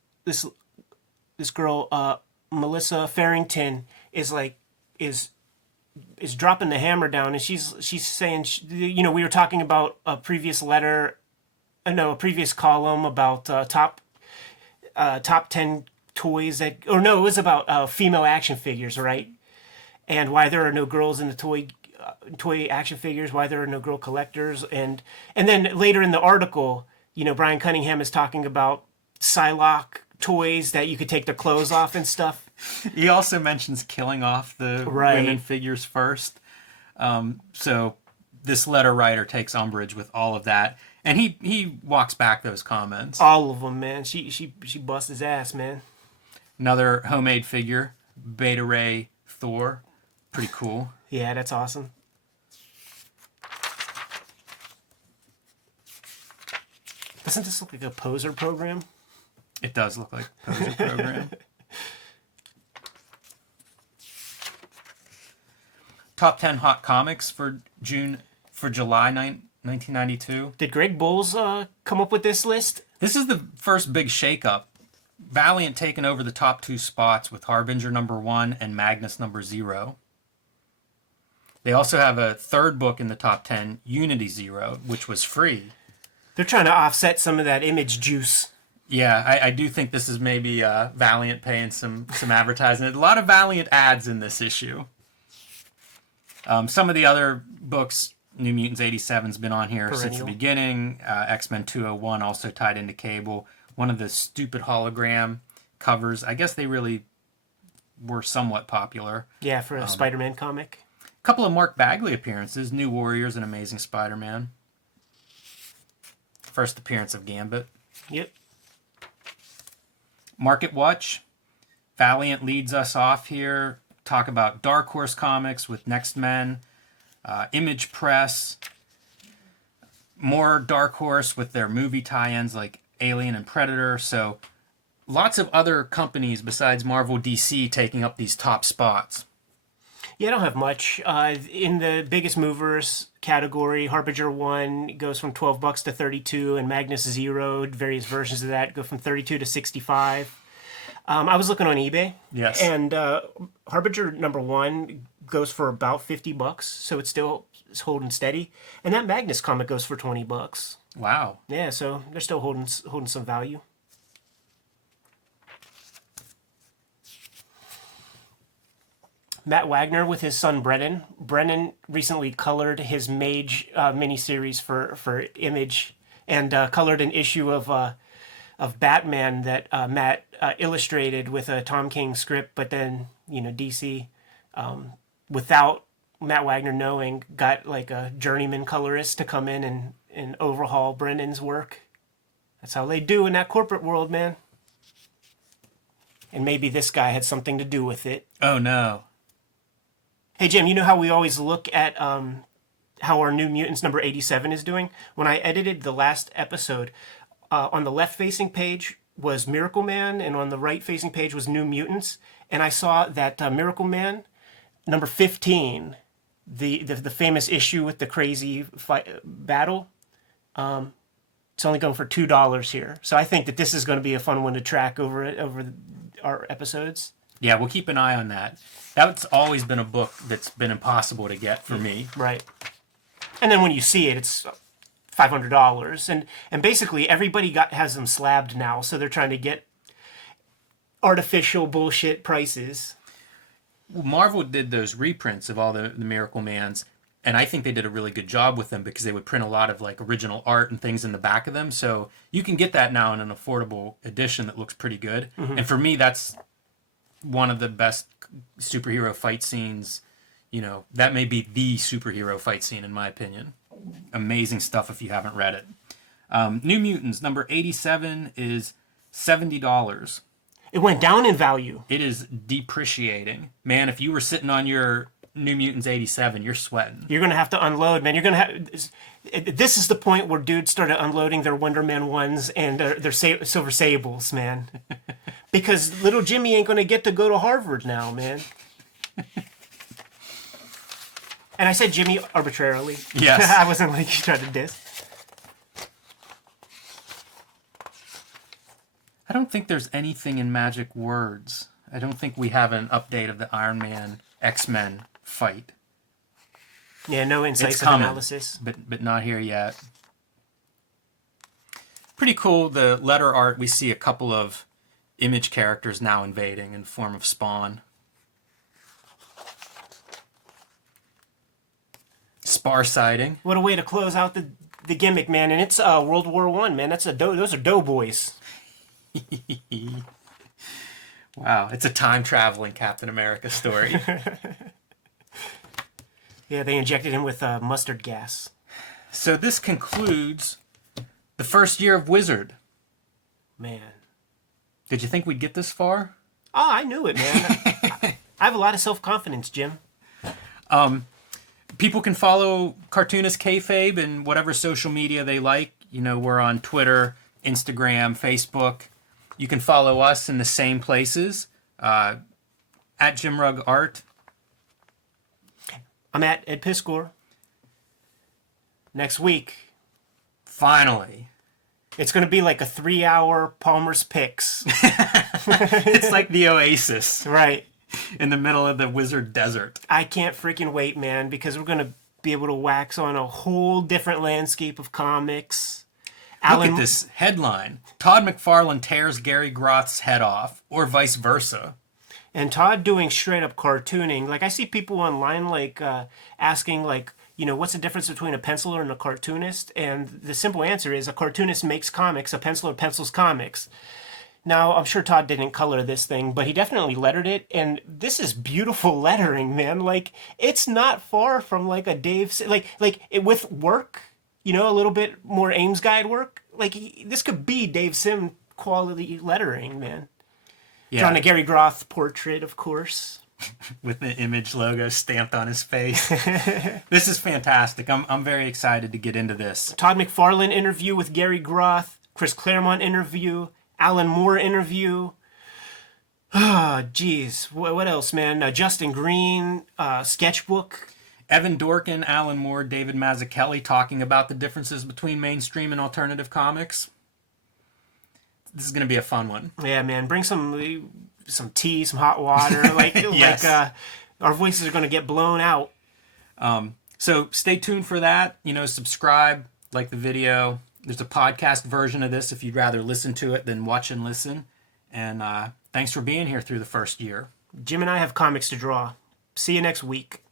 girl, Melissa Farrington, is dropping the hammer down, and she's saying, we were talking about a previous column about top 10 toys it was about female action figures, right? And why there are no girls in the toy action figures, why there are no girl collectors, and then later in the article, Brian Cunningham is talking about Psylocke toys that you could take their clothes off and stuff. He also mentions killing off the women figures first. So this letter writer takes umbrage with all of that, and he walks back those comments. All of them, man. She busts his ass, man. Another homemade figure, Beta Ray Thor. Pretty cool. Yeah, that's awesome. Doesn't this look like a poser program? It does look like a poser program. Top 10 hot comics for July 1992. Did Greg Bowles come up with this list? This is the first big shakeup. Valiant taking over the top 2 spots with Harbinger number 1 and Magnus number 0. They also have a third book in the top 10, Unity 0, which was free. They're trying to offset some of that Image juice. Yeah, I do think this is maybe Valiant paying some advertising. A lot of Valiant ads in this issue. Some of the other books, New Mutants 87's been on here since the beginning. X-Men 201 also tied into Cable. One of the stupid hologram covers. I guess they really were somewhat popular. Yeah, for a Spider-Man comic. A couple of Mark Bagley appearances. New Warriors and Amazing Spider-Man. First appearance of Gambit. Yep. Market Watch. Valiant leads us off here. Talk about Dark Horse Comics with Next Men. Image Press. More Dark Horse with their movie tie-ins like Alien and Predator. So lots of other companies besides Marvel, DC taking up these top spots. Yeah, I don't have much. In the biggest movers category, Harbinger 1 goes from $12 to $32, and Magnus 0, various versions of that, go from $32 to $65. I was looking on eBay. Yes. And Harbinger number 1 goes for about $50, so it's still holding steady. And that Magnus comic goes for $20. Wow. Yeah, so they're still holding some value. Matt Wagner with his son Brennan. Brennan recently colored his Mage miniseries for Image, and colored an issue of Batman that Matt illustrated with a Tom King script, but then DC, without Matt Wagner knowing, got like a journeyman colorist to come in and overhaul Brennan's work. That's how they do in that corporate world, man. And maybe this guy had something to do with it. Oh, no. Hey, Jim, you know how we always look at how our New Mutants number 87 is doing? When I edited the last episode, on the left-facing page was Miracle Man, and on the right-facing page was New Mutants. And I saw that Miracle Man, number 15, the famous issue with the crazy battle, it's only going for $2 here. So I think that this is going to be a fun one to track over our episodes. Yeah, we'll keep an eye on that. That's always been a book that's been impossible to get for me. Right. And then when you see it, it's $500. And basically everybody has them slabbed now, so they're trying to get artificial bullshit prices. Well, Marvel did those reprints of all the Miracle Mans, and I think they did a really good job with them because they would print a lot of like original art and things in the back of them. So you can get that now in an affordable edition that looks pretty good. Mm-hmm. And for me, that's one of the best superhero fight scenes. You know, that may be the superhero fight scene in my opinion. Amazing stuff if you haven't read it. New Mutants number 87 is $70. It went down in value. It is depreciating. Man, if you were sitting on your New Mutants 87, you're sweating. You're going to have to unload, man. You're going to have... This is the point where dudes started unloading their Wonder Man 1s and their Silver Sables, man. Because little Jimmy ain't going to get to go to Harvard now, man. And I said Jimmy arbitrarily. Yes. I wasn't like you tried to diss. I don't think there's anything in Magic Words. I don't think we have an update of the Iron Man X-Men fight. Yeah, no incisive analysis. But not here yet. Pretty cool. The letter art, we see a couple of Image characters now invading in the form of Spawn. Spar sighting. What a way to close out the gimmick, man. And it's World War I, man. Those are doughboys. Wow, it's a time-traveling Captain America story. Yeah, they injected him with mustard gas. So this concludes the first year of Wizard. Man. Did you think we'd get this far? Oh, I knew it, man. I have a lot of self-confidence, Jim. People can follow Cartoonist Kayfabe in whatever social media they like. You know, we're on Twitter, Instagram, Facebook. You can follow us in the same places. At Jim Rugg Art. I'm at Ed Piskor. Next week. Finally. It's going to be like a 3-hour Palmer's Pics. It's like the Oasis. Right. In the middle of the Wizard Desert. I can't freaking wait, man, because we're going to be able to wax on a whole different landscape of comics. Look at this headline. Todd McFarlane tears Gary Groth's head off, or vice versa. And Todd doing straight up cartooning. Like, I see people online, like, asking, like, you know, what's the difference between a penciler and a cartoonist? And the simple answer is a cartoonist makes comics, a penciler pencils comics. Now, I'm sure Todd didn't color this thing, but he definitely lettered it. And this is beautiful lettering, man. Like, it's not far from, like, a Dave... with work... You know, a little bit more Ames Guide work. Like, this could be Dave Sim quality lettering, man. Yeah. Drawn a Gary Groth portrait, of course. With the Image logo stamped on his face. This is fantastic. I'm very excited to get into this. Todd McFarlane interview with Gary Groth. Chris Claremont interview. Alan Moore interview. Ah, geez. What else, man? Justin Green, sketchbook. Evan Dorkin, Alan Moore, David Mazzucchelli talking about the differences between mainstream and alternative comics. This is going to be a fun one. Yeah, man. Bring some tea, some hot water. Yes. Our voices are going to get blown out. So stay tuned for that. You know, subscribe, like the video. There's a podcast version of this if you'd rather listen to it than watch and listen. And thanks for being here through the first year. Jim and I have comics to draw. See you next week.